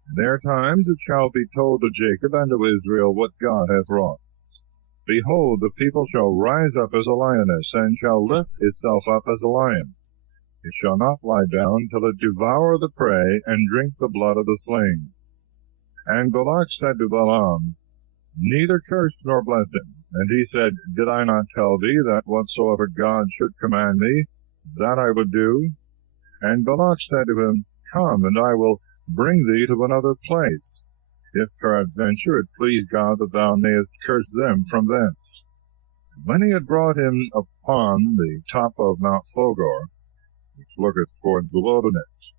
In their times it shall be told to Jacob and to Israel what God hath wrought. Behold, the people shall rise up as a lioness, and shall lift itself up as a lion. It shall not lie down till it devour the prey, and drink the blood of the slain. And Balak said to Balaam, Neither curse nor bless him. And he said, Did I not tell thee that whatsoever God should command me, that I would do? And Balak said to him, Come, and I will bring thee to another place, if peradventure it please God that thou mayest curse them from thence. And when he had brought him upon the top of Mount Fogor, which looketh towards the wilderness,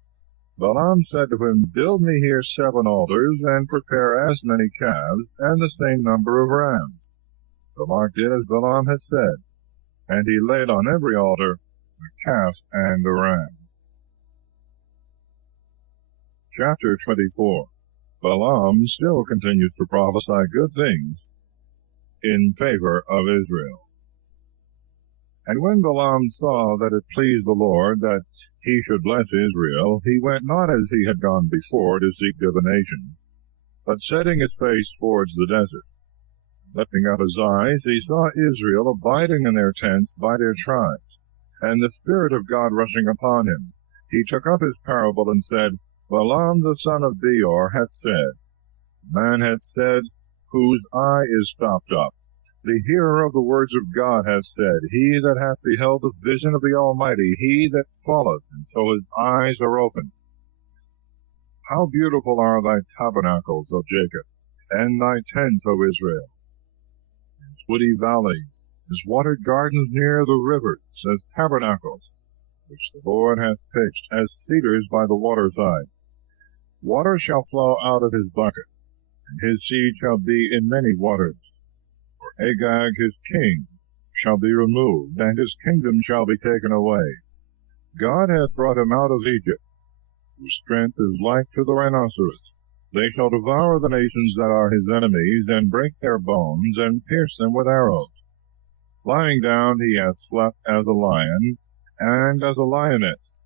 Balaam said to him, Build me here 7 altars, and prepare as many calves, and the same number of rams. Balak did as Balaam had said, and he laid on every altar a calf and a ram. Chapter 24. Balaam still continues to prophesy good things in favor of Israel. And when Balaam saw that it pleased the Lord that he should bless Israel, he went not as he had gone before to seek divination, but setting his face towards the desert. Lifting up his eyes, he saw Israel abiding in their tents by their tribes, and the Spirit of God rushing upon him. He took up his parable and said, Balaam the son of Beor hath said, Man hath said, whose eye is stopped up. The hearer of the words of God hath said, He that hath beheld the vision of the Almighty, he that falleth, and so his eyes are opened. How beautiful are thy tabernacles, O Jacob, and thy tents, O Israel! As woody valleys, as watered gardens near the rivers, as tabernacles, which the Lord hath pitched, as cedars by the waterside. Water shall flow out of his bucket, and his seed shall be in many waters. For Agag his king shall be removed, and his kingdom shall be taken away. God hath brought him out of Egypt, whose strength is like to the rhinoceros. They shall devour the nations that are his enemies, and break their bones, and pierce them with arrows. Lying down he hath slept as a lion, and as a lioness,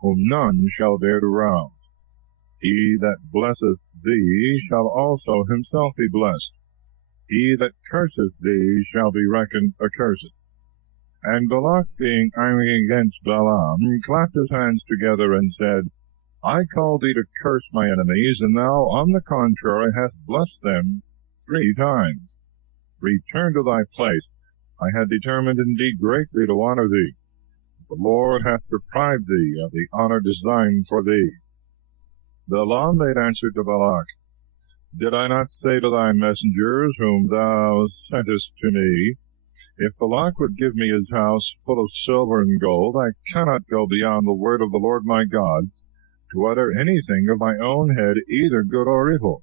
whom none shall dare to rouse. He that blesseth thee shall also himself be blessed. He that curseth thee shall be reckoned accursed. And Balak, being angry against Balaam, clapped his hands together and said, I called thee to curse my enemies, and thou, on the contrary, hast blessed them 3 times. Return to thy place. I had determined indeed greatly to honor thee. The Lord hath deprived thee of the honor designed for thee. Balaam made answer to Balak, Did I not say to thy messengers, whom thou sentest to me, if Balak would give me his house full of silver and gold, I cannot go beyond the word of the Lord my God, to utter anything of my own head, either good or evil.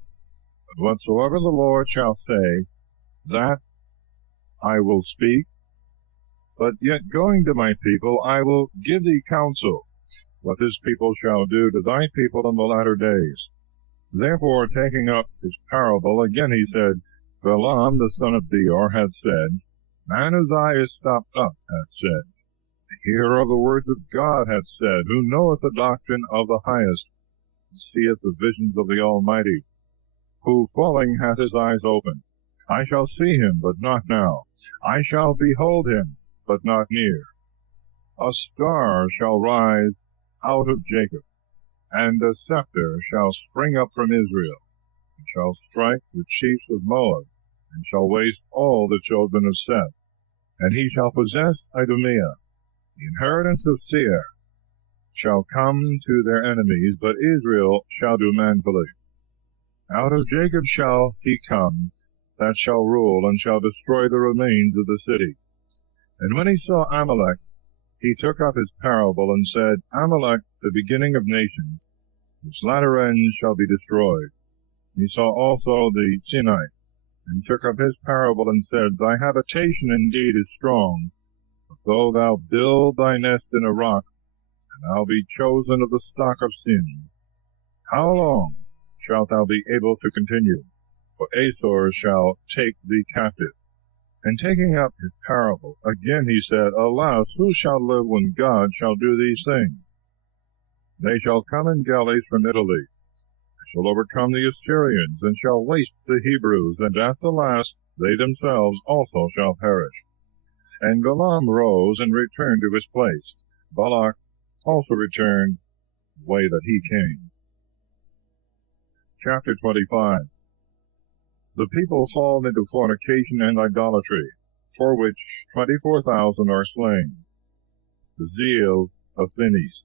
But whatsoever the Lord shall say, that I will speak. But yet going to my people, I will give thee counsel, what this people shall do to thy people in the latter days. Therefore, taking up his parable, again he said, Balaam the son of Beor hath said, Man whose eye is stopped up hath said, The hearer of the words of God hath said, Who knoweth the doctrine of the highest, and seeth the visions of the Almighty, who falling hath his eyes opened. I shall see him, but not now. I shall behold him, but not near. A star shall rise out of Jacob, and a scepter shall spring up from Israel, and shall strike the chiefs of Moab, and shall waste all the children of Seth. And he shall possess Idumea. The inheritance of Seir shall come to their enemies, but Israel shall do manfully. Out of Jacob shall he come, that shall rule, and shall destroy the remains of the city. And when he saw Amalek, he took up his parable, and said, Amalek, the beginning of nations, whose latter end shall be destroyed. He saw also the Sinite, and took up his parable, and said, Thy habitation indeed is strong, but though thou build thy nest in a rock, and thou be chosen of the stock of sin, how long shalt thou be able to continue? For Asor shall take thee captive. And taking up his parable, again he said, Alas, who shall live when God shall do these things? They shall come in galleys from Italy. They shall overcome the Assyrians, and shall waste the Hebrews, and at the last they themselves also shall perish. And Balaam rose and returned to his place. Balak also returned the way that he came. Chapter 25. The people fall into fornication and idolatry, for which 24,000 are slain. The zeal of Phinehas.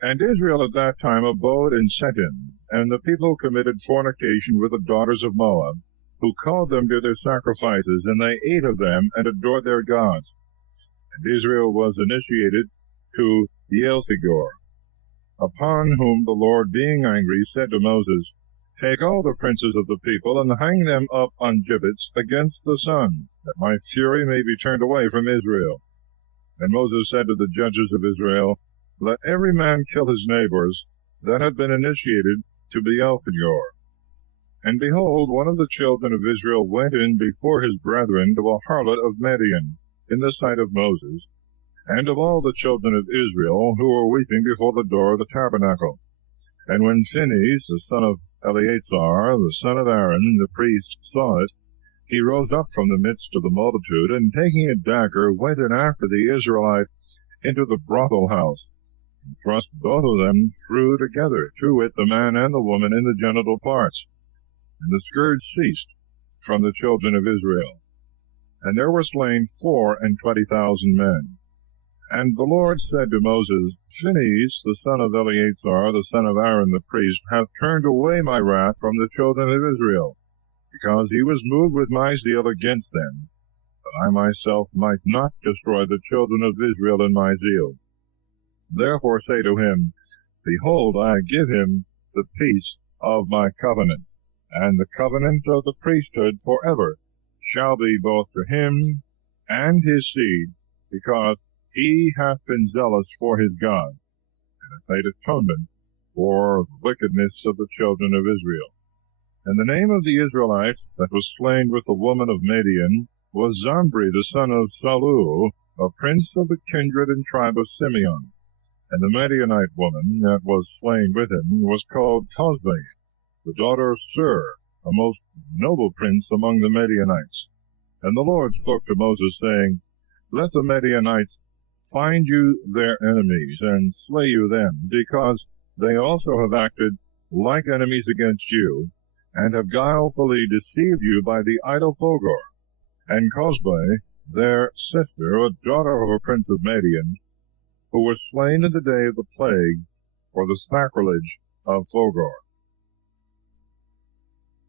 And Israel at that time abode in Shittim, and the people committed fornication with the daughters of Moab, who called them to their sacrifices, and they ate of them, and adored their gods. And Israel was initiated to Beelzebub, upon whom the Lord, being angry, said to Moses, Take all the princes of the people, and hang them up on gibbets against the sun, that my fury may be turned away from Israel. And Moses said to the judges of Israel, Let every man kill his neighbors that had been initiated to Beelzebub. And behold, one of the children of Israel went in before his brethren to a harlot of Midian, in the sight of Moses, and of all the children of Israel, who were weeping before the door of the tabernacle. And when Phinehas, the son of Eleazar, the son of Aaron, the priest, saw it, he rose up from the midst of the multitude, and taking a dagger, went in after the Israelite into the brothel house, and thrust both of them through together, to wit, the man and the woman, in the genital parts. And the scourge ceased from the children of Israel. And there were slain 24,000 men. And the Lord said to Moses, Phinehas, the son of Eleazar, the son of Aaron the priest, hath turned away my wrath from the children of Israel, because he was moved with my zeal against them, that I myself might not destroy the children of Israel in my zeal. Therefore say to him, Behold, I give him the peace of my covenant, and the covenant of the priesthood forever shall be both to him and his seed, because he hath been zealous for his God, and hath made atonement for the wickedness of the children of Israel. And the name of the Israelites that was slain with the woman of Midian was Zambri the son of Salu, a prince of the kindred and tribe of Simeon. And the Midianite woman that was slain with him was called Cosbi, the daughter of Sur, a most noble prince among the Midianites. And the Lord spoke to Moses, saying, Let the Midianites find you their enemies, and slay you them, because they also have acted like enemies against you, and have guilefully deceived you by the idol Phogor, and Cosbe, their sister, a daughter of a prince of Midian, who was slain in the day of the plague for the sacrilege of Phogor.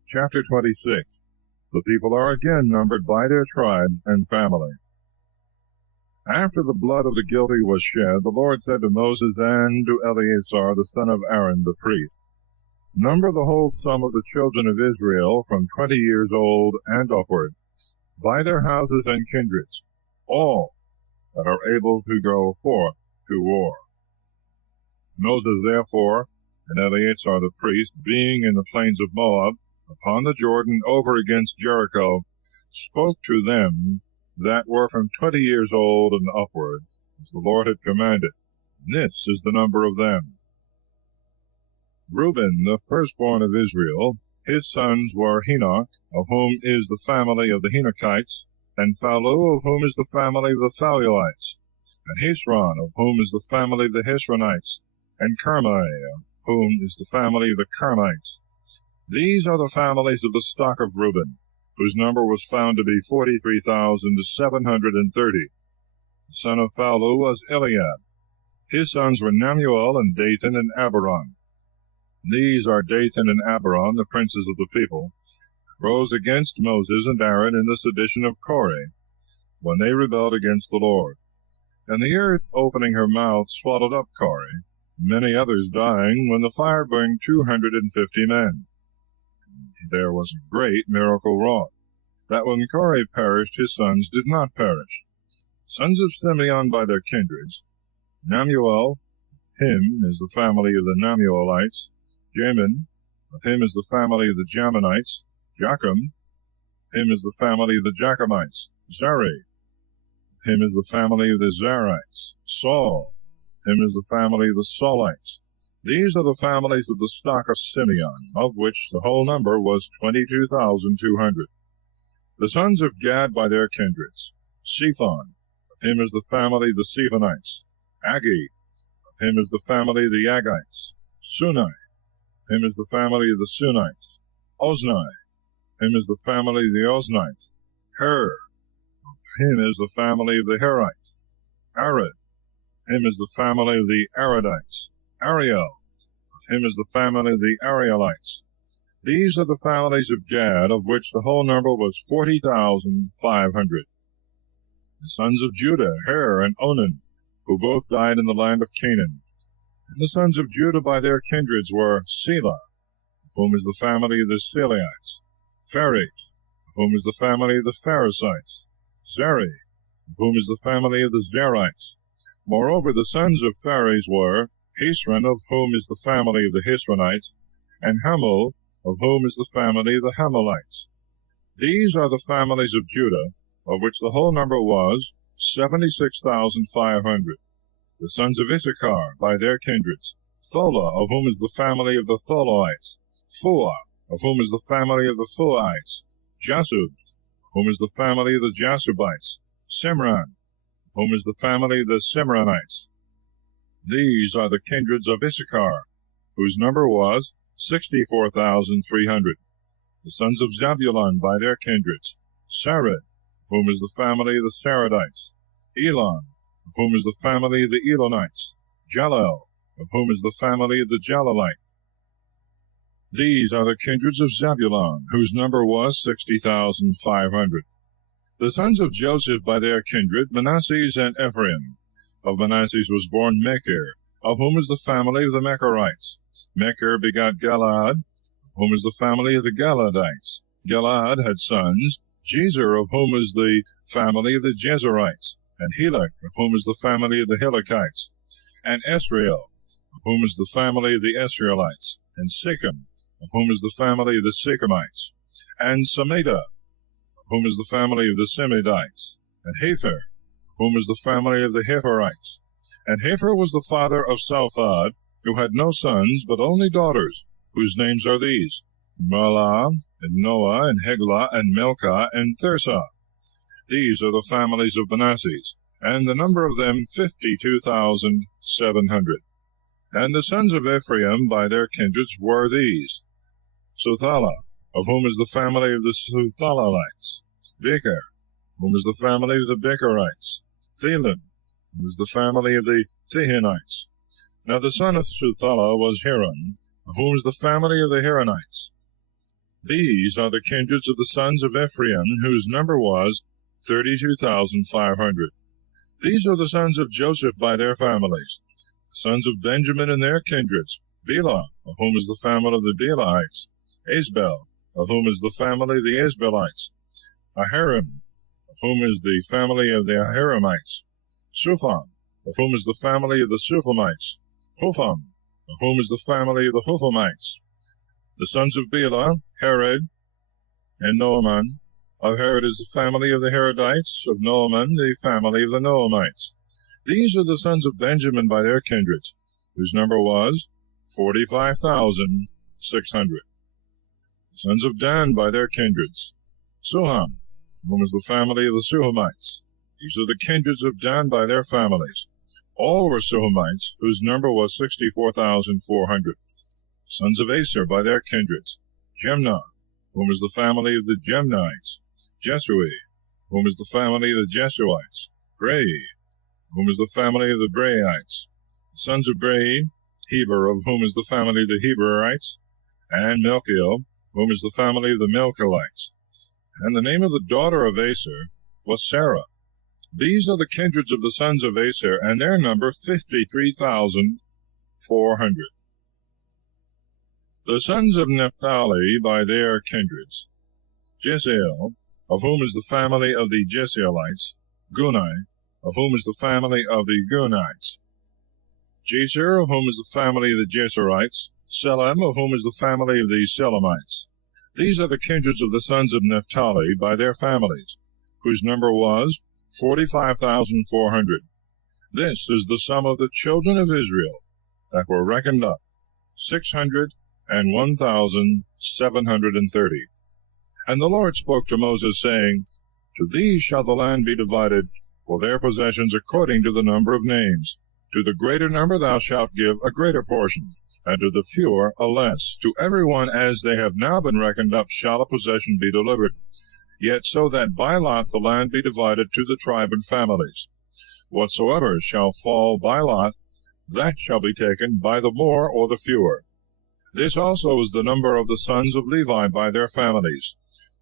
Chapter 26. The people are again numbered by their tribes and families. After the blood of the guilty was shed, the Lord said to Moses and to Eleazar the son of Aaron the priest, Number the whole sum of the children of Israel from 20 years old and upward, by their houses and kindreds, all that are able to go forth to war. Moses therefore and Eleazar the priest, being in the plains of Moab, upon the Jordan over against Jericho, spoke to them that were from 20 years old and upward, as the Lord had commanded. This is the number of them. Reuben, the firstborn of Israel, his sons were Henoch, of whom is the family of the Henochites, and Phallu, of whom is the family of the Phalluites, and Hesron, of whom is the family of the Hesronites, and Carmi, of whom is the family of the Carmites. These are the families of the stock of Reuben, whose number was found to be 43,730. The son of Phallu was Eliab. His sons were Nemuel, and Dathan, and Abiram. These are Dathan and Abiram, the princes of the people, rose against Moses and Aaron in the sedition of Korah, when they rebelled against the Lord. And the earth, opening her mouth, swallowed up Korah, many others dying, when the fire burned 250 men. There was a great miracle wrought, that when Korah perished, his sons did not perish. Sons of Simeon by their kindreds, Nemuel, him is the family of the Nemuelites. Jamin, of him is the family of the Jaminites. Jacham, him is the family of the Jachamites. Zari, him is the family of the Zarites. Saul, him is the family of the Saulites. These are the families of the stock of Simeon, of which the whole number was 22,200. The sons of Gad by their kindreds, Cephon, of him is the family of the Cephonites. Agi, of him is the family of the Agites. Sunai, of him is the family of the Sunites. Ozni, of him is the family of the Oznites. Her, of him is the family of the Herites. Arad, of him is the family of the Aradites. Ariel, of him is the family of the Arielites. These are the families of Gad, of which the whole number was 40,500. The sons of Judah, Her and Onan, who both died in the land of Canaan. And the sons of Judah by their kindreds were Selah, of whom is the family of the Selaites. Phares, of whom is the family of the Pharesites. Zeri, of whom is the family of the Zerites. Moreover, the sons of Phares were Hesron, of whom is the family of the Hesronites, and Hamul, of whom is the family of the Hamulites. These are the families of Judah, of which the whole number was 76,500. The sons of Issachar by their kindreds, Thola, of whom is the family of the Tholoites. Phua, of whom is the family of the Phuaites. Jasub, of whom is the family of the Jasubites. Simran, of whom is the family of the Simranites. These are the kindreds of Issachar, whose number was 64,300. The sons of Zebulun by their kindreds, Sarid, of whom is the family of the Saradites. Elon, of whom is the family of the Elonites. Jalel, of whom is the family of the Jalelite. These are the kindreds of Zebulun, whose number was 60,500. The sons of Joseph by their kindred, Manasses and Ephraim. Of Manasses was born Mechir, of whom is the family of the Mechirites. Mechir begot Galaad, of whom is the family of the Galadites. Galaad had sons, Jezer, of whom is the family of the Jezerites, and Helek, of whom is the family of the Helekites, and Esrael, of whom is the family of the Esraelites, and Sechem, of whom is the family of the Sechemites, and Sameda, of whom is the family of the Semedites, and Hepher, of whom is the family of the Hepherites. And Hepher was the father of Salphad, who had no sons, but only daughters, whose names are these, Mahlah, and Noah, and Heglah, and Milcah, and Tirzah. These are the families of Manasseh, and the number of them 52,700. And the sons of Ephraim by their kindreds were these: Suthala, of whom is the family of the Suthalalites; Becher, whom is the family of the Becherites; Thilim, whom is the family of the Thehenites. Now the son of Suthala was Heron, of whom is the family of the Heronites. These are the kindreds of the sons of Ephraim, whose number was 32,500. These are the sons of Joseph by their families. The sons of Benjamin and their kindreds: Bela, of whom is the family of the Belaites; Asbel, of whom is the family of the Asbelites; Aharim, of whom is the family of the Aharimites; Supham, of whom is the family of the Suphamites; Hupham, of whom is the family of the Huphamites. The sons of Bela: Herod and Noaman. Of Herod is the family of the Herodites; of Noaman the family of the Noamites. These are the sons of Benjamin by their kindreds, whose number was 45,600. The sons of Dan by their kindreds: Suham, of whom is the family of the Suhamites. These are the kindreds of Dan by their families. All were Suhamites, whose number was 64,400. The sons of Aser by their kindreds: Jemnah, of whom is the family of the Jemnites; Jesui, of whom is the family of the Jesuites; Brei, of whom is the family of the Breiites. The sons of Brei: Heber, of whom is the family of the Heberites; and Melchiel, of whom is the family of the Melchielites. And the name of the daughter of Aser was Sarah. These are the kindreds of the sons of Aser, and their number 53,400. The sons of Naphtali by their kindreds: Jesiel, of whom is the family of the Jesielites; Guni, of whom is the family of the Gunites; Jezer, of whom is the family of the Jezerites; Selem, of whom is the family of the Selemites. These are the kindreds of the sons of Naphtali by their families, whose number was 45,400. This is the sum of the children of Israel that were reckoned up, 601,730. And the Lord spoke to Moses, saying, To these shall the land be divided for their possessions according to the number of names. To the greater number thou shalt give a greater portion, and to the fewer a less. To every one as they have now been reckoned up shall a possession be delivered, yet so that by lot the land be divided to the tribe and families. Whatsoever shall fall by lot, that shall be taken by the more or the fewer. This also is the number of the sons of Levi by their families: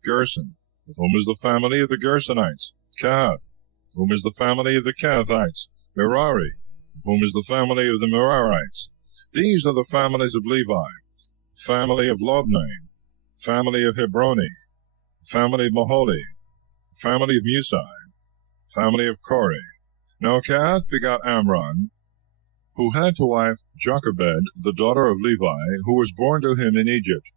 Gerson, of whom is the family of the Gersonites; Kahath, of whom is the family of the Kahathites; Merari, of whom is the family of the Merarites. These are the families of Levi: family of Lobni, family of Hebroni, family of Maholi, family of Musai, family of Kore. Now Kahath begot Amram, who had to wife Jochebed, the daughter of Levi, who was born to him in Egypt.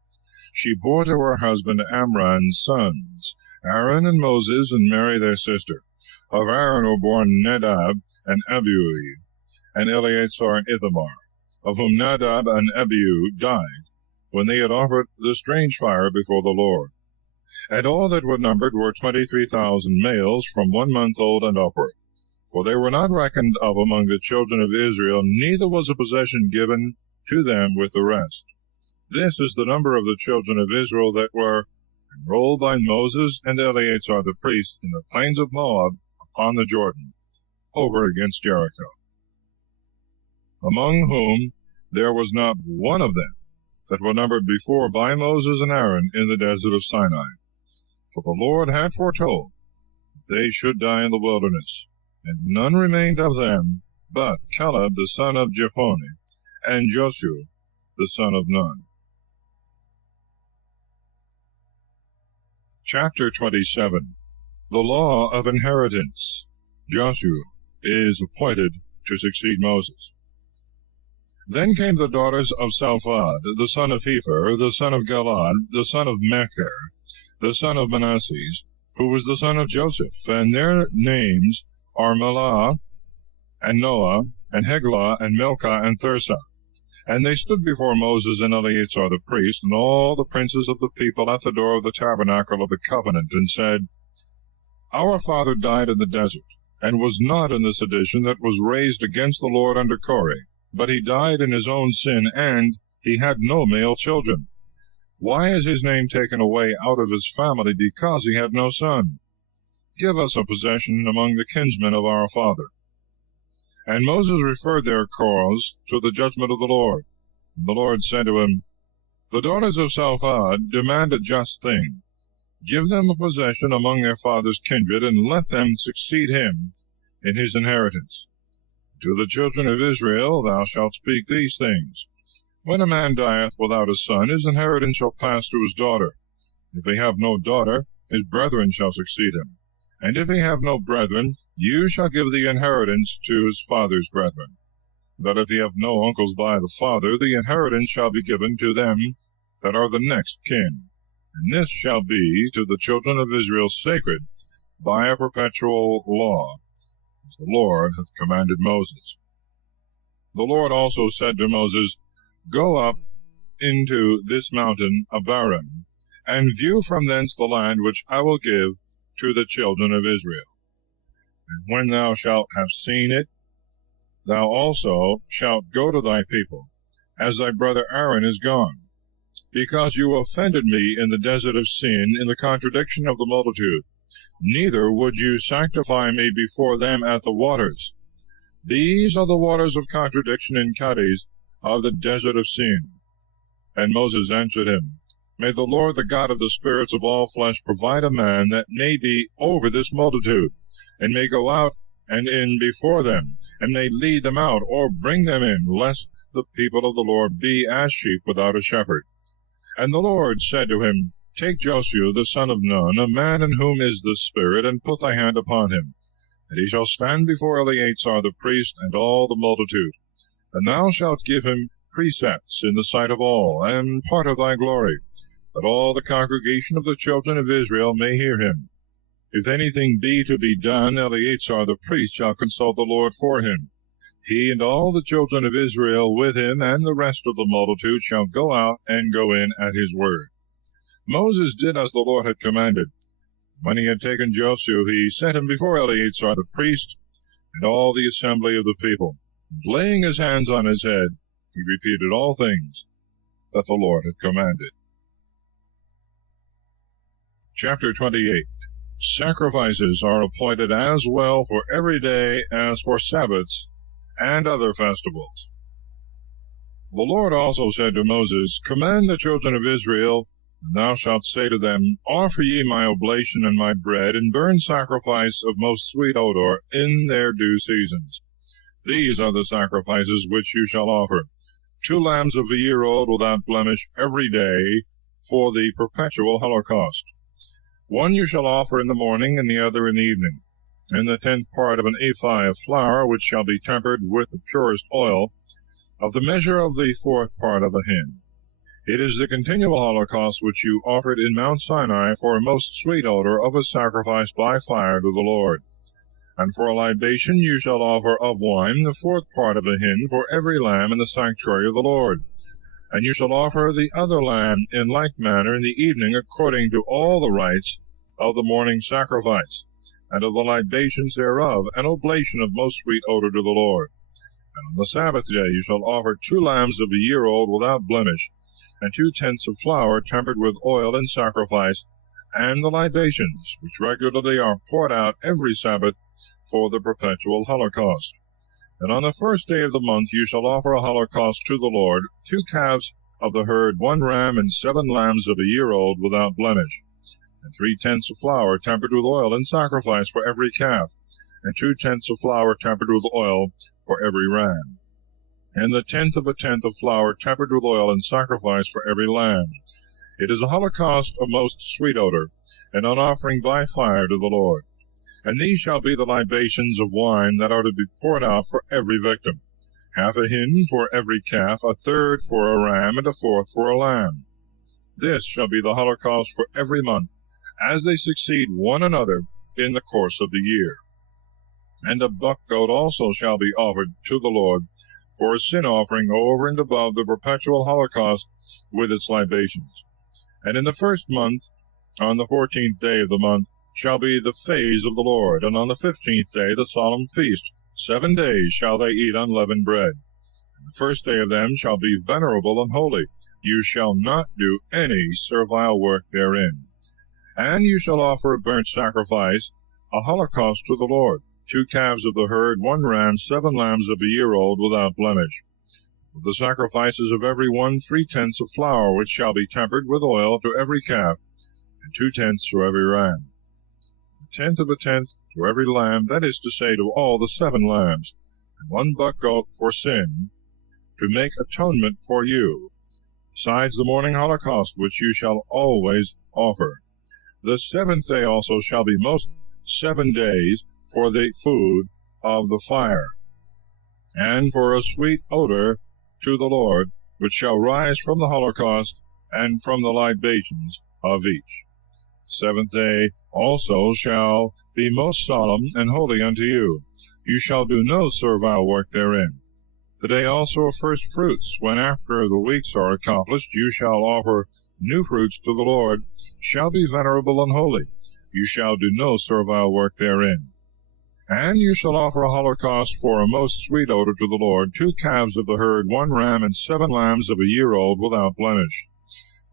She bore to her husband Amram's sons, Aaron and Moses, and Mary their sister. Of Aaron were born Nadab and Abihu, and Eleazar and Ithamar, of whom Nadab and Abihu died, when they had offered the strange fire before the Lord. And all that were numbered were 23,000 males from 1 month old and upward. For they were not reckoned of among the children of Israel, neither was a possession given to them with the rest. This is the number of the children of Israel that were enrolled by Moses and Eleazar the priest in the plains of Moab upon the Jordan, over against Jericho, among whom there was not one of them that were numbered before by Moses and Aaron in the desert of Sinai. For the Lord had foretold they should die in the wilderness, and none remained of them but Caleb the son of Jephunneh, and Joshua the son of Nun. Chapter 27. The Law of Inheritance. Joshua is appointed to succeed Moses. Then came the daughters of Salphad, the son of Hepher, the son of Galad, the son of Machir, the son of Manasseh, who was the son of Joseph, and their names are Melah, and Noah, and Heglah, and Milcah, and Thirsa. And they stood before Moses and Eleazar the priest, and all the princes of the people at the door of the tabernacle of the covenant, and said, Our father died in the desert, and was not in the sedition that was raised against the Lord under Korah, but he died in his own sin, and he had no male children. Why is his name taken away out of his family, because he had no son? Give us a possession among the kinsmen of our father. And Moses referred their cause to the judgment of the Lord. And the Lord said to him, The daughters of Salphad demand a just thing. Give them a possession among their father's kindred, and let them succeed him in his inheritance. To the children of Israel thou shalt speak these things. When a man dieth without a son, his inheritance shall pass to his daughter. If he have no daughter, his brethren shall succeed him. And if he have no brethren, you shall give the inheritance to his father's brethren. But if he have no uncles by the father, the inheritance shall be given to them that are the next kin. And this shall be to the children of Israel sacred by a perpetual law, as the Lord hath commanded Moses. The Lord also said to Moses, Go up into this mountain Abarim, and view from thence the land which I will give to the children of Israel. And when thou shalt have seen it, thou also shalt go to thy people, as thy brother Aaron is gone, because you offended me in the desert of Sin, in the contradiction of the multitude. Neither would you sanctify me before them at the waters. These are the waters of contradiction in Kadesh of the desert of Sin. And Moses answered him, May the Lord, the God of the spirits of all flesh, provide a man that may be over this multitude, and may go out and in before them, and may lead them out, or bring them in, lest the people of the Lord be as sheep without a shepherd. And the Lord said to him, Take Joshua the son of Nun, a man in whom is the Spirit, and put thy hand upon him. And he shall stand before Eleazar the priest, and all the multitude. And thou shalt give him precepts in the sight of all, and part of thy glory, that all the congregation of the children of Israel may hear him. If anything be to be done, Eleazar the priest shall consult the Lord for him. He and all the children of Israel with him, and the rest of the multitude, shall go out and go in at his word. Moses did as the Lord had commanded. When he had taken Joshua, he set him before Eleazar the priest, and all the assembly of the people. And laying his hands on his head, he repeated all things that the Lord had commanded. Chapter 28. Sacrifices are appointed as well for every day as for Sabbaths and other festivals. The Lord also said to Moses, Command the children of Israel, and thou shalt say to them, Offer ye my oblation and my bread, and burn sacrifice of most sweet odor in their due seasons. These are the sacrifices which you shall offer: 2 lambs of a year old without blemish every day for the perpetual holocaust. One you shall offer in the morning, and the other in the evening. And the 10th part of an ephah of flour, which shall be tempered with the purest oil, of the measure of the 4th part of a hin. It is the continual holocaust which you offered in Mount Sinai for a most sweet odor of a sacrifice by fire to the Lord. And for a libation you shall offer of wine the 4th part of a hin for every lamb in the sanctuary of the Lord. And you shall offer the other lamb in like manner in the evening, according to all the rites of the morning sacrifice, and of the libations thereof, an oblation of most sweet odor to the Lord. And on the Sabbath day you shall offer 2 lambs of a year old without blemish, and 2 tenths of flour tempered with oil in sacrifice, and the libations, which regularly are poured out every Sabbath for the perpetual holocaust. And on the 1st day of the month you shall offer a holocaust to the Lord, 2 calves of the herd, 1 ram, and 7 lambs of a year old without blemish, and 3 tenths of flour tempered with oil in sacrifice for every calf, and 2 tenths of flour tempered with oil for every ram, and the 1/10 of a tenth of flour tempered with oil in sacrifice for every lamb. It is a holocaust of most sweet odor, and an offering by fire to the Lord. And these shall be the libations of wine that are to be poured out for every victim: 1/2 a hin for every calf, 1/3 for a ram, and 1/4 for a lamb. This shall be the holocaust for every month, as they succeed one another in the course of the year. And a buck goat also shall be offered to the Lord for a sin offering over and above the perpetual holocaust with its libations. And in the 1st month, on the 14th day of the month, shall be the phase of the Lord, and on the 15th day the solemn feast. 7 days shall they eat unleavened bread. And the first day of them shall be venerable and holy. You shall not do any servile work therein. And you shall offer a burnt sacrifice, a holocaust to the Lord, 2 calves of the herd, 1 ram, 7 lambs of a year old, without blemish. For the sacrifices of every one 3/10 of flour, which shall be tempered with oil, to every calf, and 2/10 to every ram. The 10th of a tenth to every lamb, that is to say, to all the 7 lambs, and 1 buck goat for sin, to make atonement for you, besides the morning holocaust, which you shall always offer. The 7th day also shall be most 7 days for the food of the fire, and for a sweet odor to the Lord, which shall rise from the holocaust and from the libations of each. The 7th day also shall be most solemn and holy unto you. You shall do no servile work therein. The day also of first fruits, when after the weeks are accomplished, you shall offer new fruits to the Lord, shall be venerable and holy. You shall do no servile work therein. And you shall offer a holocaust for a most sweet odor to the Lord, 2 calves of the herd, 1 ram, and 7 lambs of a year old, without blemish.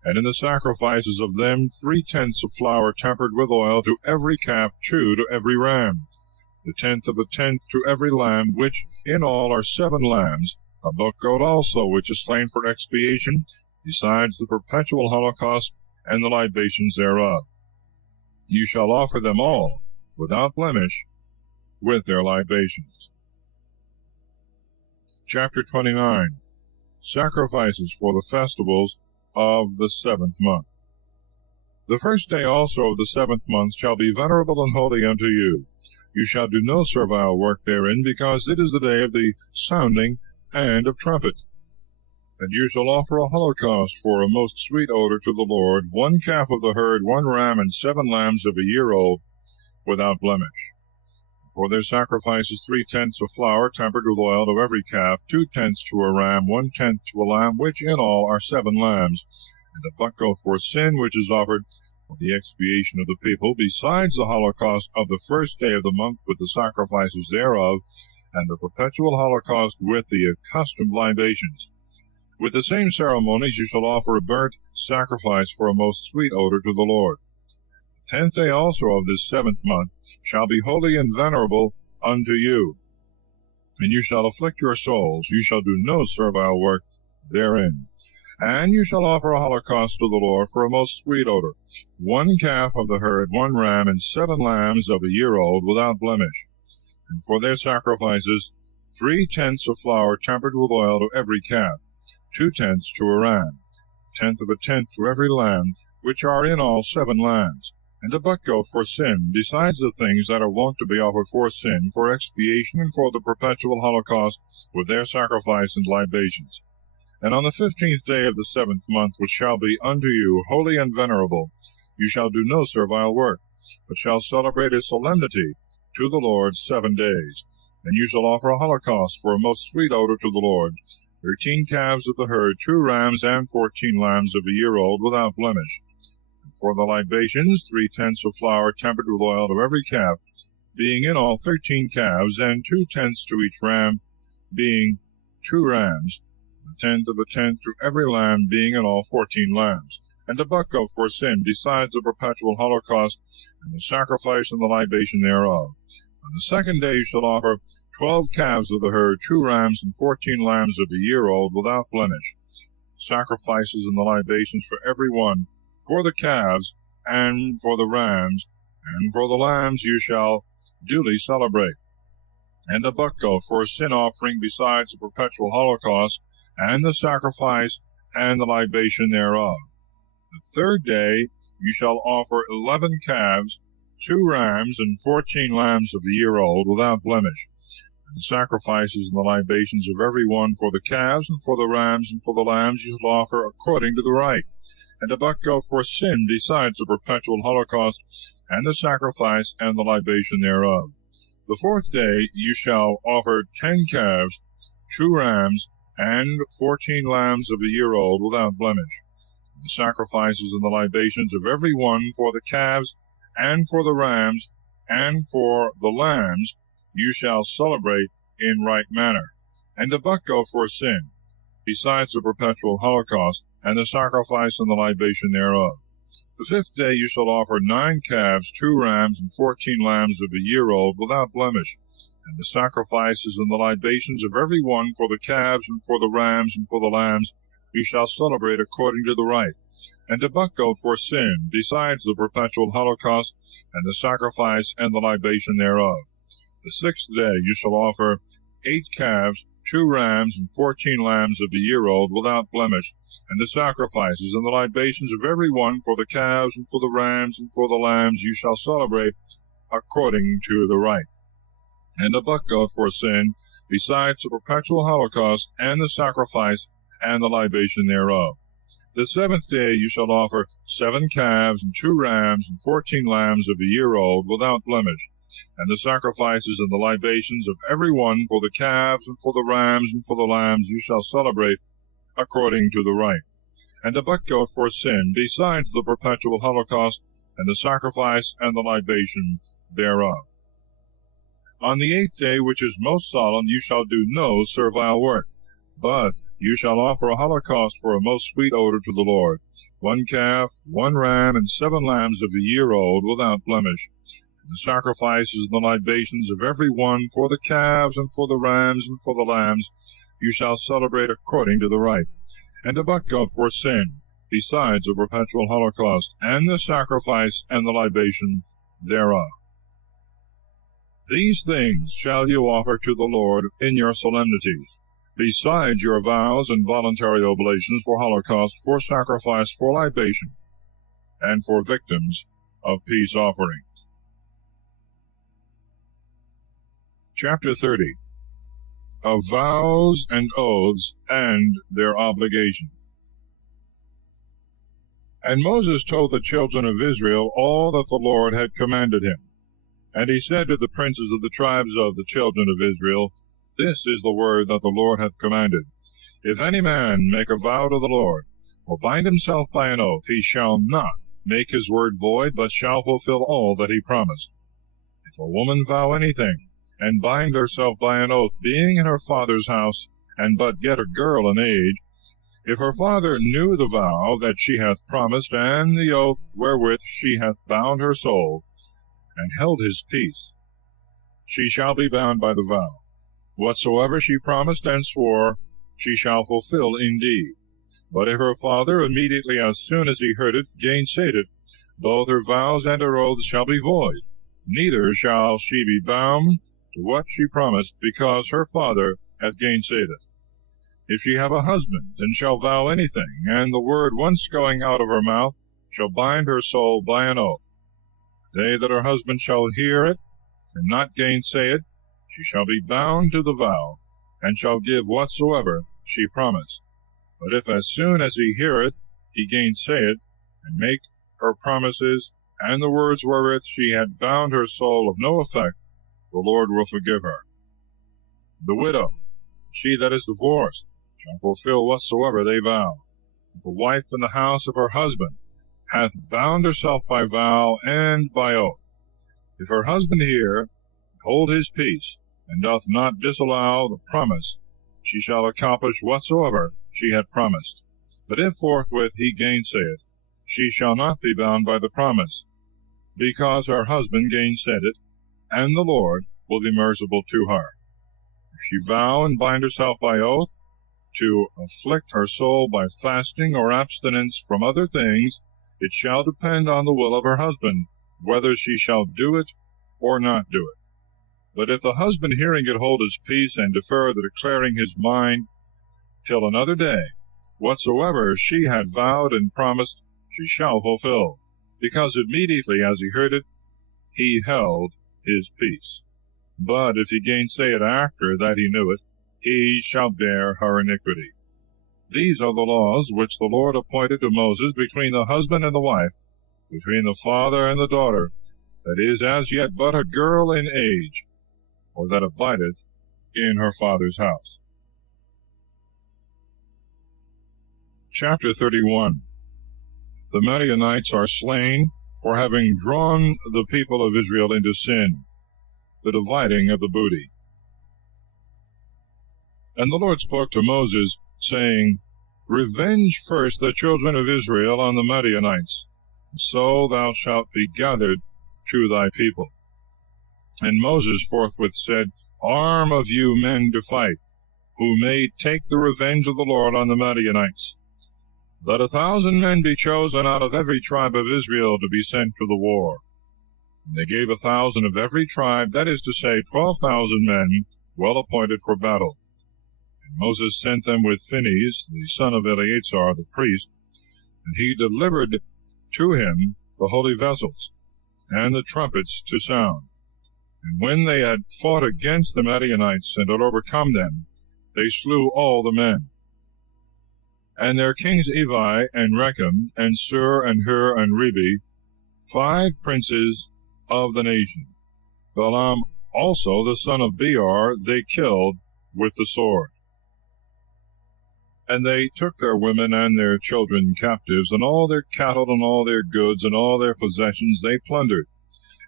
And in the sacrifices of them 3/10 of flour tempered with oil, to every calf, 2 to every ram. The 10th of a tenth to every lamb, which in all are 7 lambs, a buck goat also, which is slain for expiation, besides the perpetual holocaust and the libations thereof. You shall offer them all, without blemish, with their libations. Chapter 29. Sacrifices for the festivals of the 7th month. The first day also of the 7th month shall be venerable and holy unto you. You shall do no servile work therein, because it is the day of the sounding and of trumpet. And you shall offer a holocaust for a most sweet odor to the Lord, 1 calf of the herd, 1 ram, and 7 lambs of a year old, without blemish. For their sacrifices 3/10 of flour tempered with oil to every calf, 2/10 to a ram, 1/10 to a lamb, which in all are 7 lambs, and a buck goat for sin, which is offered for the expiation of the people, besides the holocaust of the first day of the month with the sacrifices thereof, and the perpetual holocaust with the accustomed libations. With the same ceremonies you shall offer a burnt sacrifice for a most sweet odor to the Lord. The 10th day also of this 7th month shall be holy and venerable unto you. And you shall afflict your souls, you shall do no servile work therein. And you shall offer a holocaust to the Lord for a most sweet odor, 1 calf of the herd, 1 ram, and 7 lambs of a year old, without blemish. And for their sacrifices 3/10 of flour tempered with oil to every calf, 2/10 to a ram, 1/10 of a tenth to every lamb, which are in all 7 lambs, and a buck goat for sin, besides the things that are wont to be offered for sin, for expiation, and for the perpetual holocaust, with their sacrifice and libations. And on the 15th day of the 7th month, which shall be unto you holy and venerable, you shall do no servile work, but shall celebrate a solemnity to the Lord 7 days. And you shall offer a holocaust for a most sweet odor to the Lord, 13 calves of the herd, 2 rams, and 14 lambs of a year old, without blemish. And for the libations 3/10 of flour tempered with oil to every calf, being in all 13 calves, and 2/10 to each ram, being 2 rams, 1/10 of a tenth to every lamb, being in all 14 lambs, and a buck goat for sin, besides the perpetual holocaust, and the sacrifice and the libation thereof. On the 2nd day you shall offer 12 calves of the herd, 2 rams, and 14 lambs of a year old, without blemish, sacrifices and the libations for every one, for the calves, and for the rams, and for the lambs you shall duly celebrate, and a buck goat for a sin offering, besides the perpetual holocaust, and the sacrifice and the libation thereof. The 3rd day you shall offer 11 calves, 2 rams, and 14 lambs of a year old, without blemish, and the sacrifices and the libations of every one, for the calves, and for the rams, and for the lambs you shall offer according to the right, and a buck goat for sin, besides the perpetual holocaust, and the sacrifice and the libation thereof. The 4th day you shall offer 10 calves, 2 rams, and 14 lambs of a year old, without blemish, and the sacrifices and the libations of every one, for the calves, and for the rams, and for the lambs, you shall celebrate in right manner, and a buck goat for sin, besides the perpetual holocaust, and the sacrifice and the libation thereof. The 5th day you shall offer 9 calves, 2 rams, and 14 lambs of a year old, without blemish, and the sacrifices and the libations of every one for the calves, and for the rams, and for the lambs, you shall celebrate according to the rite, and a buck goat for sin, besides the perpetual holocaust, and the sacrifice and the libation thereof. The 6th day you shall offer 8 calves, 2 rams, and 14 lambs of a year old, without blemish, and the sacrifices and the libations of every one for the calves, and for the rams, and for the lambs, you shall celebrate according to the rite, and a buck goat for sin, besides the perpetual holocaust, and the sacrifice and the libation thereof. The 7th day you shall offer 7 calves, and 2 rams, and 14 lambs of a year old, without blemish, and the sacrifices and the libations of every one for the calves, and for the rams, and for the lambs, you shall celebrate according to the rite, and a buck goat for sin, besides the perpetual holocaust, and the sacrifice and the libation thereof. On the 8th day, which is most solemn, you shall do no servile work, but you shall offer a holocaust for a most sweet odor to the Lord, 1 calf, 1 ram, and 7 lambs of a year old, without blemish, and the sacrifices and the libations of every one for the calves, and for the rams, and for the lambs, you shall celebrate according to the rite, and a buck goat for sin, besides a perpetual holocaust, and the sacrifice and the libation thereof. These things shall you offer to the Lord in your solemnities, besides your vows and voluntary oblations for holocaust, for sacrifice, for libation, and for victims of peace offerings. Chapter 30. Of vows and oaths and their obligation. And Moses told the children of Israel all that the Lord had commanded him. And he said to the princes of the tribes of the children of Israel, This is the word that the Lord hath commanded. If any man make a vow to the Lord, or bind himself by an oath, he shall not make his word void, but shall fulfill all that he promised. If a woman vow anything, and bind herself by an oath, being in her father's house, and but yet a girl in age, if her father knew the vow that she hath promised, and the oath wherewith she hath bound her soul, and held his peace, she shall be bound by the vow. Whatsoever she promised and swore, she shall fulfill indeed. But if her father, immediately as soon as he heard it, gainsayed it, both her vows and her oaths shall be void, neither shall she be bound to what she promised, because her father hath gainsaid it. If she have a husband, and shall vow anything, and the word once going out of her mouth shall bind her soul by an oath, the day that her husband shall hear it, and not gainsay it, she shall be bound to the vow, and shall give whatsoever she promised. But if as soon as he heareth he gainsay it, and make her promises, and the words wherewith she had bound her soul of no effect, the Lord will forgive her. The widow, she that is divorced, shall fulfill whatsoever they vow. If a wife in the house of her husband hath bound herself by vow and by oath, if her husband hear, hold his peace, and doth not disallow the promise, she shall accomplish whatsoever she had promised. But if forthwith he gainsay it, she shall not be bound by the promise, because her husband gainsaid it, and the Lord will be merciful to her. If she vow and bind herself by oath, to afflict her soul by fasting or abstinence from other things, it shall depend on the will of her husband, whether she shall do it or not do it. But if the husband hearing it hold his peace, and defer the declaring his mind till another day, whatsoever she had vowed and promised, she shall fulfill, because immediately as he heard it, he held his peace. But if he gainsay it after that he knew it, he shall bear her iniquity. These are the laws which the Lord appointed to Moses between the husband and the wife, between the father and the daughter, that is as yet but a girl in age, or that abideth in her father's house. Chapter 31. The Midianites are slain, for having drawn the people of Israel into sin, the dividing of the booty. And the Lord spoke to Moses, saying, Revenge first the children of Israel on the Midianites, so thou shalt be gathered to thy people. And Moses forthwith said, Arm of you men to fight, who may take the revenge of the Lord on the Midianites. Let 1,000 men be chosen out of every tribe of Israel to be sent to the war. And they gave 1,000 of every tribe, that is to say, 12,000 men, well appointed for battle. And Moses sent them with Phinehas, the son of Eleazar the priest, and he delivered to him the holy vessels, and the trumpets to sound. And when they had fought against the Midianites, and had overcome them, they slew all the men. And their kings Evi, and Rechem, and Sur, and Hur, and Rebi, 5 princes of the nation. Balaam also, the son of Beor, they killed with the sword. And they took their women and their children captives, and all their cattle, and all their goods, and all their possessions they plundered,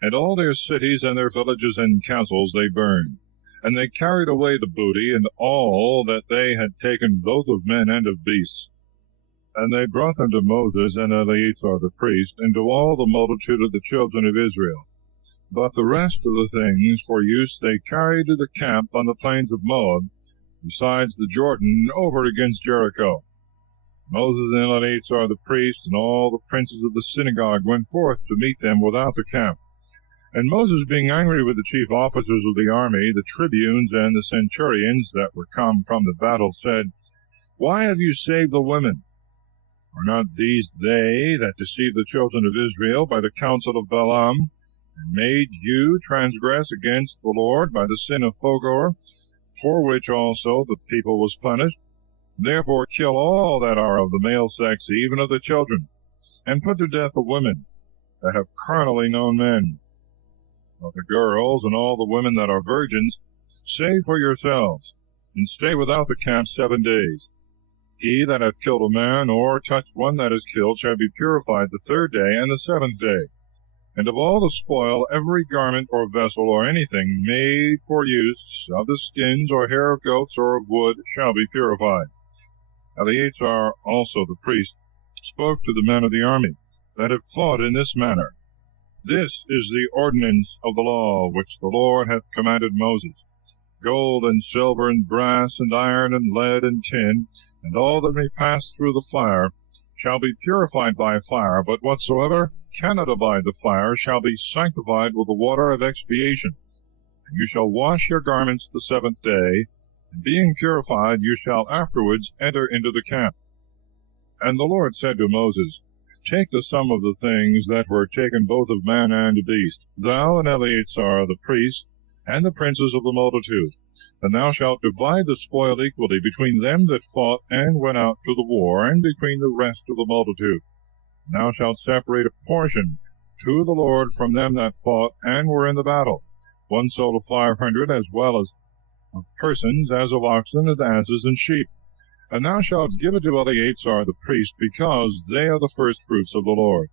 and all their cities and their villages and castles they burned. And they carried away the booty, and all that they had taken, both of men and of beasts. And they brought them to Moses and Eleazar the priest, and to all the multitude of the children of Israel. But the rest of the things for use they carried to the camp on the plains of Moab, besides the Jordan, over against Jericho. Moses and Eleazar the priest, and all the princes of the synagogue went forth to meet them without the camp. And Moses, being angry with the chief officers of the army, the tribunes, and the centurions that were come from the battle, said, Why have you saved the women? Are not these they that deceived the children of Israel by the counsel of Balaam, and made you transgress against the Lord by the sin of Phogor, for which also the people was punished? Therefore kill all that are of the male sex, even of the children, and put to death the women that have carnally known men. But the girls and all the women that are virgins, save for yourselves, and stay without the camp 7 days. He that hath killed a man, or touched one that is killed, shall be purified the 3rd day and the 7th day. And of all the spoil, every garment or vessel or anything made for use of the skins or hair of goats or of wood shall be purified. Eleazar also the priest spoke to the men of the army that have fought in this manner. This is the ordinance of the law which the Lord hath commanded Moses. Gold and silver and brass and iron and lead and tin, and all that may pass through the fire, shall be purified by fire, but whatsoever cannot abide the fire shall be sanctified with the water of expiation. And you shall wash your garments the 7th day, and being purified you shall afterwards enter into the camp. And the Lord said to Moses, Take the sum of the things that were taken both of man and beast, thou and Eleazar the priest, and the princes of the multitude, and thou shalt divide the spoil equally between them that fought and went out to the war, and between the rest of the multitude. And thou shalt separate a portion to the Lord from them that fought and were in the battle, 1 soul of 500, as well as of persons, as of oxen and asses and sheep. And thou shalt give it to Eleazar the priest, because they are the firstfruits of the Lord.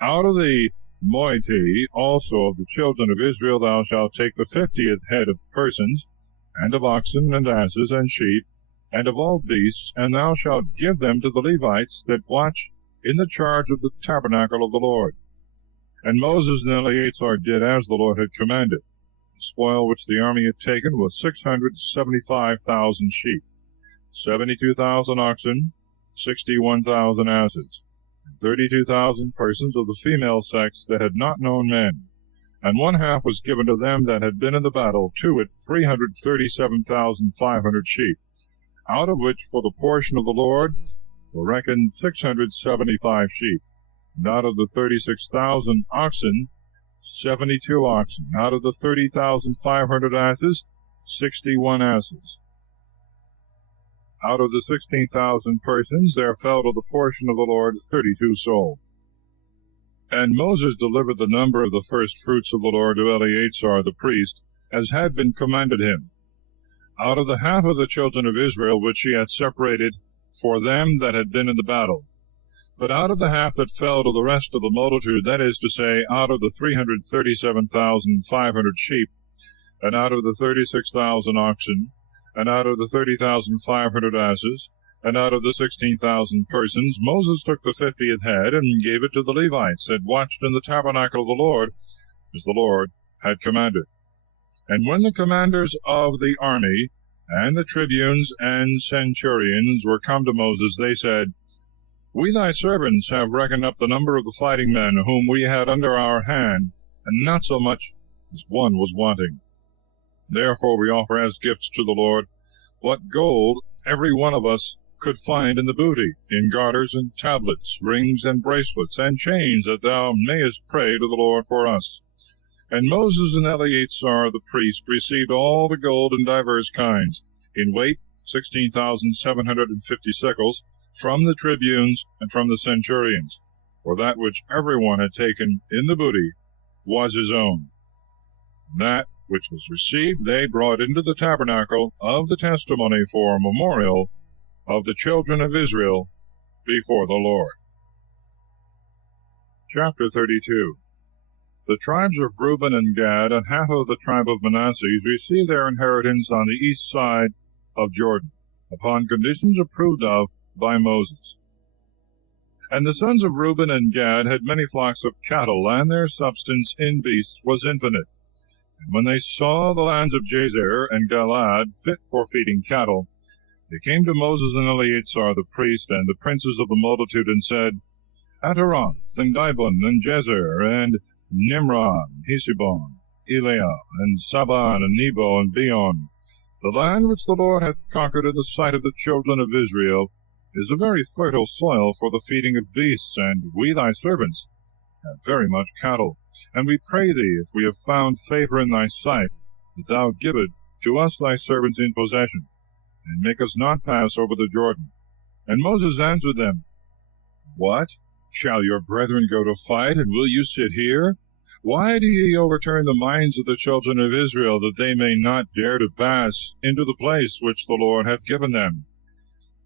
Out of the moiety also of the children of Israel thou shalt take the 50th head of persons, and of oxen and asses and sheep, and of all beasts, and thou shalt give them to the Levites that watch in the charge of the tabernacle of the Lord. And Moses and Eleazar did as the Lord had commanded. The spoil which the army had taken was 675,000 sheep, 72,000 oxen, 61,000 asses, and 32,000 persons of the female sex that had not known men. And 1/2 was given to them that had been in the battle, to it 337,500 sheep, out of which for the portion of the Lord were reckoned 675 sheep, and out of the 36,000 oxen, 72 oxen, out of the 30,500 asses, 61 asses. Out of the 16,000 persons there fell to the portion of the Lord 32 souls. And Moses delivered the number of the firstfruits of the Lord to Eleazar the priest, as had been commanded him, out of the half of the children of Israel which he had separated for them that had been in the battle. But out of the half that fell to the rest of the multitude, that is to say, out of the 337,500 sheep, and out of the 36,000 oxen, and out of the 30,500 asses, and out of the 16,000 persons, Moses took the 50th head, and gave it to the Levites that watched in the tabernacle of the Lord, as the Lord had commanded. And when the commanders of the army, and the tribunes and centurions were come to Moses, they said, We thy servants have reckoned up the number of the fighting men whom we had under our hand, and not so much as one was wanting. Therefore we offer as gifts to the Lord what gold every one of us could find in the booty, in garters and tablets, rings and bracelets, and chains, that thou mayest pray to the Lord for us. And Moses and Eleazar the priest received all the gold in divers kinds, in weight 16,750 shekels, from the tribunes and from the centurions, for that which every one had taken in the booty was his own. That which was received they brought into the tabernacle of the testimony for a memorial of the children of Israel before the Lord. Chapter 32. The tribes of Reuben and Gad and half of the tribe of Manasseh received their inheritance on the east side of Jordan, upon conditions approved of by Moses. And the sons of Reuben and Gad had many flocks of cattle, and their substance in beasts was infinite. And when they saw the lands of Jazer and Galaad fit for feeding cattle, they came to Moses and Eleazar the priest and the princes of the multitude, and said, Ataroth, and Dibon, and Jazer, and Nimron, Hesibon, Eliah, and Saban, and Nebo, and Beon, the land which the Lord hath conquered in the sight of the children of Israel, is a very fertile soil for the feeding of beasts, and we thy servants have very much cattle. And we pray thee, if we have found favor in thy sight, that thou give it to us thy servants in possession, and make us not pass over the Jordan. And Moses answered them, What? Shall your brethren go to fight, and will you sit here? Why do ye overturn the minds of the children of Israel, that they may not dare to pass into the place which the Lord hath given them?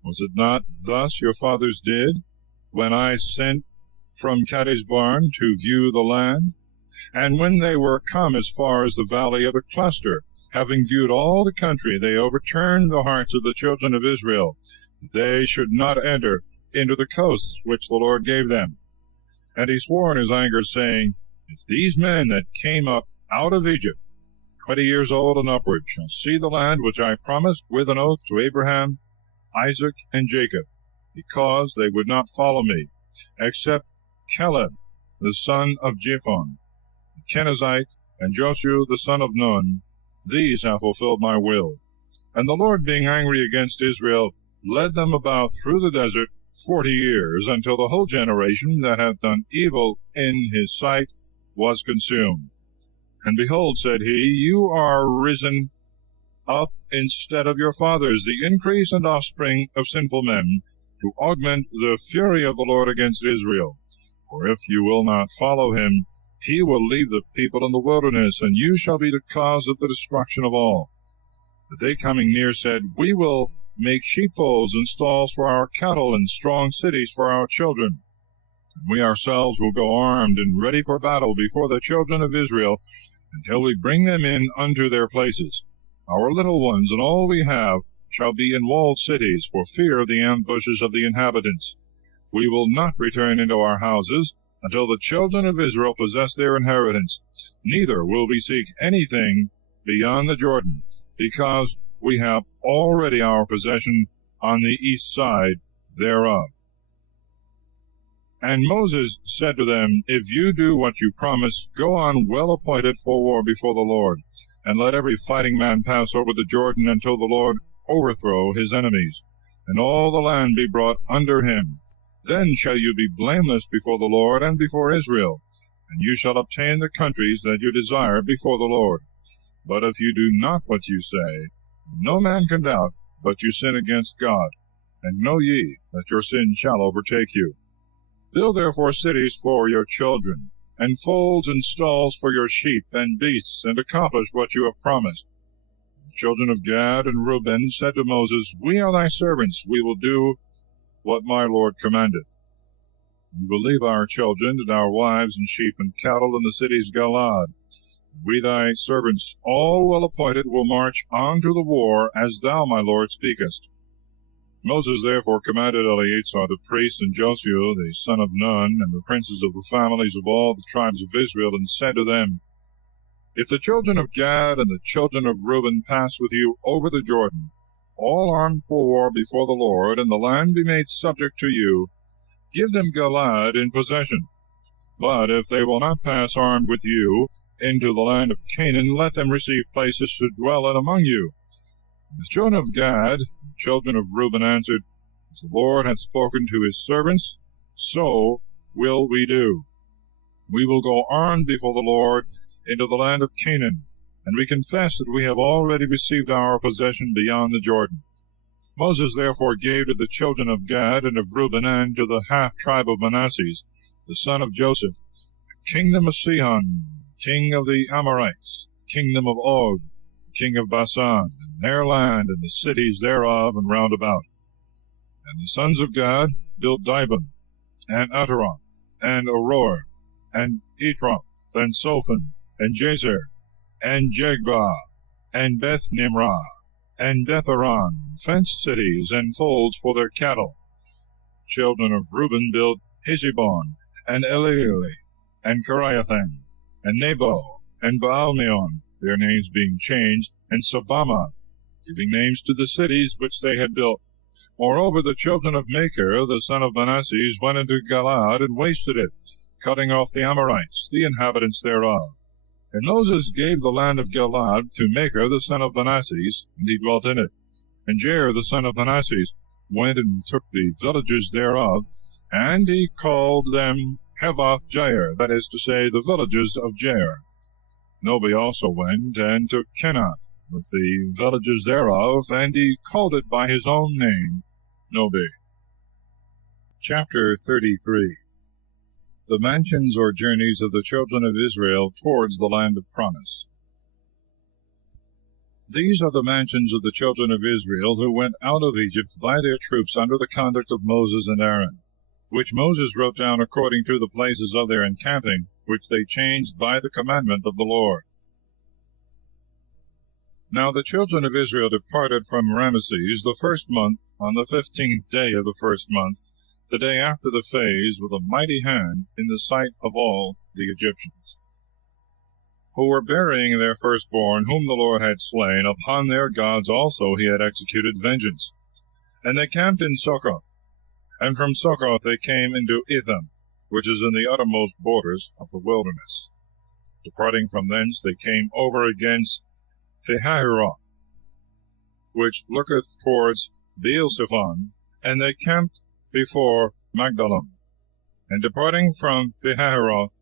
Was it not thus your fathers did, when I sent from Kadesh-barn to view the land? And when they were come as far as the valley of the cluster, having viewed all the country, they overturned the hearts of the children of Israel, that they should not enter into the coasts which the Lord gave them. And he swore in his anger, saying, If these men that came up out of Egypt, 20 years old and upward, shall see the land which I promised with an oath to Abraham, Isaac, and Jacob, because they would not follow me, except Caleb the son of Jephunneh, the Kenizzite, and Joshua the son of Nun, these have fulfilled my will. And the Lord, being angry against Israel, led them about through the desert 40 years, until the whole generation that hath done evil in his sight was consumed. And behold, said he, you are risen up instead of your fathers, the increase and offspring of sinful men, to augment the fury of the Lord against Israel. For if you will not follow him, he will leave the people in the wilderness, and you shall be the cause of the destruction of all. But they coming near said, We will make sheepfolds and stalls for our cattle, and strong cities for our children. And we ourselves will go armed and ready for battle before the children of Israel, until we bring them in unto their places. Our little ones and all we have shall be in walled cities, for fear of the ambushes of the inhabitants. We will not return into our houses until the children of Israel possess their inheritance, neither will we seek anything beyond the Jordan, because we have already our possession on the east side thereof. And Moses said to them, If you do what you promise, go on well appointed for war before the Lord, and let every fighting man pass over the Jordan until the Lord overthrow his enemies, and all the land be brought under him. Then shall you be blameless before the Lord and before Israel, and you shall obtain the countries that you desire before the Lord. But if you do not what you say, no man can doubt but you sin against God, and know ye that your sin shall overtake you. Build therefore cities for your children, and folds and stalls for your sheep and beasts, and accomplish what you have promised. The children of Gad and Reuben said to Moses, We are thy servants, we will do what my Lord commandeth. We will leave our children and our wives and sheep and cattle in the cities Galaad. We thy servants, all well appointed, will march on to the war, as thou, my lord, speakest. Moses therefore commanded Eleazar the priest, and Joshua the son of Nun, and the princes of the families of all the tribes of Israel, and said to them, If the children of Gad and the children of Reuben pass with you over the Jordan, all armed for war before the Lord, and the land be made subject to you, give them Galaad in possession. But if they will not pass armed with you into the land of Canaan, let them receive places to dwell in among you. And the children of Gad, the children of Reuben answered, As the Lord hath spoken to his servants, so will we do. We will go armed before the Lord into the land of Canaan, and we confess that we have already received our possession beyond the Jordan. Moses therefore gave to the children of Gad and of Reuben, and to the half-tribe of Manasseh, the son of Joseph, the kingdom of Sihon, king of the Amorites, the kingdom of Og, king of Bashan, and their land, and the cities thereof, and round about. And the sons of Gad built Dibon, and Ataroth, and Aroer, and Etroth, and Sophon, and Jazer, and Jegbah, and Beth-nimrah, and Beth-aran, fenced cities, and folds for their cattle. The children of Reuben built Heshbon, and Elealeh, and Kiriathaim, and Nebo, and Baalmeon, their names being changed, and Sabama, giving names to the cities which they had built. Moreover, the children of Machir, the son of Manasseh, went into Galaad, and wasted it, cutting off the Amorites, the inhabitants thereof. And Moses gave the land of Galaad to Machir, the son of Manasseh, and he dwelt in it. And Jair, the son of Manasseh, went and took the villages thereof, and he called them Havoth-Jair, that is to say, the villages of Jair. Nobi also went and took Kenath, with the villages thereof, and he called it by his own name, Nobi. Chapter 33. The mansions or journeys of the children of Israel towards the land of promise. These are the mansions of the children of Israel who went out of Egypt by their troops under the conduct of Moses and Aaron, which Moses wrote down according to the places of their encamping, which they changed by the commandment of the Lord. Now the children of Israel departed from Ramesses the first month, on the 15th day of the first month, the day after the phase, with a mighty hand in the sight of all the Egyptians, who were burying their firstborn, whom the Lord had slain. Upon their gods also he had executed vengeance. And they camped in Succoth, and from Succoth they came into Etham, which is in the uttermost borders of the wilderness. Departing from thence, they came over against Pihahiroth, which looketh towards Beelzephon, and they camped before Magdalum. And departing from Pihahiroth,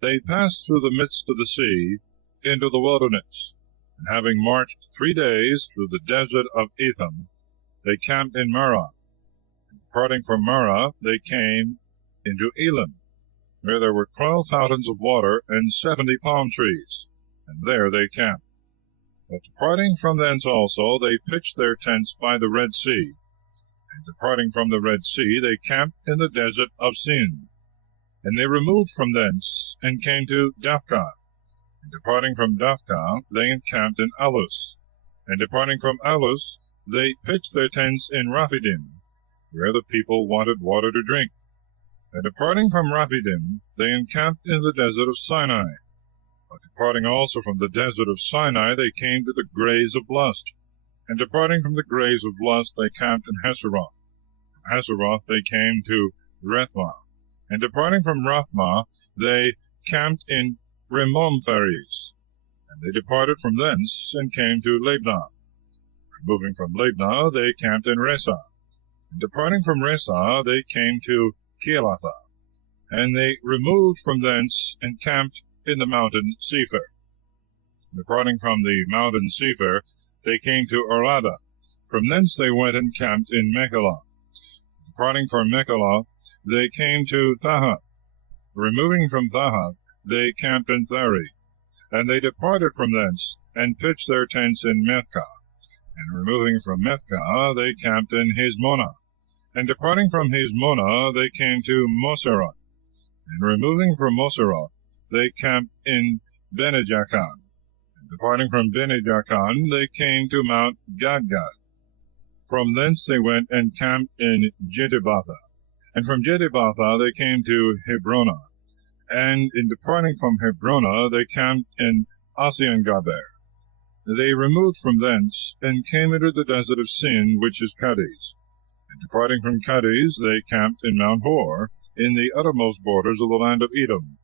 they passed through the midst of the sea into the wilderness. And having marched 3 days through the desert of Etham, they camped in Marah. And departing from Marah, they came into Elim, where there were 12 fountains of water and 70 palm trees, and there they camped. But departing from thence also, they pitched their tents by the Red Sea. And departing from the Red Sea, they camped in the desert of Sin. And they removed from thence, and came to Daphkath. And departing from Daphkath, they encamped in Alus. And departing from Alus, they pitched their tents in Raphidim, where the people wanted water to drink. And departing from Raphidim, they encamped in the desert of Sinai. But departing also from the desert of Sinai, they came to the Graves of Lust. And departing from the Graves of Lust, they camped in Hazeroth. From Hazeroth they came to Rethmah. And departing from Rathmah, they camped in Rimmon-Phares. And they departed from thence, and came to Labnah. Moving from Labnah, they camped in Resah. And departing from Resah, they came to Keilatha. And they removed from thence, and camped in the mountain Sephir. Departing from the mountain Sephir, they came to Arada. From thence they went and camped in Mekhelah. Departing from Mekhelah, they came to Thahath. Removing from Thahath, they camped in Thari. And they departed from thence, and pitched their tents in Methkah. And removing from Methkah, they camped in Hezmonah. And departing from Hezmonah, they came to Moseroth. And removing from Moseroth, they camped in Bene-Jaakan. And departing from Bene-Jaakan, they came to Mount Gadgad. From thence they went and camped in Jedibatha. And from Jedibatha they came to Hebronah. And in departing from Hebronah, they camped in Asian-Gaber. They removed from thence, and came into the desert of Sin, which is Cades. And departing from Cades, they camped in Mount Hor, in the uttermost borders of the land of Edom.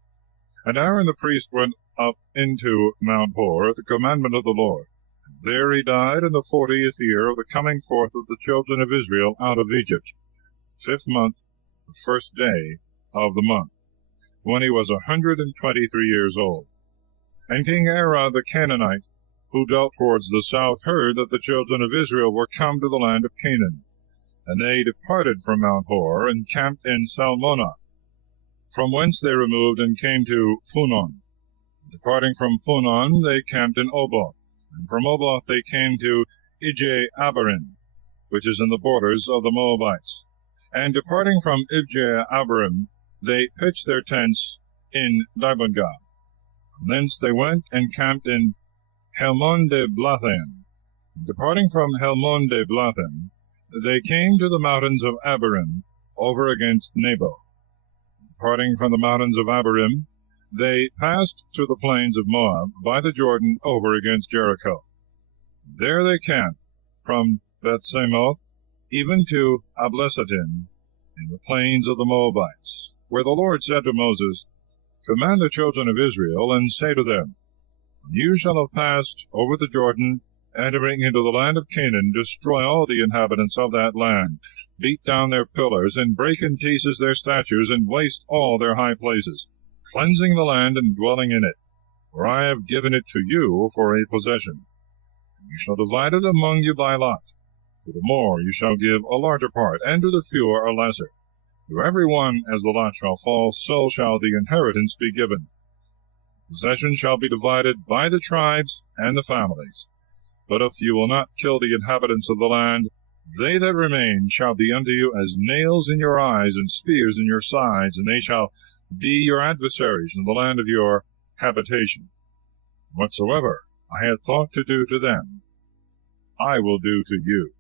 And Aaron the priest went up into Mount Hor at the commandment of the Lord. And there he died in the 40th year of the coming forth of the children of Israel out of Egypt, 5th month, the 1st day of the month, when he was 123 years old. And King Arah the Canaanite, who dwelt towards the south, heard that the children of Israel were come to the land of Canaan. And they departed from Mount Hor, and camped in Salmonah, from whence they removed and came to Phunon. Departing from Phunon, they camped in Oboth, and from Oboth they came to Ije-Abarim, which is in the borders of the Moabites. And departing from Ije-Abarim, they pitched their tents in Dibongah. From thence they went and camped in Helmon-de-Blathaim. Departing from Helmon-de-Blathaim, they came to the mountains of Abarim, over against Nebo. Departing from the mountains of Abarim, they passed to the plains of Moab, by the Jordan, over against Jericho. There they camped, from Bethsemoth even to Ablesatim, in the plains of the Moabites, where the Lord said to Moses, Command the children of Israel, and say to them, When you shall have passed over the Jordan, entering into the land of Canaan, destroy all the inhabitants of that land, beat down their pillars, and break in pieces their statues, and waste all their high places, cleansing the land and dwelling in it. For I have given it to you for a possession. And you shall divide it among you by lot. To the more you shall give a larger part, and to the fewer a lesser. To every one as the lot shall fall, so shall the inheritance be given. The possession shall be divided by the tribes and the families. But if you will not kill the inhabitants of the land, they that remain shall be unto you as nails in your eyes and spears in your sides, and they shall be your adversaries in the land of your habitation. Whatsoever I had thought to do to them, I will do to you.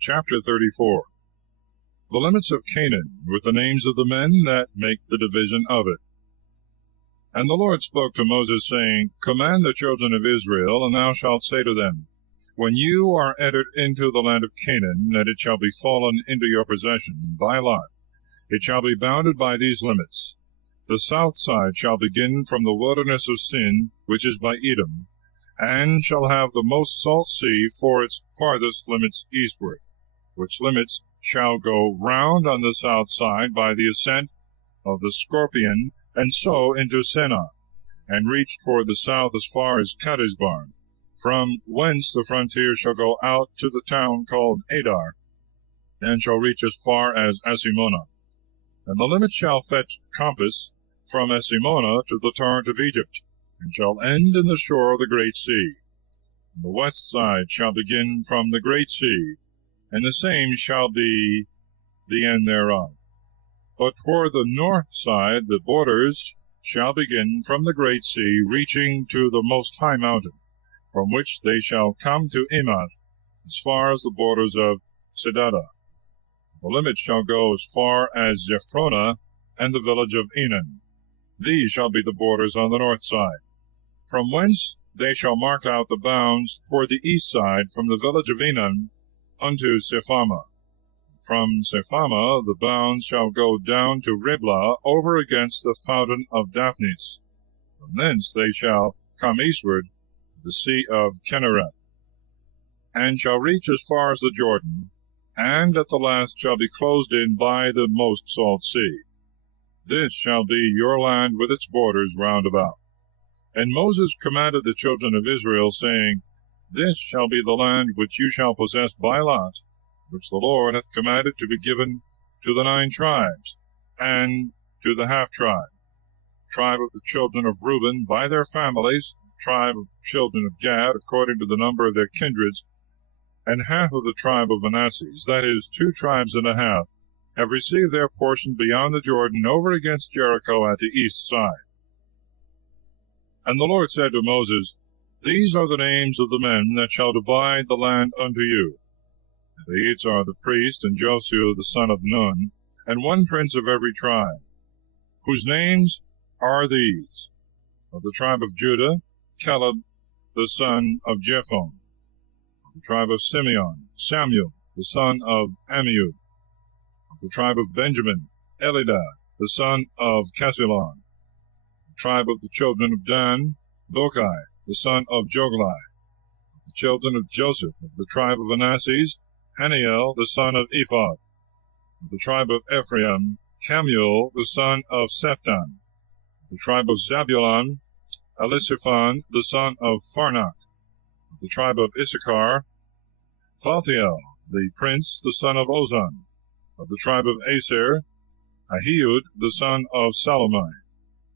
Chapter 34. The limits of Canaan, with the names of the men that make the division of it. And the Lord spoke to Moses, saying, Command the children of Israel, and thou shalt say to them, When you are entered into the land of Canaan, that it shall be fallen into your possession by lot, it shall be bounded by these limits. The south side shall begin from the wilderness of Sin, which is by Edom, and shall have the most salt sea for its farthest limits eastward, which limits shall go round on the south side by the ascent of the Scorpion, and so into Senah, and reach toward the south as far as Kadesbarn, from whence the frontier shall go out to the town called Adar, and shall reach as far as Asimona. And the limit shall fetch compass from Asimona to the torrent of Egypt, and shall end in the shore of the great sea. And the west side shall begin from the great sea, and the same shall be the end thereof. But toward the north side the borders shall begin from the great sea, reaching to the most high mountain, from which they shall come to Emath, as far as the borders of Sedada. The limit shall go as far as Zephronah and the village of Enon. These shall be the borders on the north side, from whence they shall mark out the bounds toward the east side, from the village of Enon unto Sephama. From Sephama the bounds shall go down to Riblah, over against the fountain of Daphnis. From thence they shall come eastward to the sea of Kinnereth, and shall reach as far as the Jordan, and at the last shall be closed in by the most salt sea. This shall be your land with its borders round about. And Moses commanded the children of Israel, saying, This shall be the land which you shall possess by lot, which the Lord hath commanded to be given to the 9 tribes, and to the half-tribe, tribe of the children of Reuben by their families, tribe of the children of Gad according to the number of their kindreds, and half of the tribe of Manasseh, that is, 2 tribes and a half, have received their portion beyond the Jordan over against Jericho at the east side. And the Lord said to Moses, These are the names of the men that shall divide the land unto you. These are the priest and Joshua the son of Nun, and 1 prince of every tribe, whose names are these: of the tribe of Judah, Caleb the son of Jephone; of the tribe of Simeon, Samuel the son of Ammiud; of the tribe of Benjamin, Elidah the son of Kesilon; of the tribe of the children of Dan, Bokai the son of Joglai; of the children of Joseph, of the tribe of Manasseh, Haniel the son of Ephod; of the tribe of Ephraim, Camuel the son of Septan; of the tribe of Zabulon, Elisaphan the son of Pharnach; of the tribe of Issachar, Phaltiel the prince the son of Ozan; of the tribe of Aser, Ahiud the son of Salomai;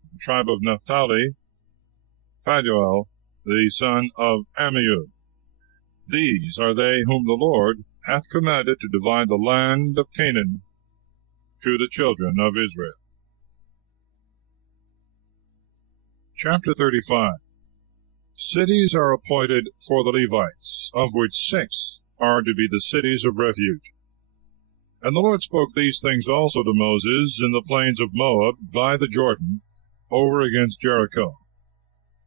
of the tribe of Naphtali, Phaduel the son of Ammiud. These are they whom the Lord hath commanded to divide the land of Canaan to the children of Israel. Chapter 35. Cities are appointed for the Levites, of which 6 are to be the cities of refuge. And the Lord spoke these things also to Moses in the plains of Moab by the Jordan, over against Jericho.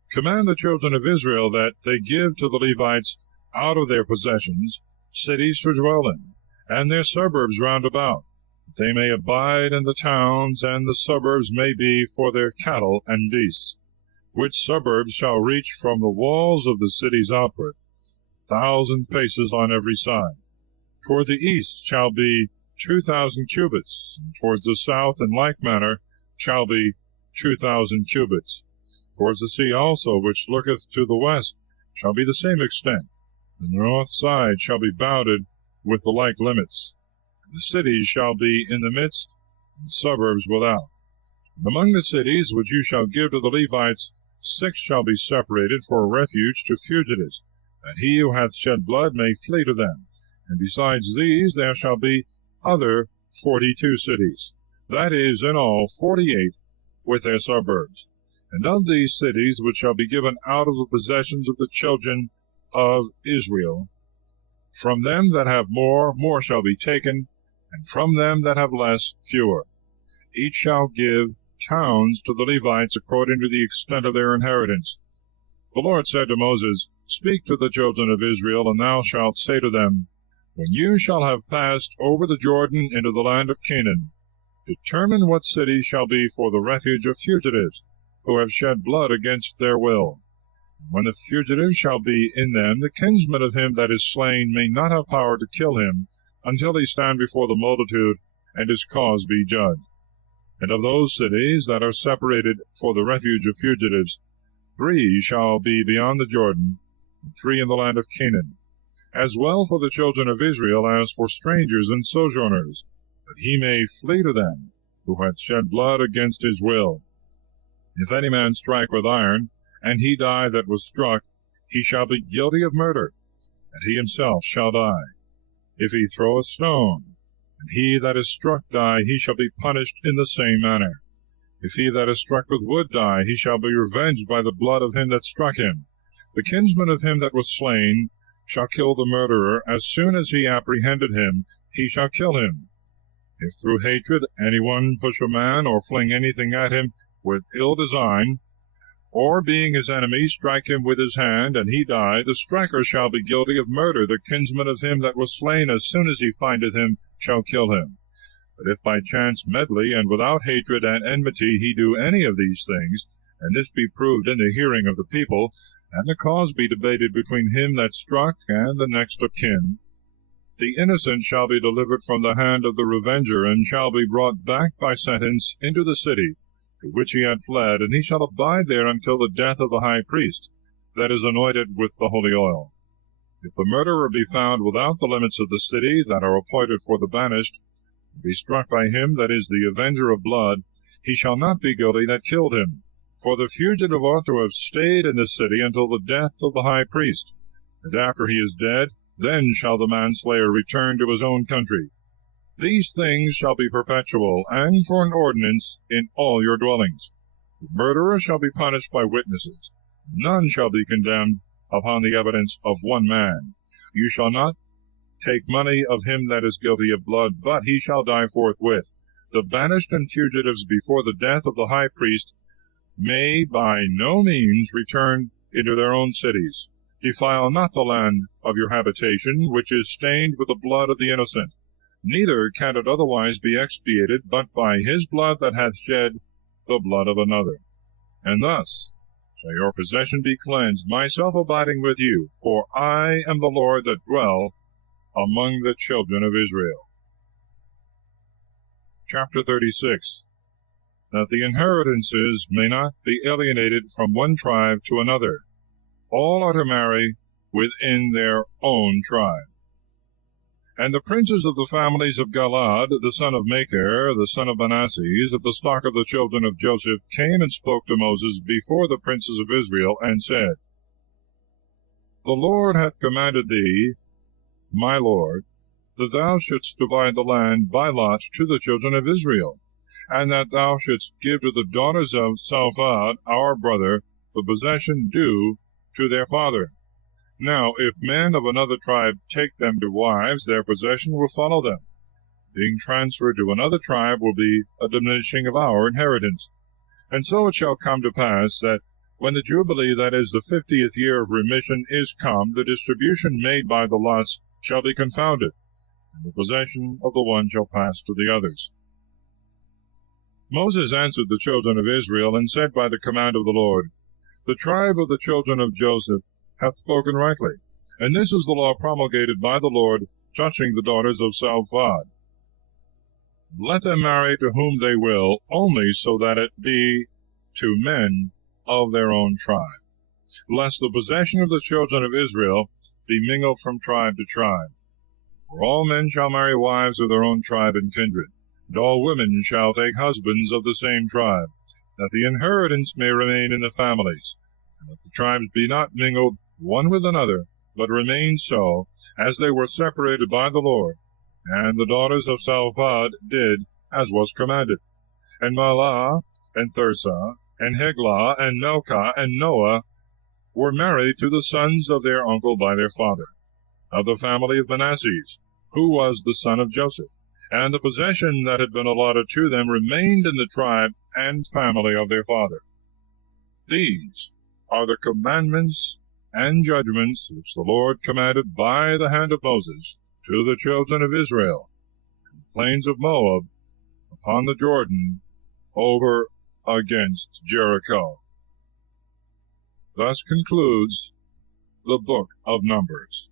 Command the children of Israel that they give to the Levites out of their possessions cities to dwell in, and their suburbs round about, that they may abide in the towns, and the suburbs may be for their cattle and beasts, which suburbs shall reach from the walls of the cities outward, 1,000 paces on every side. Toward the east shall be 2,000 cubits, and towards the south in like manner shall be 2,000 cubits. Towards the sea also, which looketh to the west, shall be the same extent. The north side shall be bounded with the like limits. The cities shall be in the midst, and the suburbs without. And among the cities which you shall give to the Levites, 6 shall be separated for a refuge to fugitives, that he who hath shed blood may flee to them. And besides these there shall be other 42 cities, that is, in all 48, with their suburbs. And of these cities which shall be given out of the possessions of the children of Israel, from them that have more, more shall be taken, and from them that have less, fewer. Each shall give towns to the Levites according to the extent of their inheritance. The Lord said to Moses, Speak to the children of Israel, and thou shalt say to them, When you shall have passed over the Jordan into the land of Canaan, determine what cities shall be for the refuge of fugitives, who have shed blood against their will. When the fugitives shall be in them, the kinsman of him that is slain may not have power to kill him, until he stand before the multitude, and his cause be judged. And of those cities that are separated for the refuge of fugitives, 3 shall be beyond the Jordan, and 3 in the land of Canaan, as well for the children of Israel as for strangers and sojourners, that he may flee to them, who hath shed blood against his will. If any man strike with iron, and he die that was struck, he shall be guilty of murder, and he himself shall die. If he throw a stone, and he that is struck die, he shall be punished in the same manner. If he that is struck with wood die, he shall be revenged by the blood of him that struck him. The kinsman of him that was slain shall kill the murderer. As soon as he apprehended him, he shall kill him. If through hatred any one push a man, or fling anything at him with ill design, or being his enemy strike him with his hand, and he die, the striker shall be guilty of murder. The kinsman of him that was slain, as soon as he findeth him, shall kill him. But if by chance medley, and without hatred and enmity, he do any of these things, and this be proved in the hearing of the people, and the cause be debated between him that struck and the next of kin, the innocent shall be delivered from the hand of the revenger, and shall be brought back by sentence into the city to which he had fled, and he shall abide there until the death of the high priest, that is anointed with the holy oil. If the murderer be found without the limits of the city that are appointed for the banished, and be struck by him that is the avenger of blood, he shall not be guilty that killed him. For the fugitive ought to have stayed in the city until the death of the high priest, and after he is dead, Then shall the manslayer return to his own country. These things shall be perpetual, and for an ordinance in all your dwellings. The murderer shall be punished by witnesses. None shall be condemned upon the evidence of one man. You shall not take money of him that is guilty of blood, but he shall die forthwith. The banished and fugitives before the death of the high priest may by no means return into their own cities. Defile not the land of your habitation, which is stained with the blood of the innocent. Neither can it otherwise be expiated, but by his blood that hath shed the blood of another. And thus shall your possession be cleansed, myself abiding with you, for I am the Lord that dwell among the children of Israel. Chapter 36. That the inheritances may not be alienated from one tribe to another. All are to marry within their own tribe. And the princes of the families of Galaad, the son of Machir, the son of Manasseh, of the stock of the children of Joseph, came and spoke to Moses before the princes of Israel, and said, The Lord hath commanded thee, my lord, that thou shouldst divide the land by lot to the children of Israel, and that thou shouldst give to the daughters of Salphad, our brother, the possession due to their father. Now, if men of another tribe take them to wives, their possession will follow them. Being transferred to another tribe will be a diminishing of our inheritance. And so it shall come to pass that when the Jubilee, that is, the 50th year of remission, is come, the distribution made by the lots shall be confounded, and the possession of the one shall pass to the others. Moses answered the children of Israel, and said by the command of the Lord, The tribe of the children of Joseph hath spoken rightly, and this is the law promulgated by the Lord touching the daughters of Salphad. Let them marry to whom they will, only so that it be to men of their own tribe, lest the possession of the children of Israel be mingled from tribe to tribe. For all men shall marry wives of their own tribe and kindred, and all women shall take husbands of the same tribe, that the inheritance may remain in the families, and that the tribes be not mingled one with another, but remain so, as they were separated by the Lord. And the daughters of Salphad did as was commanded. And Mahlah, and Thirsa, and Heglah, and Melchah, and Noah were married to the sons of their uncle by their father, of the family of Manasseh, who was the son of Joseph. And the possession that had been allotted to them remained in the tribe and family of their father. These are the commandments and judgments which the Lord commanded by the hand of Moses to the children of Israel in the plains of Moab, upon the Jordan, over against Jericho. Thus concludes the book of Numbers.